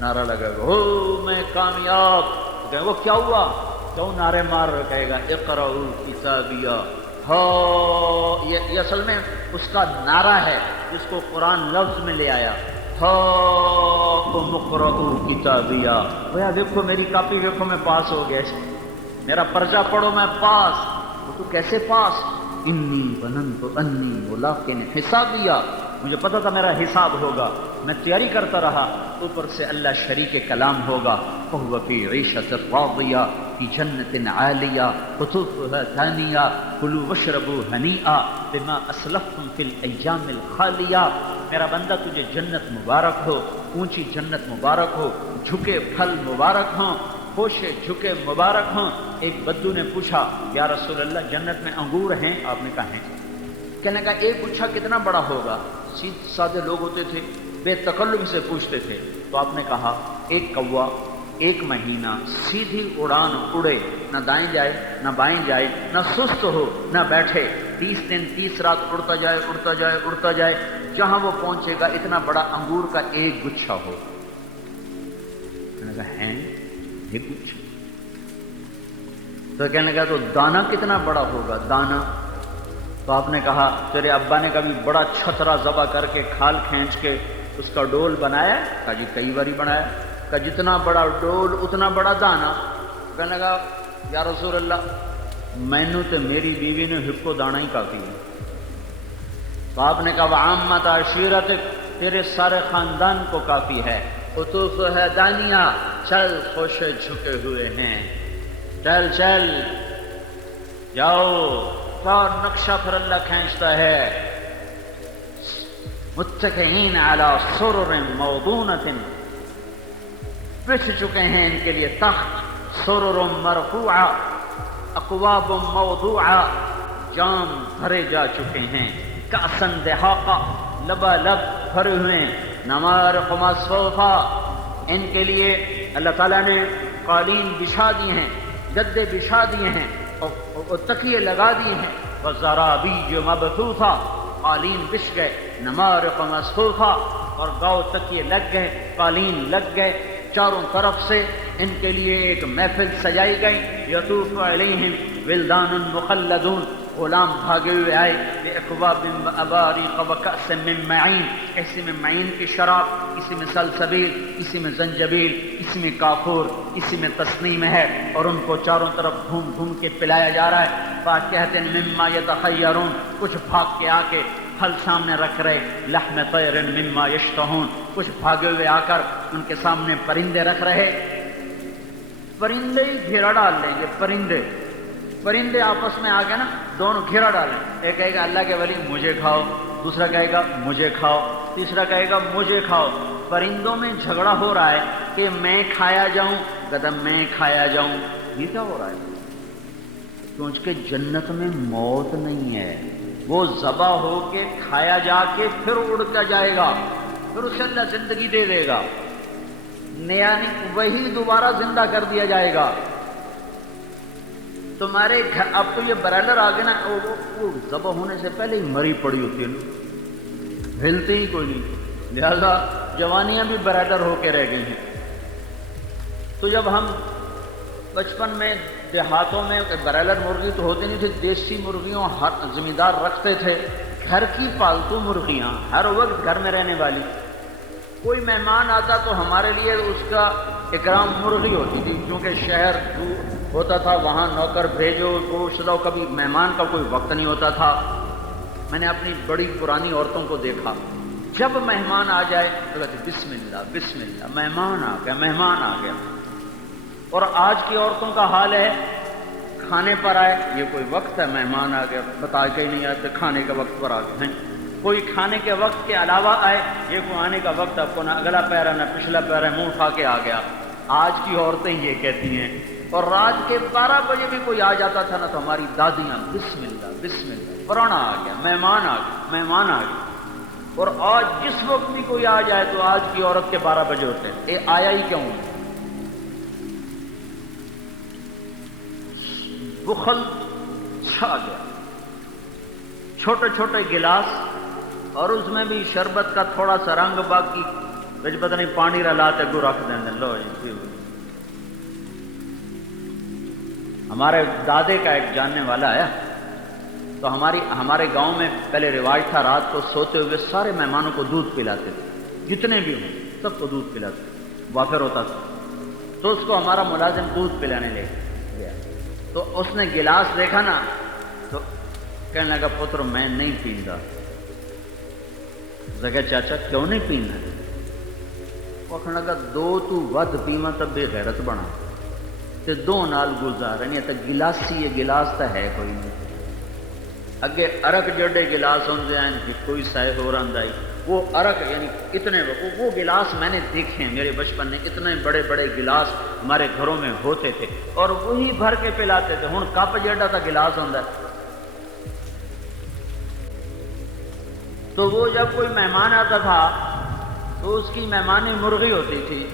نعرہ لگائے گا، ہو میں کامیاب، کہیں وہ کیا ہوا؟ کیوں نعرے مار رہا، کہے گا اقرؤوا کتابیہ، ہو یہ اصل میں اس کا نعرہ ہے جس کو قرآن لفظ میں لے آیا، اقرؤوا کتابیہ، بھیا دیکھو میری کاپی دیکھو میں پاس ہو گیا، میرا پرچہ پڑھو میں پاس، تو کیسے پاس؟ انی ظننت انی ملاق حسابیہ، مجھے پتا تھا میرا حساب ہوگا، میں تیاری کرتا رہا، اوپر سے اللہ شریک کلام ہوگا، فہو فی عیشۃ راضیہ فی جنت عالیہ قطوفها دانیہ کلوا واشربوا ہنیئا بما اسلفتم فی الایام الخالیہ، میرا بندہ تجھے جنت مبارک ہو، اونچی جنت مبارک ہو، جھکے پھل مبارک ہوں، خوشے جھکے مبارک ہوں۔ ایک بدو نے پوچھا یا رسول اللہ جنت میں انگور ہیں؟ آپ نے کہا ہیں۔ کہنے کا ایک گچھا کتنا بڑا ہوگا؟ سادے لوگ ہوتے تھے، بے تکلف سے پوچھتے تھے، تو آپ نے کہا ایک کوا ایک مہینہ سیدھی اڑان اڑے، نہ دائیں جائے نہ بائیں جائے، نہ سست ہو نہ بیٹھے، 30 دن 30 رات اڑتا جائے اڑتا جائے اڑتا جائے، جہاں وہ پہنچے گا اتنا بڑا انگور کا ایک گچھا ہو۔ میں نے کہا ہیں ایک گچھا؟ تو کہنے لگا تو دانا کتنا بڑا ہوگا؟ دانا؟ تو آپ نے کہا تیرے ابا نے کبھی بڑا چھترا ذبح کر کے کھال کھینچ کے اس کا ڈول بنایا؟ کہا جی کئی باری بنایا۔ کہا جتنا بڑا ڈول اتنا بڑا دانا؟ کہنے لگا یا رسول اللہ مینو تو میری بیوی نے ہکو دانا ہی کافی ہے۔ تو آپ نے کہا وعامت عشیرت، تیرے سارے خاندان کو کافی ہے۔ قطوف ہے دانیہ، چل خوش جھکے ہوئے ہیں، چل چل جاؤ۔ اور نقشہ پھر اللہ کھینچتا ہے، متکئین علی سرر موضونۃ، بچھ چکے ہیں ان کے لیے تخت، سرر مرفوعہ، اکواب موضوعہ، جام بھرے جا چکے ہیں، کأسا دہاقہ، لبالب بھرے ہوئے، نمارق مصفوفہ، ان کے لیے اللہ تعالیٰ نے قالین بچھا دیے ہیں، گدے بچھا دیے ہیں اور تکیے لگا دیے ہیں، وزرابیج مبثوثہ، قالین بچھ گئے، نمارق مصفوفہ، اور گاؤ تکیے لگ گئے، قالین لگ گئے، چاروں طرف سے ان کے لیے ایک محفل سجائی گئی، یطوف علیہم ولدان مخلدون، غلام بھاگے ہوئے آئے، بِأَكْوَابٍ وَأَبَارِيقَ وَكَأْسٍ مِّن مَّعِينٍ، کسی میں معین کی شراب، کسی میں سلسبیل، کسی میں زنجبیل، کسی میں کافور، کسی میں تسنیم ہے، اور ان کو چاروں طرف گھوم گھوم کے پلایا جا رہا ہے۔ فَاكِهَةٍ مِّمَّا يَتَخَيَّرُونَ، کچھ بھاگ کے آ کے پھل سامنے رکھ رہے، لحم طیر مما یشتہون، کچھ بھاگے ہوئے آ کر ان کے سامنے پرندے رکھ رہے، پرندے ہی گھیرا ڈال لیں گے، پرندے آپس میں آ کے نا دونوں گھیرا ڈالیں، ایک کہے گا اللہ کے ولی مجھے کھاؤ، دوسرا کہے گا مجھے کھاؤ، تیسرا کہے گا مجھے کھاؤ، پرندوں میں جھگڑا ہو رہا ہے کہ میں کھایا جاؤں، کہتا میں کھایا جاؤں، یہ کیا ہو رہا ہے؟ کیونکہ جنت میں موت نہیں ہے، وہ ذبح ہو کے کھایا جا کے پھر اڑ کے جائے گا، پھر اسے اللہ زندگی دے دے گا، یعنی وہی دوبارہ زندہ کر دیا جائے گا۔ تمہارے گھر اب تو یہ برائلر آ گیا نا، وہ ذبح ہونے سے پہلے ہی مری پڑی ہوتی ہے، ہلتی ہی کوئی نہیں، لہذا جوانیاں بھی برائلر ہو کے رہ گئی ہیں۔ تو جب ہم بچپن میں دیہاتوں میں برائلر مرغی تو ہوتی نہیں تھی، دیسی مرغیوں ہر زمیندار رکھتے تھے، گھر کی پالتو مرغیاں ہر وقت گھر میں رہنے والی۔ کوئی مہمان آتا تو ہمارے لیے اس کا اکرام مرغی ہوتی تھی، کیونکہ شہر ہوتا تھا، وہاں نوکر بھیجو گوشت لاؤ، کبھی مہمان کا کوئی وقت نہیں ہوتا تھا۔ میں نے اپنی بڑی پرانی عورتوں کو دیکھا، جب مہمان آ جائے تو کہتے بسم اللہ بسم اللہ، مہمان آ گیا مہمان آ گیا۔ اور آج کی عورتوں کا حال ہے، کھانے پر آئے یہ کوئی وقت ہے، مہمان آ گیا بتا کے نہیں آتے، کھانے کے وقت پر آ گئے ہیں۔ کوئی کھانے کے وقت کے علاوہ آئے، یہ کوئی آنے کا وقت آپ کو نہ اگلا پیر ہے نہ پچھلا پیر ہے، منہ اٹھا کے آ گیا۔ آج کی عورتیں یہ کہتی ہیں، اور رات کے 12 بجے بھی کوئی آ جاتا تھا نا تو ہماری دادیاں بسم اللہ بسم اللہ، پرانا آ گیا مہمان آ گیا مہمان آ گیا۔ اور آج جس وقت بھی کوئی آ جائے تو آج کی عورت کے 12 بجے ہوتے ہیں، یہ آیا ہی کیوں؟ بخل چھا گیا۔ چھوٹے چھوٹے گلاس، اور اس میں بھی شربت کا تھوڑا سا رنگ باقی، بچ پتہ نہیں پانی رلاتے گو رکھ دیں، لو جی۔ ہمارے دادے کا ایک جاننے والا ہے، تو ہمارے گاؤں میں پہلے رواج تھا، رات کو سوتے ہوئے سارے مہمانوں کو دودھ پلاتے تھے، جتنے بھی ہوں سب کو دودھ پلاتے تھے، وافر ہوتا تھا۔ تو اس کو ہمارا ملازم دودھ پلانے لے گیا، تو اس نے گلاس دیکھا نا تو کہنے لگا پتر میں نہیں پیندا۔ کہا چاچا کیوں نہیں پینا؟ وہ کہنے لگا دو تو ود پیواں تو بے غیرت بنا، تے دو نال گزارا نہیں، تو گلاسی یہ گلاس تو ہے کوئی نہیں۔ اگے عرق جڑے گلاس ہوندے ہیں کہ کوئی سائے ہو رہا ہے، وہ عرق یعنی اتنے وہ گلاس میں نے دیکھے، میرے بچپن میں اتنے بڑے بڑے گلاس ہمارے گھروں میں ہوتے تھے، اور وہی بھر کے پلاتے تھے۔ ہن کپ جڑا تا گلاس ہوندا ہے، تو وہ جب کوئی مہمان آتا تھا تو اس کی مہمانی مرغی ہوتی تھی۔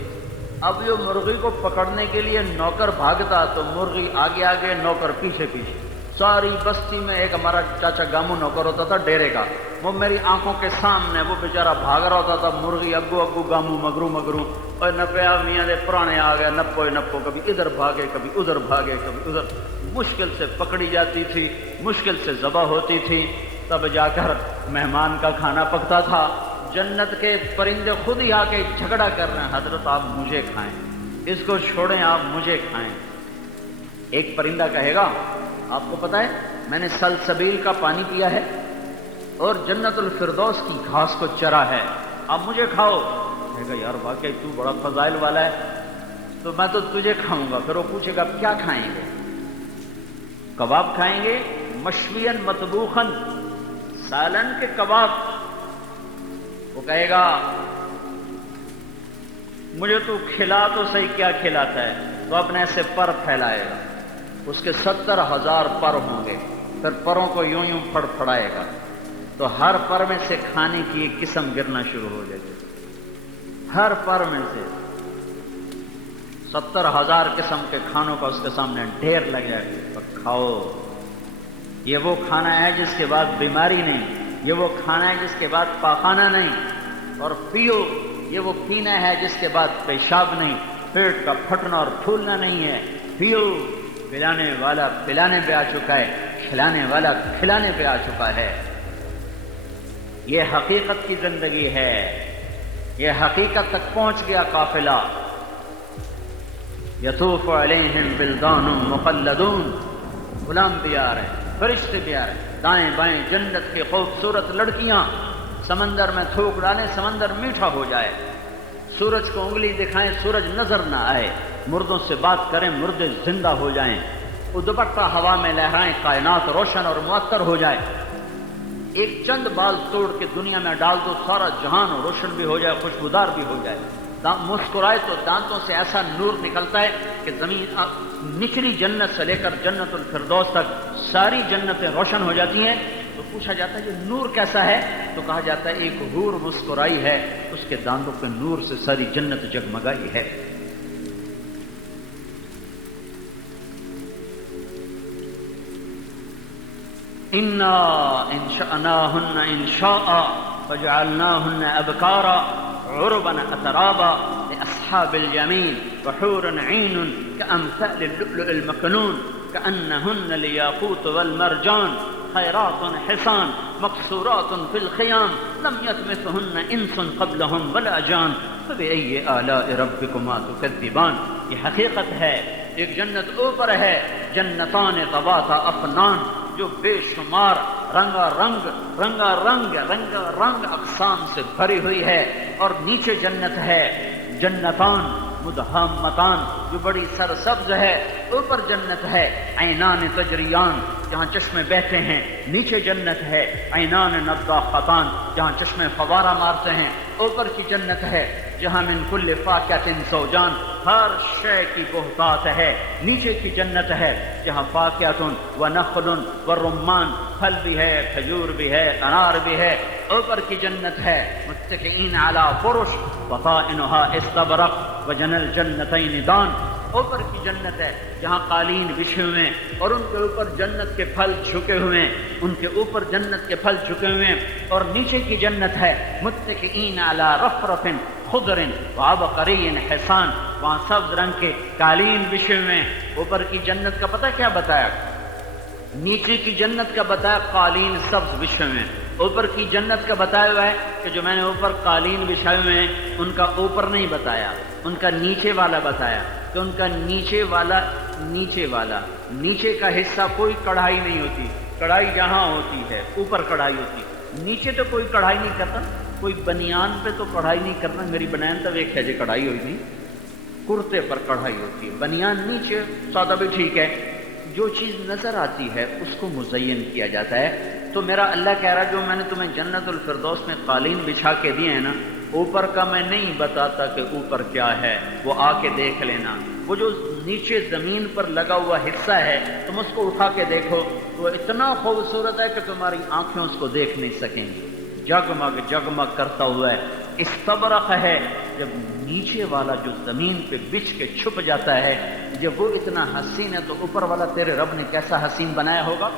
اب جو مرغی کو پکڑنے کے لیے نوکر بھاگتا تو مرغی آگے آگے نوکر پیچھے پیچھے، ساری بستی میں ایک ہمارا چاچا گامو نوکر ہوتا تھا ڈیرے کا، وہ میری آنکھوں کے سامنے وہ بیچارہ بھاگ رہا ہوتا تھا، مرغی اگو اگو گامو مگرو مگرو، اور نپیا میاں دے پرانے آ گئے، نپو نپو، کبھی ادھر بھاگے کبھی ادھر بھاگے کبھی ادھر، مشکل سے پکڑی جاتی تھی، مشکل سے ذبح ہوتی تھی، تب جا کر مہمان کا کھانا پکتا تھا۔ جنت کے پرندے خود ہی آ کے جھگڑا کر رہے ہیں، حضرت آپ مجھے کھائیں، اس کو چھوڑیں آپ مجھے کھائیں۔ ایک پرندہ کہے گا آپ کو پتہ ہے میں نے سلسبیل کا پانی پیا ہے اور جنت الفردوس کی گھاس کو چرا ہے، آپ مجھے کھاؤ۔ کہے گا یار واقعی تو بڑا فضائل والا ہے، تو میں تو تجھے کھاؤں گا۔ پھر وہ پوچھے گا کیا کھائیں گے؟ کباب کھائیں گے، مشویاً مطبوخاً، سالن کے کباب؟ وہ کہے گا مجھے تو کھلا تو صحیح، کیا کھلاتا ہے؟ تو اپنے سے پر پھیلائے گا، اس کے 70,000 پر ہوں گے، پھر پروں کو یوں یوں پھڑ پھڑائے گا، تو ہر پر میں سے کھانے کی ایک قسم گرنا شروع ہو جائے گی، ہر پر میں سے 70,000 قسم کے کھانوں کا اس کے سامنے ڈھیر لگ جائے گا، تو کھاؤ۔ یہ وہ کھانا ہے جس کے بعد بیماری نہیں، یہ وہ کھانا ہے جس کے بعد پاخانہ نہیں، اور پیو، یہ وہ پینا ہے جس کے بعد پیشاب نہیں، پیٹ کا پھٹنا اور پھولنا نہیں ہے۔ پیو، پلانے والا پلانے پہ آ چکا ہے، کھلانے والا کھلانے پہ آ چکا ہے۔ یہ حقیقت کی زندگی ہے، یہ حقیقت تک پہنچ گیا قافلہ۔ یطوف علیہم ولدان مخلدون، غلام بھی آ رہے ہیں، فرشتے بھی آ رہے ہیں، دائیں بائیں جنت کی خوبصورت لڑکیاں، سمندر میں تھوک ڈالیں سمندر میٹھا ہو جائے، سورج کو انگلی دکھائیں سورج نظر نہ آئے، مردوں سے بات کریں مردے زندہ ہو جائیں، وہ دوپٹہ ہوا میں لہرائیں کائنات روشن اور معطر ہو جائے، ایک چند بال توڑ کے دنیا میں ڈال دو سارا جہان روشن بھی ہو جائے، خوشبودار بھی ہو جائے، مسکرائے تو دانتوں سے ایسا نور نکلتا ہے کہ زمین نچلی جنت سے لے کر جنت الفردوس تک ساری جنتیں روشن ہو جاتی ہیں۔ تو پوچھا جاتا ہے یہ نور کیسا ہے؟ تو کہا جاتا ہے ایک حور مسکرائی ہے، اس کے دانتوں کے نور سے ساری جنت جگمگائی ہے۔ انا انشأناهن انشاء فجعلناهن ابکارا عربا اترابا لاصحاب اليمين وحور عين كأمثال اللؤلؤ المكنون كأنهن الياقوت والمرجان خيرات حسان مقصورات في الخيام لم يطمثهن انس قبلهم ولا جان فبأي آلاء ربكما تكذبان. یہ حقیقت ہے، ایک جنت اوپر ہے، جنتان ذواتا افنان، جو بے شمار رنگا رنگ اقسام سے بھری ہوئی ہے. اور نیچے جنت ہے جنتان مدہامتان، جو بڑی سرسبز ہے. اوپر جنت ہے عینان تجریان، جہاں چشمے بہتے ہیں. نیچے جنت ہے عینان نضاختان، جہاں چشمے فوارہ مارتے ہیں. اوپر کی جنت ہے جہاں من کل فاکہۃ زوجان، ہر شے کی بہتات ہے. نیچے کی جنت ہے جہاں فاکہۃ ونخل ورمان، پھل بھی ہے، کھجور بھی ہے، انار بھی ہے. اوپر کی جنت ہے متکئین علی فرش بطائنها استبرق وجنى الجنتین دان. اوپر کی جنت ہے جہاں قالین بچھے ہوئے ہیں اور ان کے اوپر جنت کے پھل جھکے ہوئے ہیں، ان کے اوپر جنت کے پھل جھکے ہوئے ہیں. اور نیچے کی جنت ہے متکئین علی رفرف خضر وعبقری حسان، وہاں سبز رنگ کے قالین بچھے ہوئے ہیں. اوپر کی جنت کا پتہ کیا بتایا؟ نیچے کی جنت کا بتایا قالین سبز بچھے ہوئے ہیں. اوپر کی جنت کا بتایا ہوا ہے کہ جو میں نے اوپر قالین بچھائے ہوئے ہیں ان کا اوپر نہیں بتایا، ان کا نیچے والا بتایا. کہ ان کا نیچے والا نیچے کا حصہ کوئی کڑھائی نہیں ہوتی. کڑھائی جہاں ہوتی ہے اوپر کڑھائی ہوتی، نیچے تو کوئی کڑھائی نہیں کرتا. کوئی بنیان پہ تو کڑھائی نہیں کرتا. میری بنیان تو ایک ہے جو کڑھائی ہوئی تھی، کرتے پر کڑھائی ہوتی ہے. بنیان نیچے سادہ بھی ٹھیک ہے. جو چیز نظر آتی ہے اس کو مزین کیا جاتا ہے. تو میرا اللہ کہہ رہا جو میں نے تمہیں جنت الفردوس میں قالین بچھا کے دیے ہیں نا، اوپر کا میں نہیں بتاتا کہ اوپر کیا ہے، وہ آ کے دیکھ لینا. وہ جو نیچے زمین پر لگا ہوا حصہ ہے تم اس کو اٹھا کے دیکھو، وہ اتنا خوبصورت ہے کہ تمہاری آنکھیں اس کو دیکھ نہیں سکیں گی. جگمگ کرتا ہوا ہے. استبرق ہے جب نیچے والا جو زمین پہ بچھ کے چھپ جاتا ہے، جب وہ اتنا حسین ہے تو اوپر والا تیرے رب نے کیسا حسین بنایا ہوگا.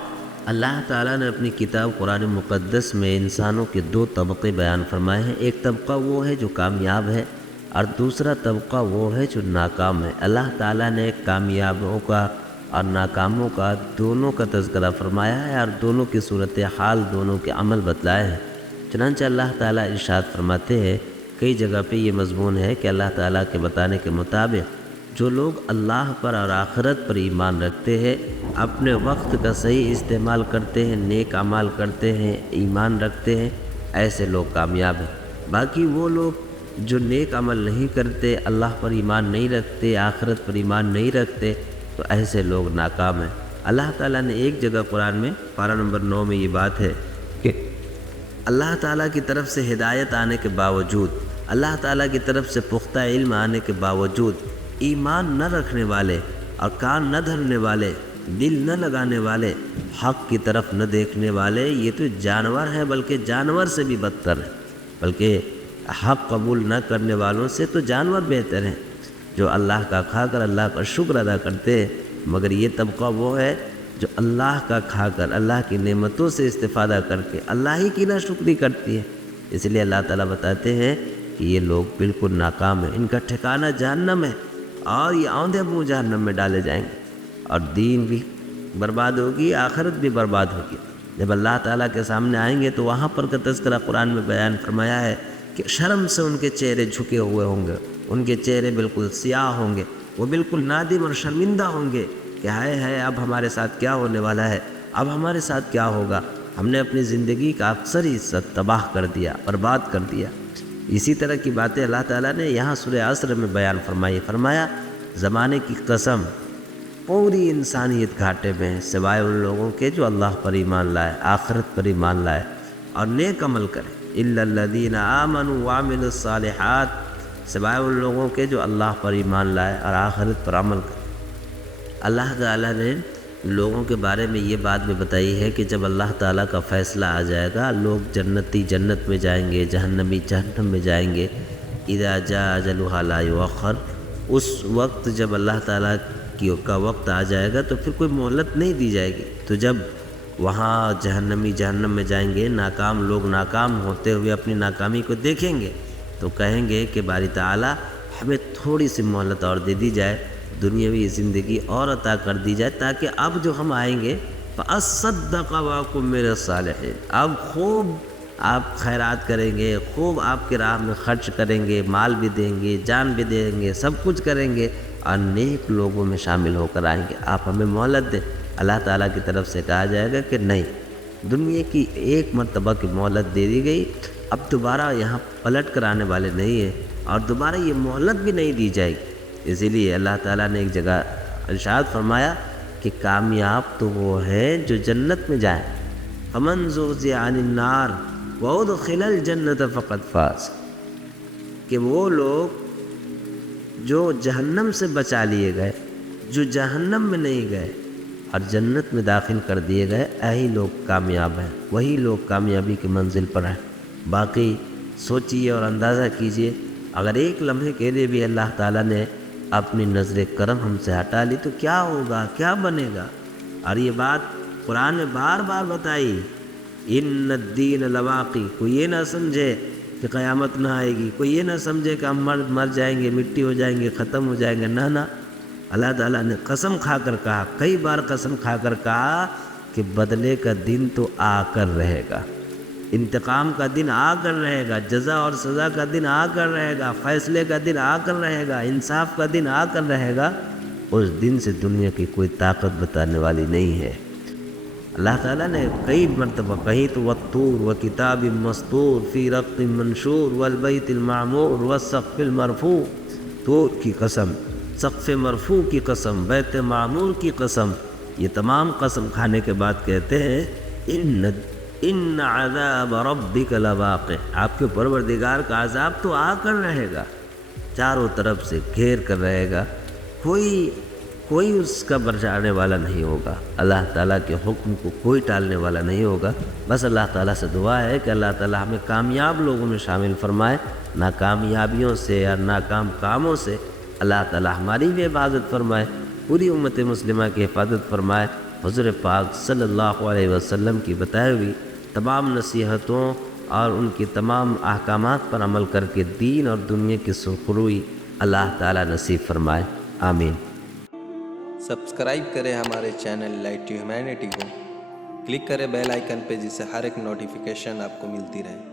اللہ تعالیٰ نے اپنی کتاب قرآن مقدس میں انسانوں کے دو طبقے بیان فرمائے ہیں. ایک طبقہ وہ ہے جو کامیاب ہے اور دوسرا طبقہ وہ ہے جو ناکام ہے. اللہ تعالیٰ نے کامیابوں کا اور ناکاموں کا دونوں کا تذکرہ فرمایا ہے اور دونوں کی صورتحال، دونوں کے عمل بتلائے ہیں. چنانچہ اللہ تعالیٰ ارشاد فرماتے ہیں، کئی جگہ پہ یہ مضمون ہے کہ اللہ تعالیٰ کے بتانے کے مطابق جو لوگ اللہ پر اور آخرت پر ایمان رکھتے ہیں، اپنے وقت کا صحیح استعمال کرتے ہیں، نیک اعمال کرتے ہیں، ایمان رکھتے ہیں، ایسے لوگ کامیاب ہیں. باقی وہ لوگ جو نیک عمل نہیں کرتے، اللہ پر ایمان نہیں رکھتے، آخرت پر ایمان نہیں رکھتے، تو ایسے لوگ ناکام ہیں. اللہ تعالیٰ نے ایک جگہ قرآن میں پارہ نمبر 9 میں یہ بات ہے کہ اللہ تعالیٰ کی طرف سے ہدایت آنے کے باوجود، اللہ تعالیٰ کی طرف سے پختہ علم آنے کے باوجود ایمان نہ رکھنے والے اور کان نہ دھرنے والے، دل نہ لگانے والے، حق کی طرف نہ دیکھنے والے، یہ تو جانور ہیں، بلکہ جانور سے بھی بدتر ہیں. بلکہ حق قبول نہ کرنے والوں سے تو جانور بہتر ہیں، جو اللہ کا کھا کر اللہ کا شکر ادا کرتے ہیں. مگر یہ طبقہ وہ ہے جو اللہ کا کھا کر، اللہ کی نعمتوں سے استفادہ کر کے اللہ ہی کی ناشکری کرتی ہے. اس لیے اللہ تعالیٰ بتاتے ہیں کہ یہ لوگ بالکل ناکام ہیں، ان کا ٹھکانہ جہنم ہے اور یہ آندھے منہ جہنم میں ڈالے جائیں گے، اور دین بھی برباد ہوگی، آخرت بھی برباد ہوگی. جب اللہ تعالیٰ کے سامنے آئیں گے تو وہاں پر کا تذکرہ قرآن میں بیان فرمایا ہے کہ شرم سے ان کے چہرے جھکے ہوئے ہوں گے، ان کے چہرے بالکل سیاہ ہوں گے، وہ بالکل نادم اور شرمندہ ہوں گے کہ ہائے اب ہمارے ساتھ کیا ہونے والا ہے، اب ہمارے ساتھ کیا ہوگا. ہم نے اپنی زندگی کا اکثر حصہ تباہ کر دیا، برباد کر دیا. اسی طرح کی باتیں اللہ تعالیٰ نے یہاں سورہ عصر میں بیان فرمایا زمانے کی قسم، پوری انسانیت گھاٹے میں ہے سوائے ان لوگوں کے جو اللہ پر ایمان لائے، آخرت پر ایمان لائے اور نیک عمل کرے. الا الذین آمنوا وعملوا الصالحات، سوائے ان لوگوں کے جو اللہ پر ایمان لائے اور آخرت پر عمل کرے. اللہ تعالیٰ نے لوگوں کے بارے میں یہ بات بھی بتائی ہے کہ جب اللہ تعالیٰ کا فیصلہ آ جائے گا، لوگ جنتی جنت میں جائیں گے، جہنمی جہنم میں جائیں گے. اذا جاء اجلها لا یؤخر، اس وقت جب اللہ تعالیٰ کا وقت آ جائے گا تو پھر کوئی مہلت نہیں دی جائے گی. تو جب وہاں جہنمی جہنم میں جائیں گے، ناکام لوگ ناکام ہوتے ہوئے اپنی ناکامی کو دیکھیں گے تو کہیں گے کہ باری تعالیٰ ہمیں تھوڑی سی مہلت اور دے دی جائے، دنیاوی زندگی اور عطا کر دی جائے، تاکہ اب جو ہم آئیں گے فَأَصَّدَّقَ وَأَكُن مِّنَ الصَّالِحِينَ، اب خوب آپ خیرات کریں گے، خوب آپ کے راہ میں خرچ کریں گے، مال بھی دیں گے، جان بھی دیں گے، سب کچھ کریں گے اور نیک لوگوں میں شامل ہو کر آئیں گے، آپ ہمیں مہلت دیں۔ اللہ تعالیٰ کی طرف سے کہا جائے گا کہ نہیں، دنیا کی ایک مرتبہ کی مہلت دے دی گئی، اب دوبارہ یہاں پلٹ کر آنے والے نہیں ہیں اور دوبارہ یہ مہلت بھی نہیں دی جائے گی۔ اسی لیے اللہ تعالیٰ نے ایک جگہ ارشاد فرمایا کہ کامیاب تو وہ ہے جو جنت میں جائیں، فَمَن زُحْزِحَ عَنِ النَّارِ وَأُدْخِلَ الْجَنَّةَ فَقَدْ فَازَ، کہ وہ لوگ جو جہنم سے بچا لیے گئے، جو جہنم میں نہیں گئے اور جنت میں داخل کر دیے گئے، یہی لوگ کامیاب ہیں، وہی لوگ کامیابی کی منزل پر ہیں۔ باقی سوچیے اور اندازہ کیجئے، اگر ایک لمحے کے لیے بھی اللہ تعالیٰ نے اپنی نظر کرم ہم سے ہٹا لی تو کیا ہوگا، کیا بنے گا؟ اور یہ بات قرآن نے بار بار بتائی، ان الدین لواقی، کوئی یہ نہ سمجھے کہ قیامت نہ آئے گی، کوئی یہ نہ سمجھے کہ ہم مر جائیں گے، مٹی ہو جائیں گے، ختم ہو جائیں گے، نہ، اللہ تعالیٰ نے قسم کھا کر کہا، کئی بار قسم کھا کر کہا کہ بدلے کا دن تو آ کر رہے گا، انتقام کا دن آ کر رہے گا، جزا اور سزا کا دن آ کر رہے گا، فیصلے کا دن آ کر رہے گا، انصاف کا دن آ کر رہے گا، اس دن سے دنیا کی کوئی طاقت بتانے والی نہیں ہے۔ اللہ تعالیٰ نے کئی مرتبہ کہیں تو والطور وکتاب مسطور فی رق منشور والبیت المعمور والسقف المرفوع، طور کی قسم، سقف مرفوع کی قسم، بیت معمور کی قسم، یہ تمام قسم کھانے کے بعد کہتے ہیں ان عذاب ربک لواقع، آپ کے پروردگار کا عذاب تو آ کر رہے گا، چاروں طرف سے گھیر کر رہے گا، کوئی اس کا بچانے والا نہیں ہوگا، اللہ تعالیٰ کے حکم کو کوئی ٹالنے والا نہیں ہوگا۔ بس اللہ تعالیٰ سے دعا ہے کہ اللہ تعالیٰ ہمیں کامیاب لوگوں میں شامل فرمائے، ناکامیابیوں سے اور ناکام کاموں سے اللہ تعالیٰ ہماری بھی حفاظت فرمائے، پوری امت مسلمہ کی حفاظت فرمائے، حضور پاک صلی اللہ علیہ وسلم کی بتائی ہوئی تمام نصیحتوں اور ان کی تمام احکامات پر عمل کر کے دین اور دنیا کی سرخروئی اللہ تعالیٰ نصیب فرمائے، آمین۔ سبسکرائب کریں ہمارے چینل لائٹ ٹو ہیومینٹی کو، کلک کریں بیل آئیکن پہ جس سے ہر ایک نوٹیفیکیشن آپ کو ملتی رہے۔